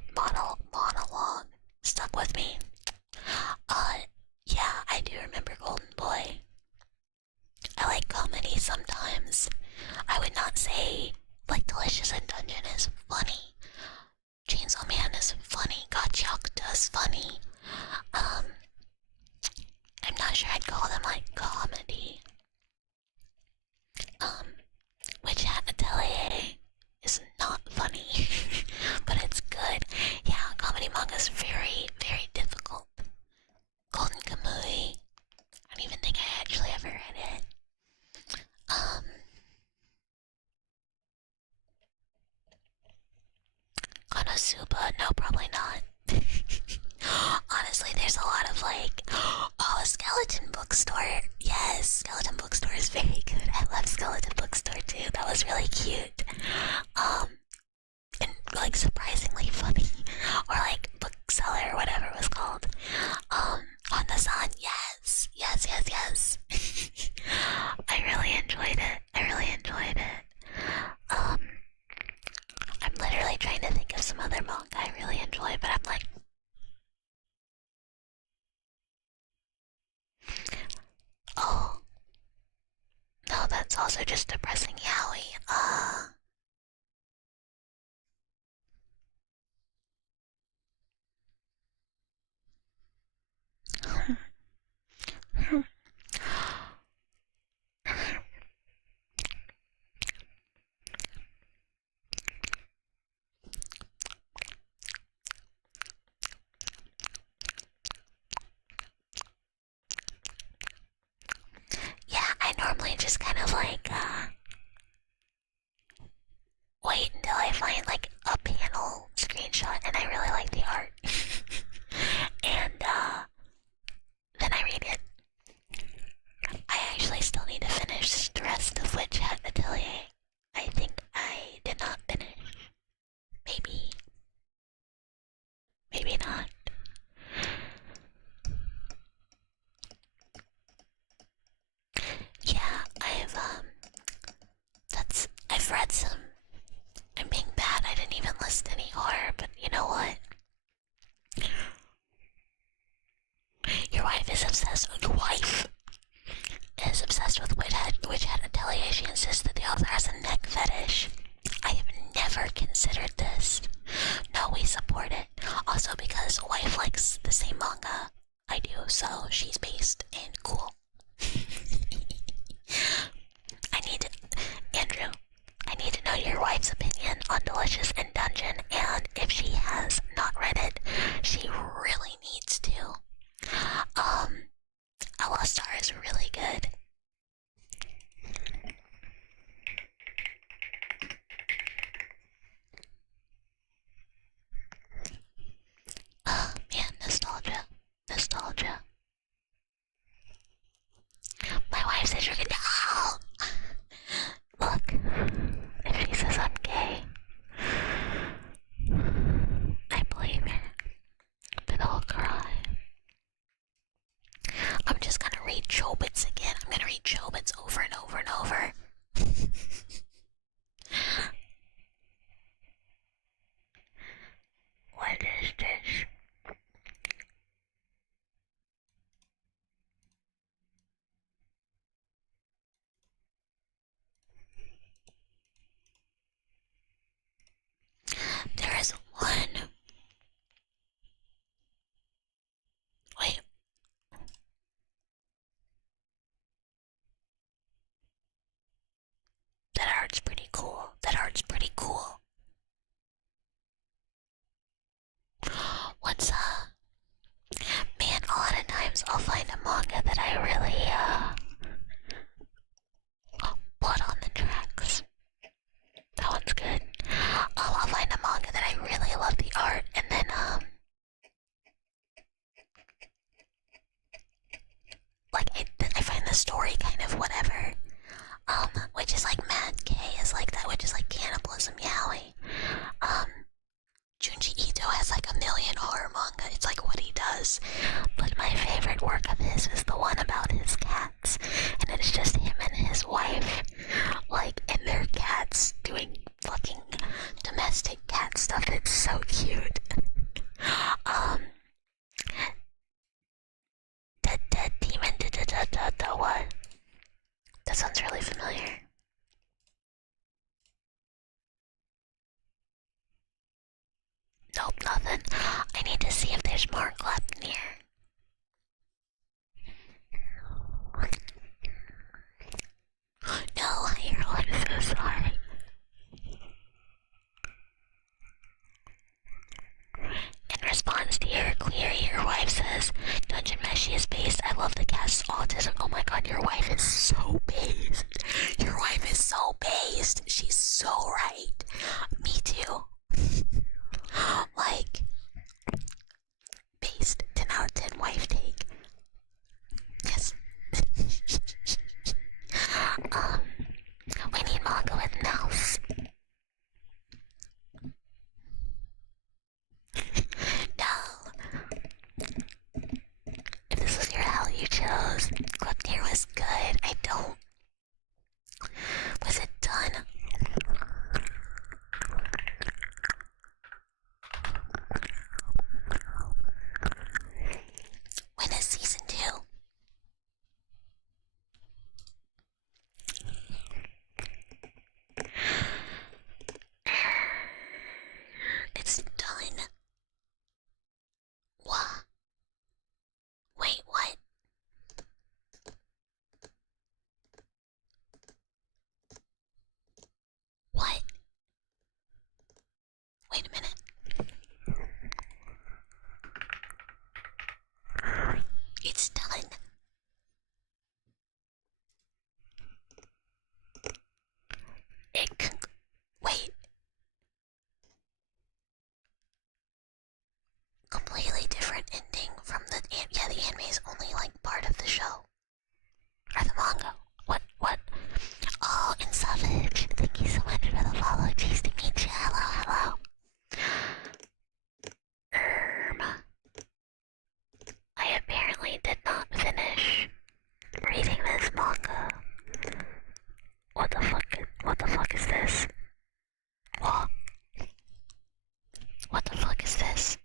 stuck with me. Yeah, I do remember Golden Boy. I like comedy sometimes. I would not say, like, Delicious in Dungeon is funny. Chainsaw Man is funny. Gotchakta is funny. I'm not sure I'd call them, like, comedy. Witch Hat Atelier is not funny, but it's good. Yeah, comedy manga is very, very difficult. Golden Kamuy, I don't even think I actually ever read it. Konosuba, no, probably not. Honestly, there's a lot of like, oh, a skeleton bookstore. Yes, skeleton bookstore is very good. I love skeleton bookstore too. That was really cute. And like surprisingly funny, or like bookseller or whatever it was called. On the sun, yes. I really enjoyed it. I'm literally trying to think of some other manga I really enjoy, but I'm like, oh, no, that's also just depressing yaoi. Yeah, I normally just kind of like, wait until I find like a panel screenshot and I really like the art. And then I read it. I actually still need to finish the rest of Witch Hat Atelier. I think I did not finish. Maybe not. Yeah, I've read some. I'm being bad, I didn't even list any horror, but you know what? Your wife is obsessed with Witch Hat Atelier. She insists that the author has a neck fetish. I have never considered this. No, we support it. Also because wife likes the same manga I do, so she's based in cool. Andrew, I need to know your wife's opinion on Delicious in Dungeon, and if she has not read it, she really needs to. Alastar is really good. Man, nostalgia. My wife says you're gonna. Oh! Look, if she says I'm gay, I believe her, but I'll cry. I'm just gonna read Chuubas again. I'm gonna read Chuubas over and over and over. What is this? There is one. Wait. That art's pretty cool. What's man, a lot of times I'll find a manga that I really oh, Blood on the Tracks. That one's good. I'll find a manga that I really love the art, and then cute. Dead demon, what? That sounds really familiar. Nope, nothing. I need to see if there's more Glepnir. No, Hero, I'm so sorry. In response to your query, your wife says, Dungeon Meshi is based. I love the cast's autism. Oh my god, your wife is so based. Your wife is so based. She's so right. Me too. Like, based. 10 out of 10 wife take. Yes. We need manga with mouse. No. If this was your hell you chose, Glepnir was good. I don't. Was it done? When is season 2? It's done. What? Wait, what? What? Wait a minute. It's done. Wait. Completely different ending from the anime is only like part of the show. Or the manga. What? Oh, and Savage. Thank you so much for the follow. Cheese to meet you. Hello. I apparently did not finish reading this manga. What the fuck is this? What the fuck is this?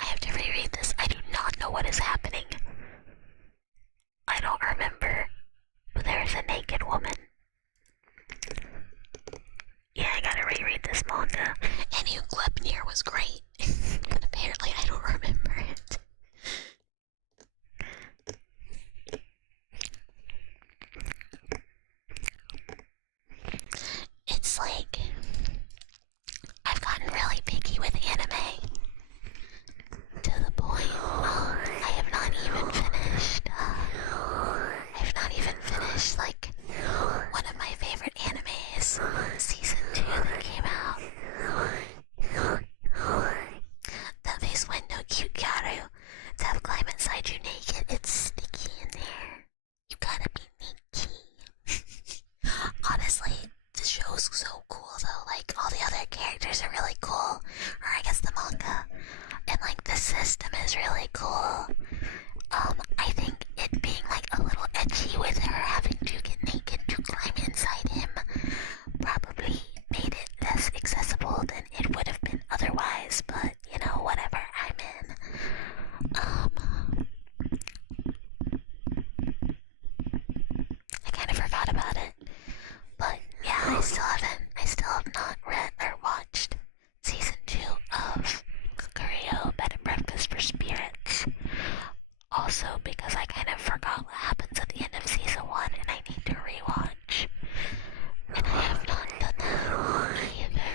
I have to reread this. I do not know what is happening. I don't remember. But there is a naked woman. Yeah, I gotta reread this manga. And you Glepnir was great. But apparently I don't remember it. It's like I've gotten really picky with anime to the point I have not even finished like one of my favorite animes, season 2 that came out. That face window, cute Garu. To have climb inside you naked, it's sticky in there. You gotta be naked. Honestly, the show's so cool though. Like, all the other characters are really cool. Or I guess the manga. And like, the system is really cool. I think it being like a little edgy with her having to get naked to climb inside him probably made it less accessible than it would have been otherwise, but you know, whatever, I'm in. I kind of forgot about it. But yeah, I still have not read or watched season 2 of Kukurio Bed and Breakfast for Spirits. Also because I kind of forgot what happens at the end of season 1 and I need to rewatch. And I have not done that either.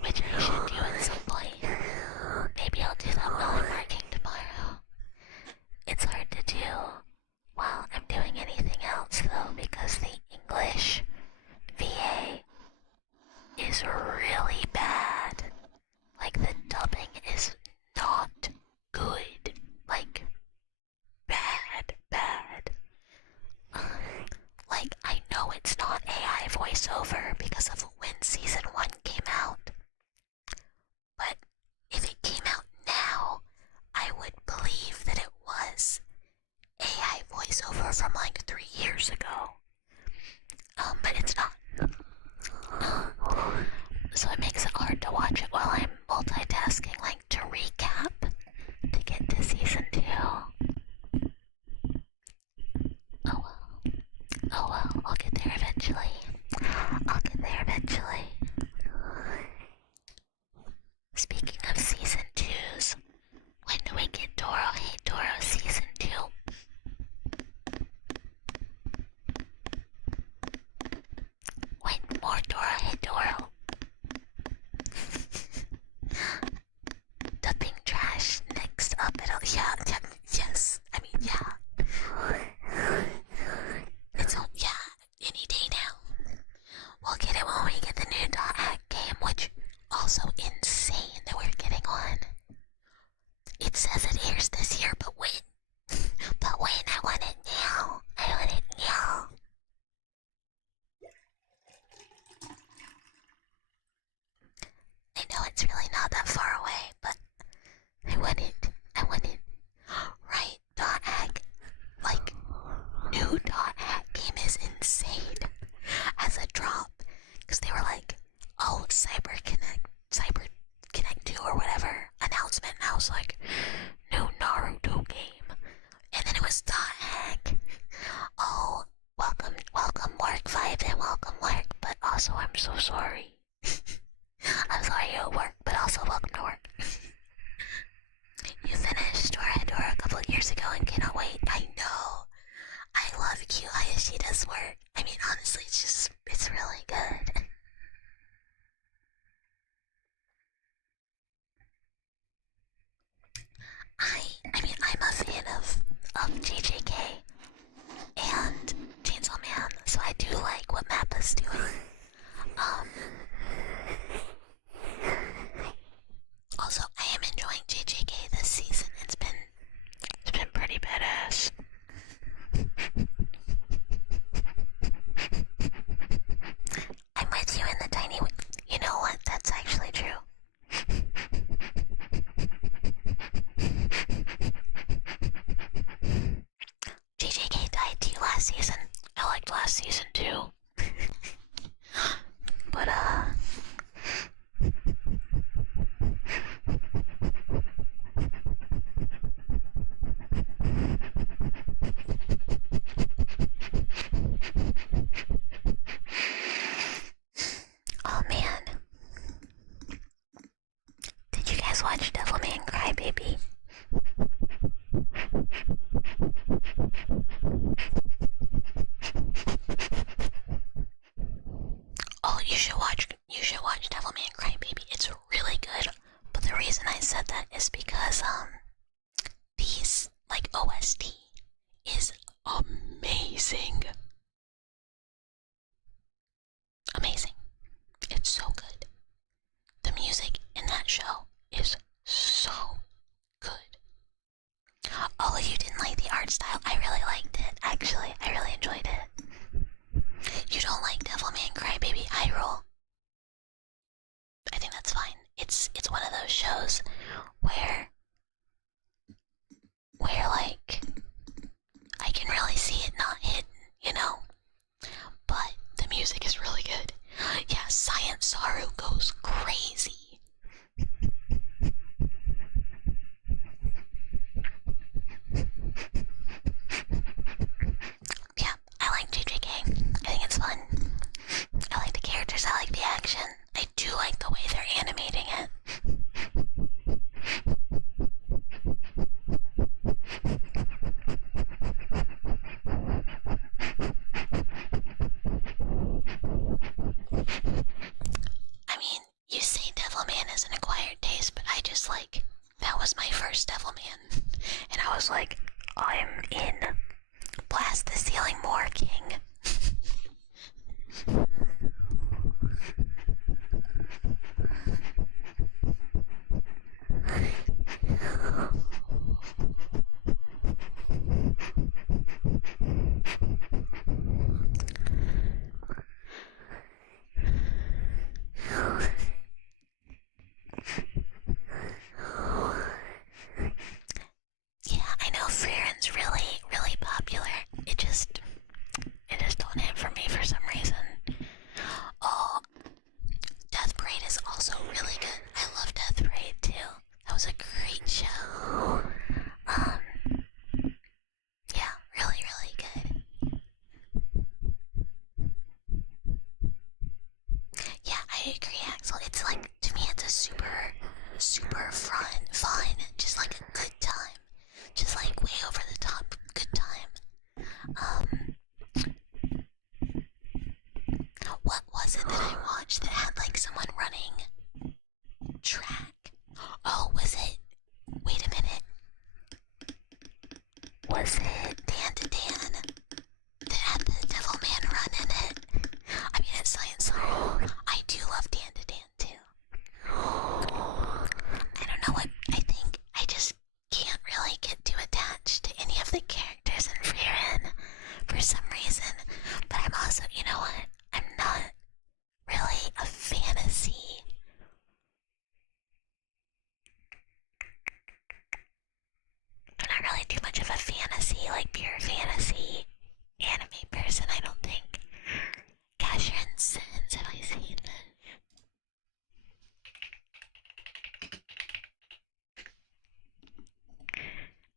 Which I should do at some point. Maybe I'll do that while I'm working tomorrow. It's hard to do while I'm doing anything else though, because the English VA is really bad. Like, the dubbing is not good. Like, bad. Like, I know it's not AI voiceover because of when season 1 came out. But if it came out now, I would believe that it was AI voiceover from like 3 years ago. Also, I'm so sorry. I'm sorry you're at work, but also welcome to work. You finished Toradora a couple of years ago and cannot wait. I know. I love cute Hayashida's work. I mean, honestly, it's really good. I mean, I'm a fan of JJK and Chainsaw Man, so I do like what Mappa's doing. Also, I am enjoying JJK this season. It's been pretty badass. I'm with you in the tiny. You know what? That's actually true. JJK died too last season. I liked last season too. But oh man. Did you guys watch Devilman Crybaby? Oh, you should watch Devilman Crybaby. It's really good. But the reason I said that is because these like OST is amazing. Amazing. It's so good. The music in that show is so good. Oh, you didn't like the art style? I really liked it. Actually, I really enjoyed it. You don't like Devilman Crybaby Hyrule? I think that's fine. It's one of those shows where like I can really see it not hidden, you know? But the music is really good. Yeah, Science Saru goes crazy. Yeah, I like JJK. I think it's fun. I like the characters, I like the action. I do like the way they're animating it. I mean, you say Devilman is an acquired taste, but I just like, that was my first Devilman. And I was like, I'm in. Blast the ceiling more, King. Yeah, I know Frierin's really popular. It just don't hit for me for some reason. Oh, Death Parade is also really good. I love Death Parade too. That was a great show. Yeah, really good. Yeah, I agree, Axel. It's like, to me, it's a super fun, just like a good time. Just like way over the top good time. What was it that I watched that had like someone running track? Oh, was it? Wait a minute. Was it Dan to Dan that had the Devilman run in it? I mean, it's Science Song. I do love Dan to Dan too. I don't know what, I think I just can't really get too attached to any of the characters in Frieren for some reason. But I'm also, you know what? I'm not really a fantasy. I'm not really too much of a fantasy, like pure fantasy anime person, I don't think. Casher and Sins, have I seen this?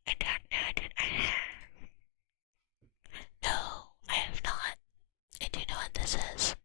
I don't know, did I have? No, I have not. I do know what this is.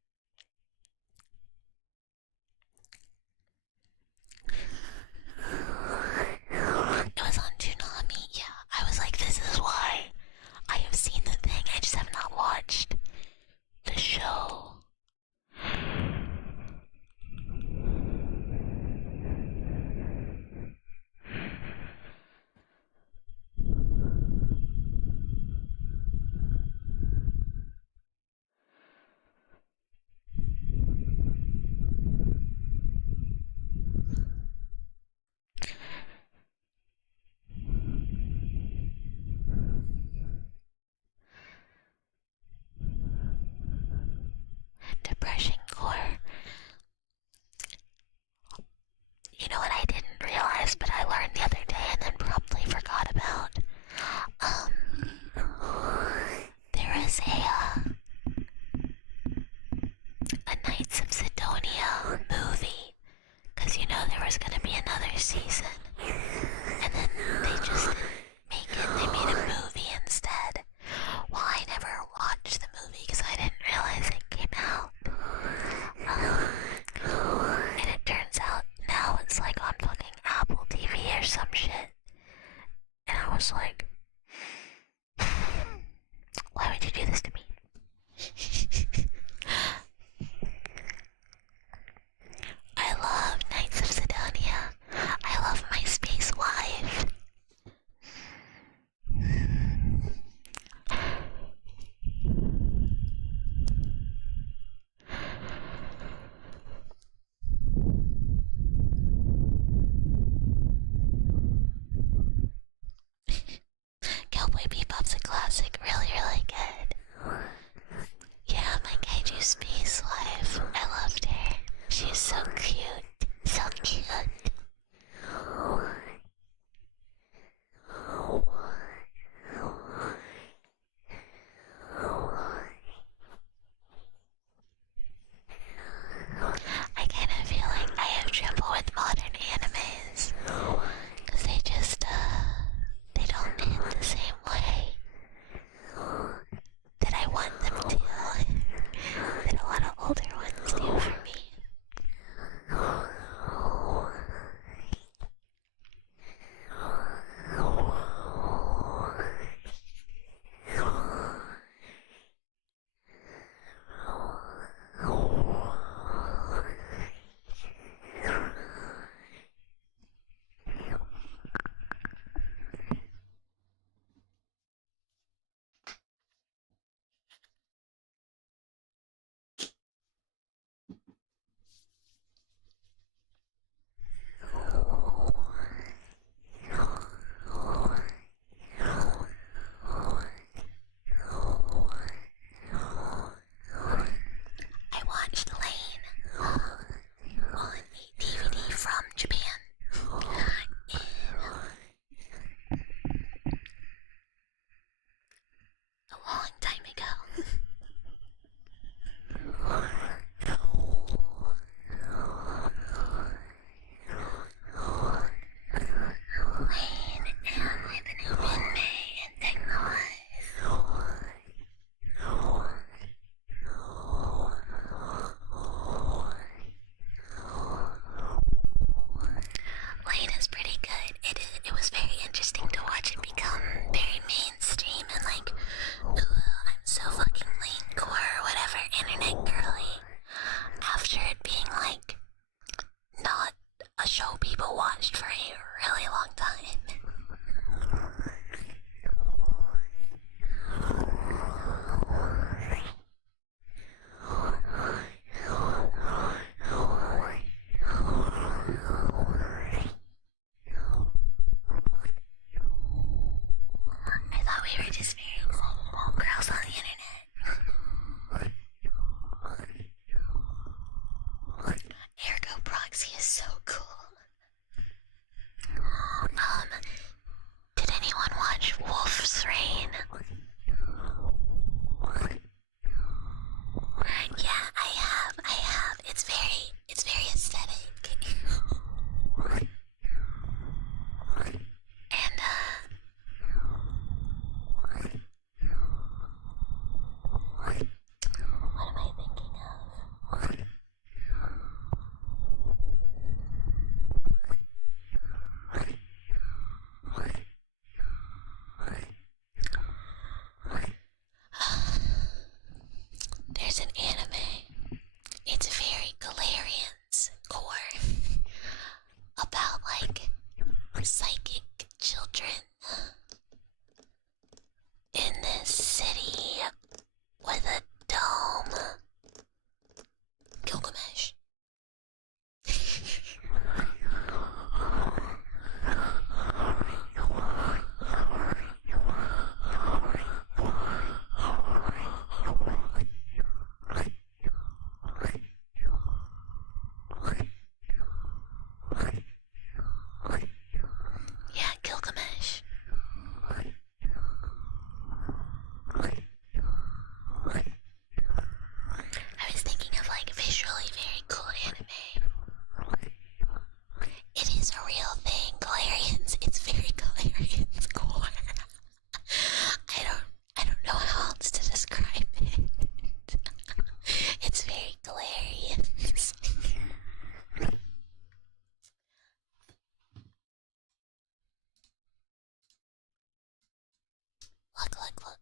look.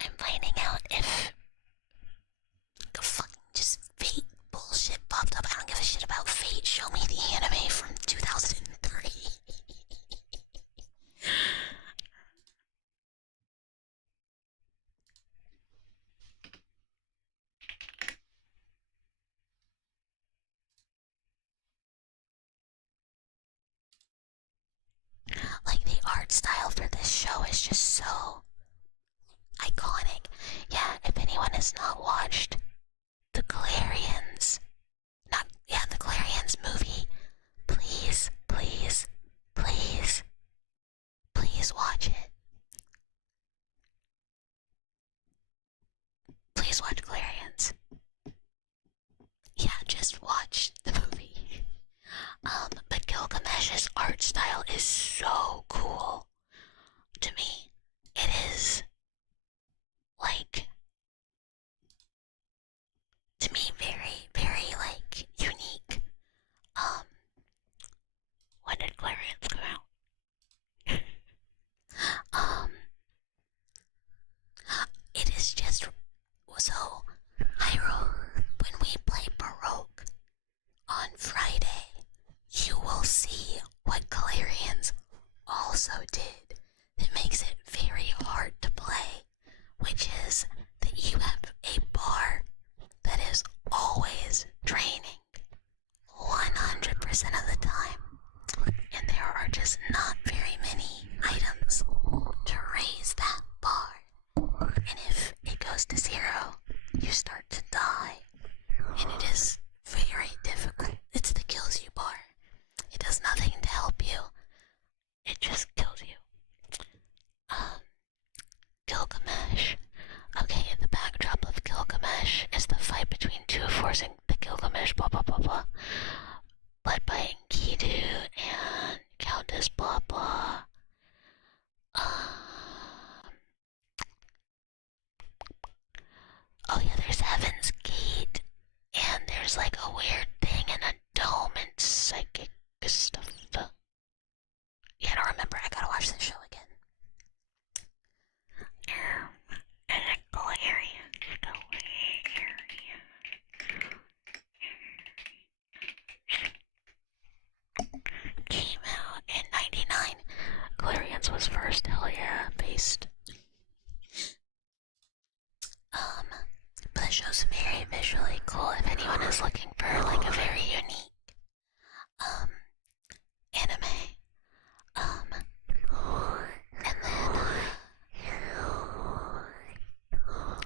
I'm finding out if the fucking just Fate bullshit popped up. I don't give a shit about Fate. Show me the anime from 2003. Like, the art style for this show is just so iconic. Yeah, if anyone has not watched the Clarions, the Clarions movie, please, please, please, please watch it. Please watch Clarions. Yeah, just watch the movie. But Gilgamesh's art style is so cool. To me, it is like, to me, very, very like unique. When did Clarions come out? It is just so. Hyrule, when we play Baroque on Friday, you will see what Clarions also did that makes it very hard to play, which is that you have a bar that is always draining 100% of the time, and there are just not very many items to raise that bar, and if it goes to zero, you start to die, and it is very difficult. It's the kills you bar. It does nothing to help you. It just kills you. Gilgamesh. Okay, the backdrop of Gilgamesh is the fight between two forcing the Gilgamesh blah blah blah blah, led by Enkidu and Countess blah blah. Oh yeah, there's Heaven's Gate, and there's like a weird thing in a dome and psychic stuff. Yeah, I don't remember. I gotta watch this show again. And then came out in '99. Clarions was first, hell yeah, based. But the show's very visually cool if anyone is looking for like a very unique anime. And then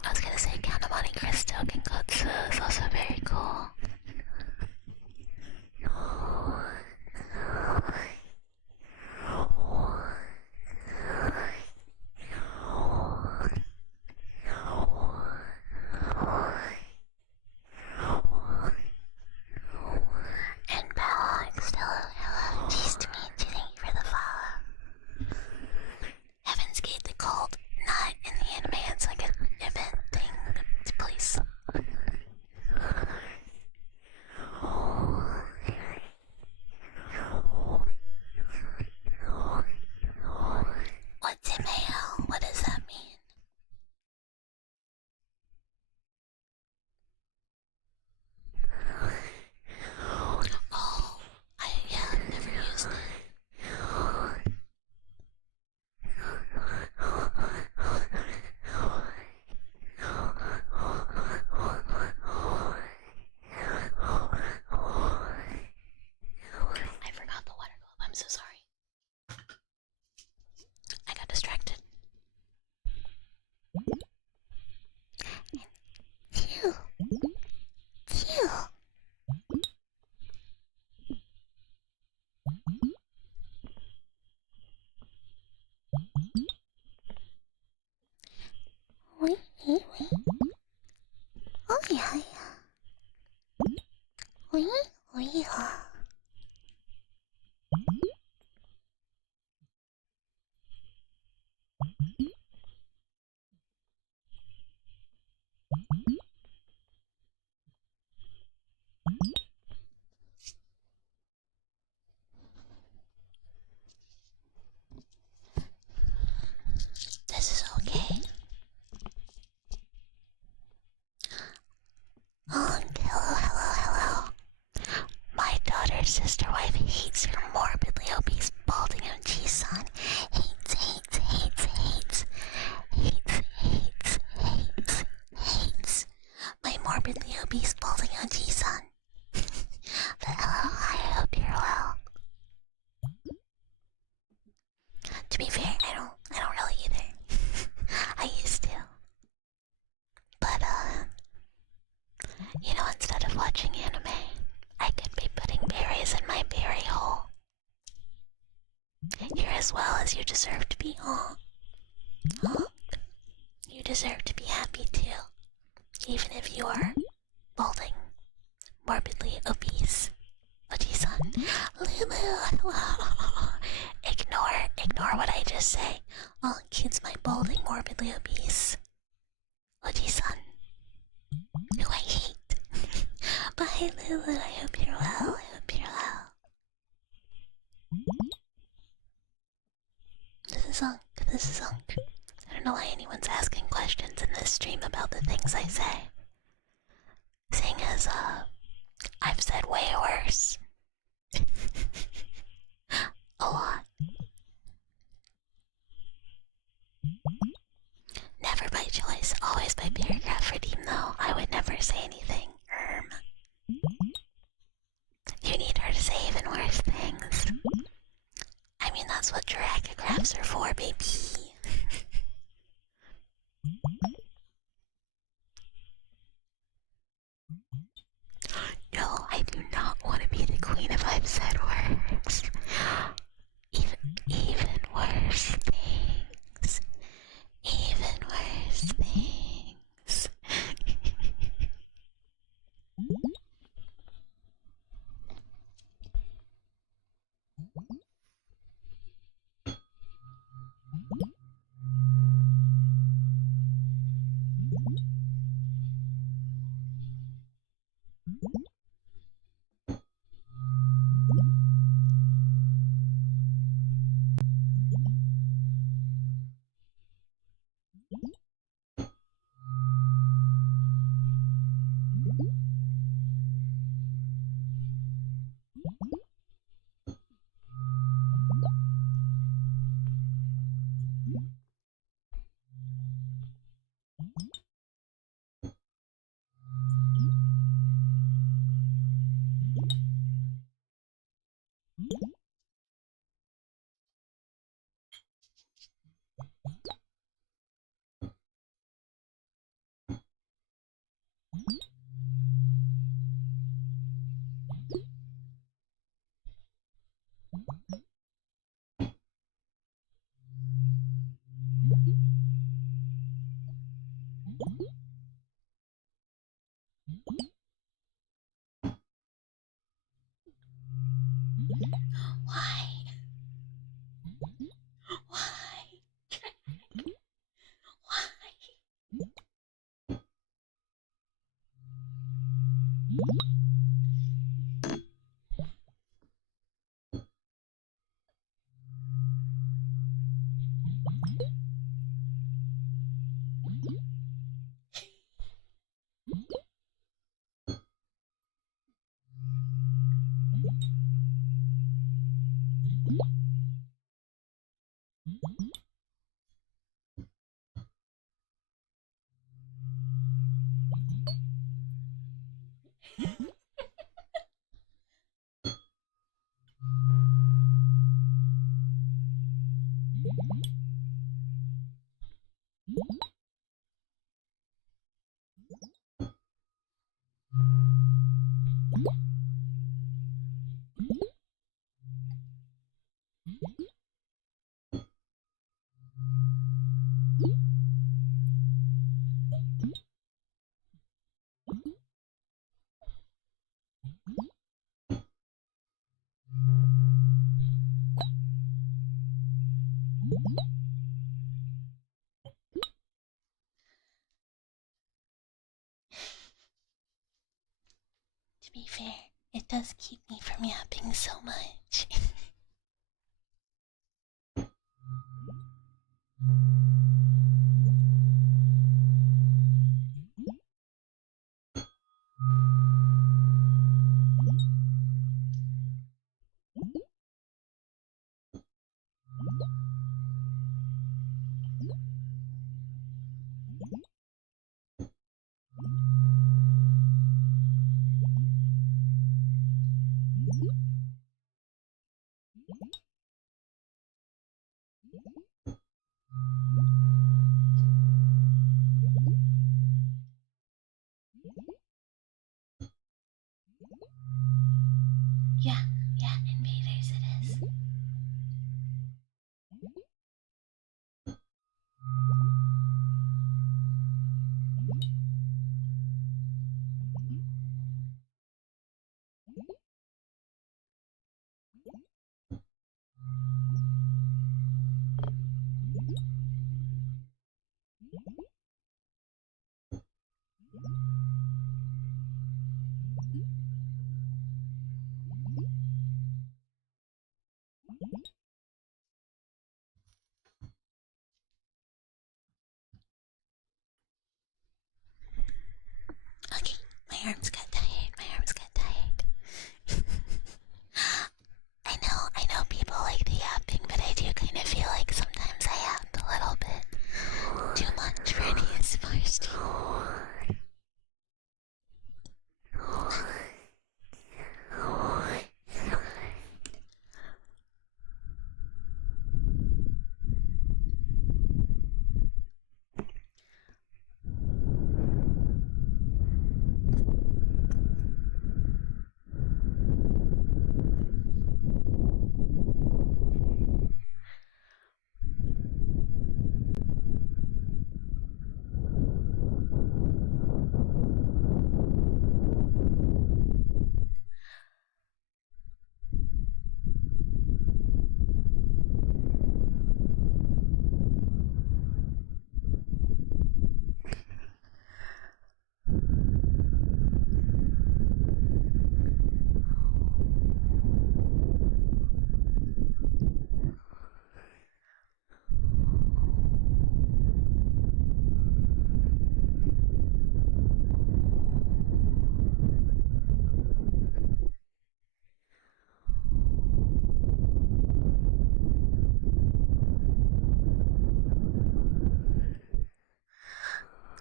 I was gonna say Count of Monte Cristo Genkotsu is also very cool. And Alex, hello, cheese to meet you, thank you for the follow. Heaven's Gate, the cult, not in the anime, it's like an event thing, please. What's MAL? What does that mean? Oh, I've never used it. I forgot the water globe, I'm so sorry. I got distracted. Phew. Phew. Wait. Oh yeah, yeah. Wait. sister wife hates your morbidly obese balding OG-san. Hates, hates, hates, hates. Hates, hates, hates, hates. My morbidly obese balding OG-san. But hello, I hope you're well. To be fair, I don't really either. I used to. But you know, instead of watching anime, I could be putting berries in my berry hole. You're as well as you deserve to be, huh? You deserve to be happy too, even if you are balding, morbidly obese. Oji-san, Lulu, ignore what I just say. Oh, kids, my balding, morbidly obese. Oji-san, who I hate. Bye, Lulu. I hope you're well. I hope you're well. This is Unk. This is Unk. I don't know why anyone's asking questions in this stream about the things I say. Seeing as, I've said way worse. A lot. Never by choice, always by paragraph redeem though. I would never say anything. You need her to say even worse things. I mean, that's what dragographs are for, baby. No, I do not want to be the queen if I've said words. Even worse things. Even worse things. Why? Why? To be fair, it does keep me from yapping so much. Yeah, yeah, invaders it is. Okay, my arms got tired. My arms got tired. I know people like the yapping, but I do kind of feel like sometimes I yap a little bit too much for any ASMR.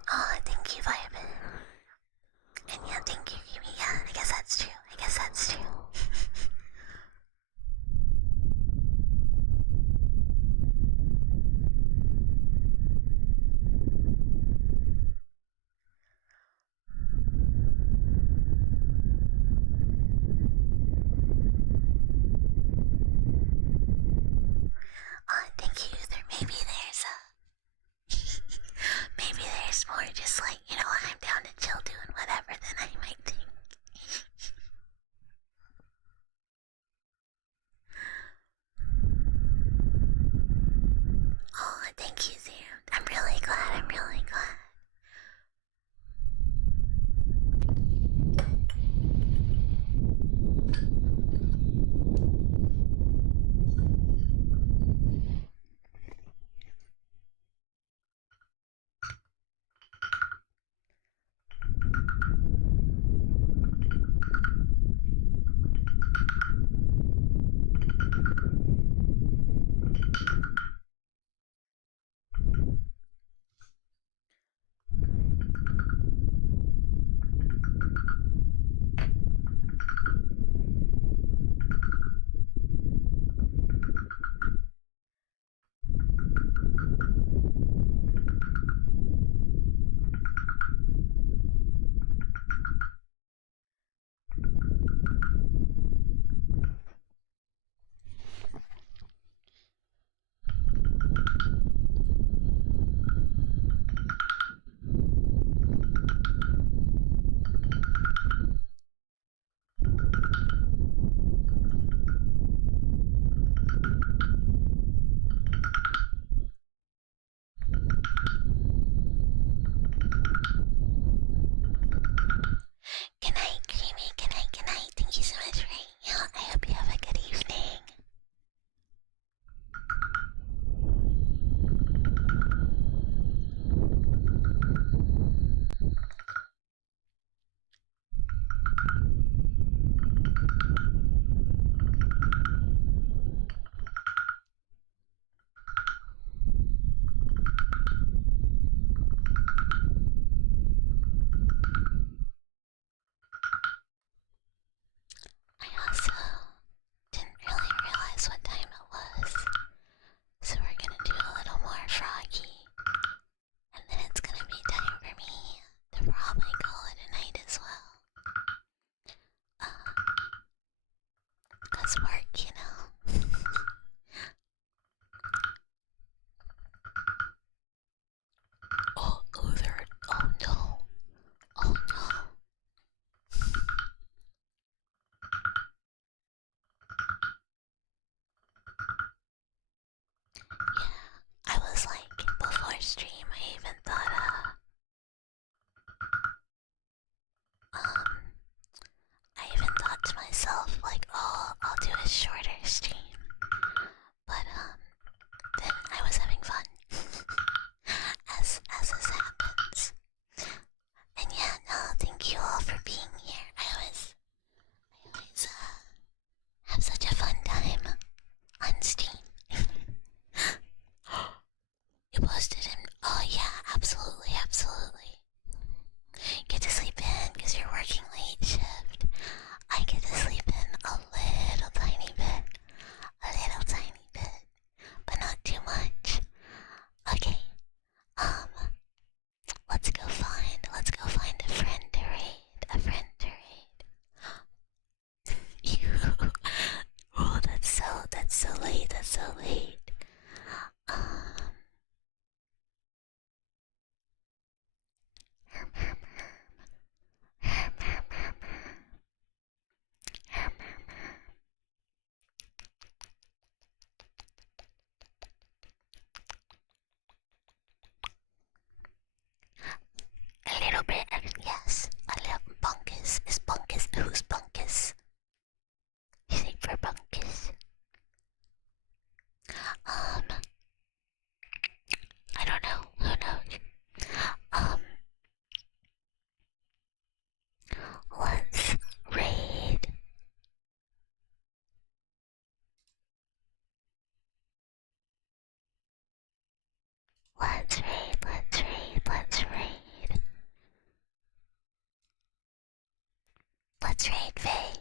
Oh, thank you, Vibin. And yeah, thank you, Kimi. Yeah, I guess that's true. I guess that's true. Thank you. Maybe there's maybe there's more just like, I'm down to chill doing whatever than I might think. Oh, thank you, Sam. I'm really glad. I'm really glad. so late, that's so late. Um, a little bit, yes. A little bunkus. Is bunkus? Who's bunkus? You think for bunkus? Um, I don't know. Who knows? Um, let's raid. Let's raid. Let's raid. Let's raid. Let's raid Faye.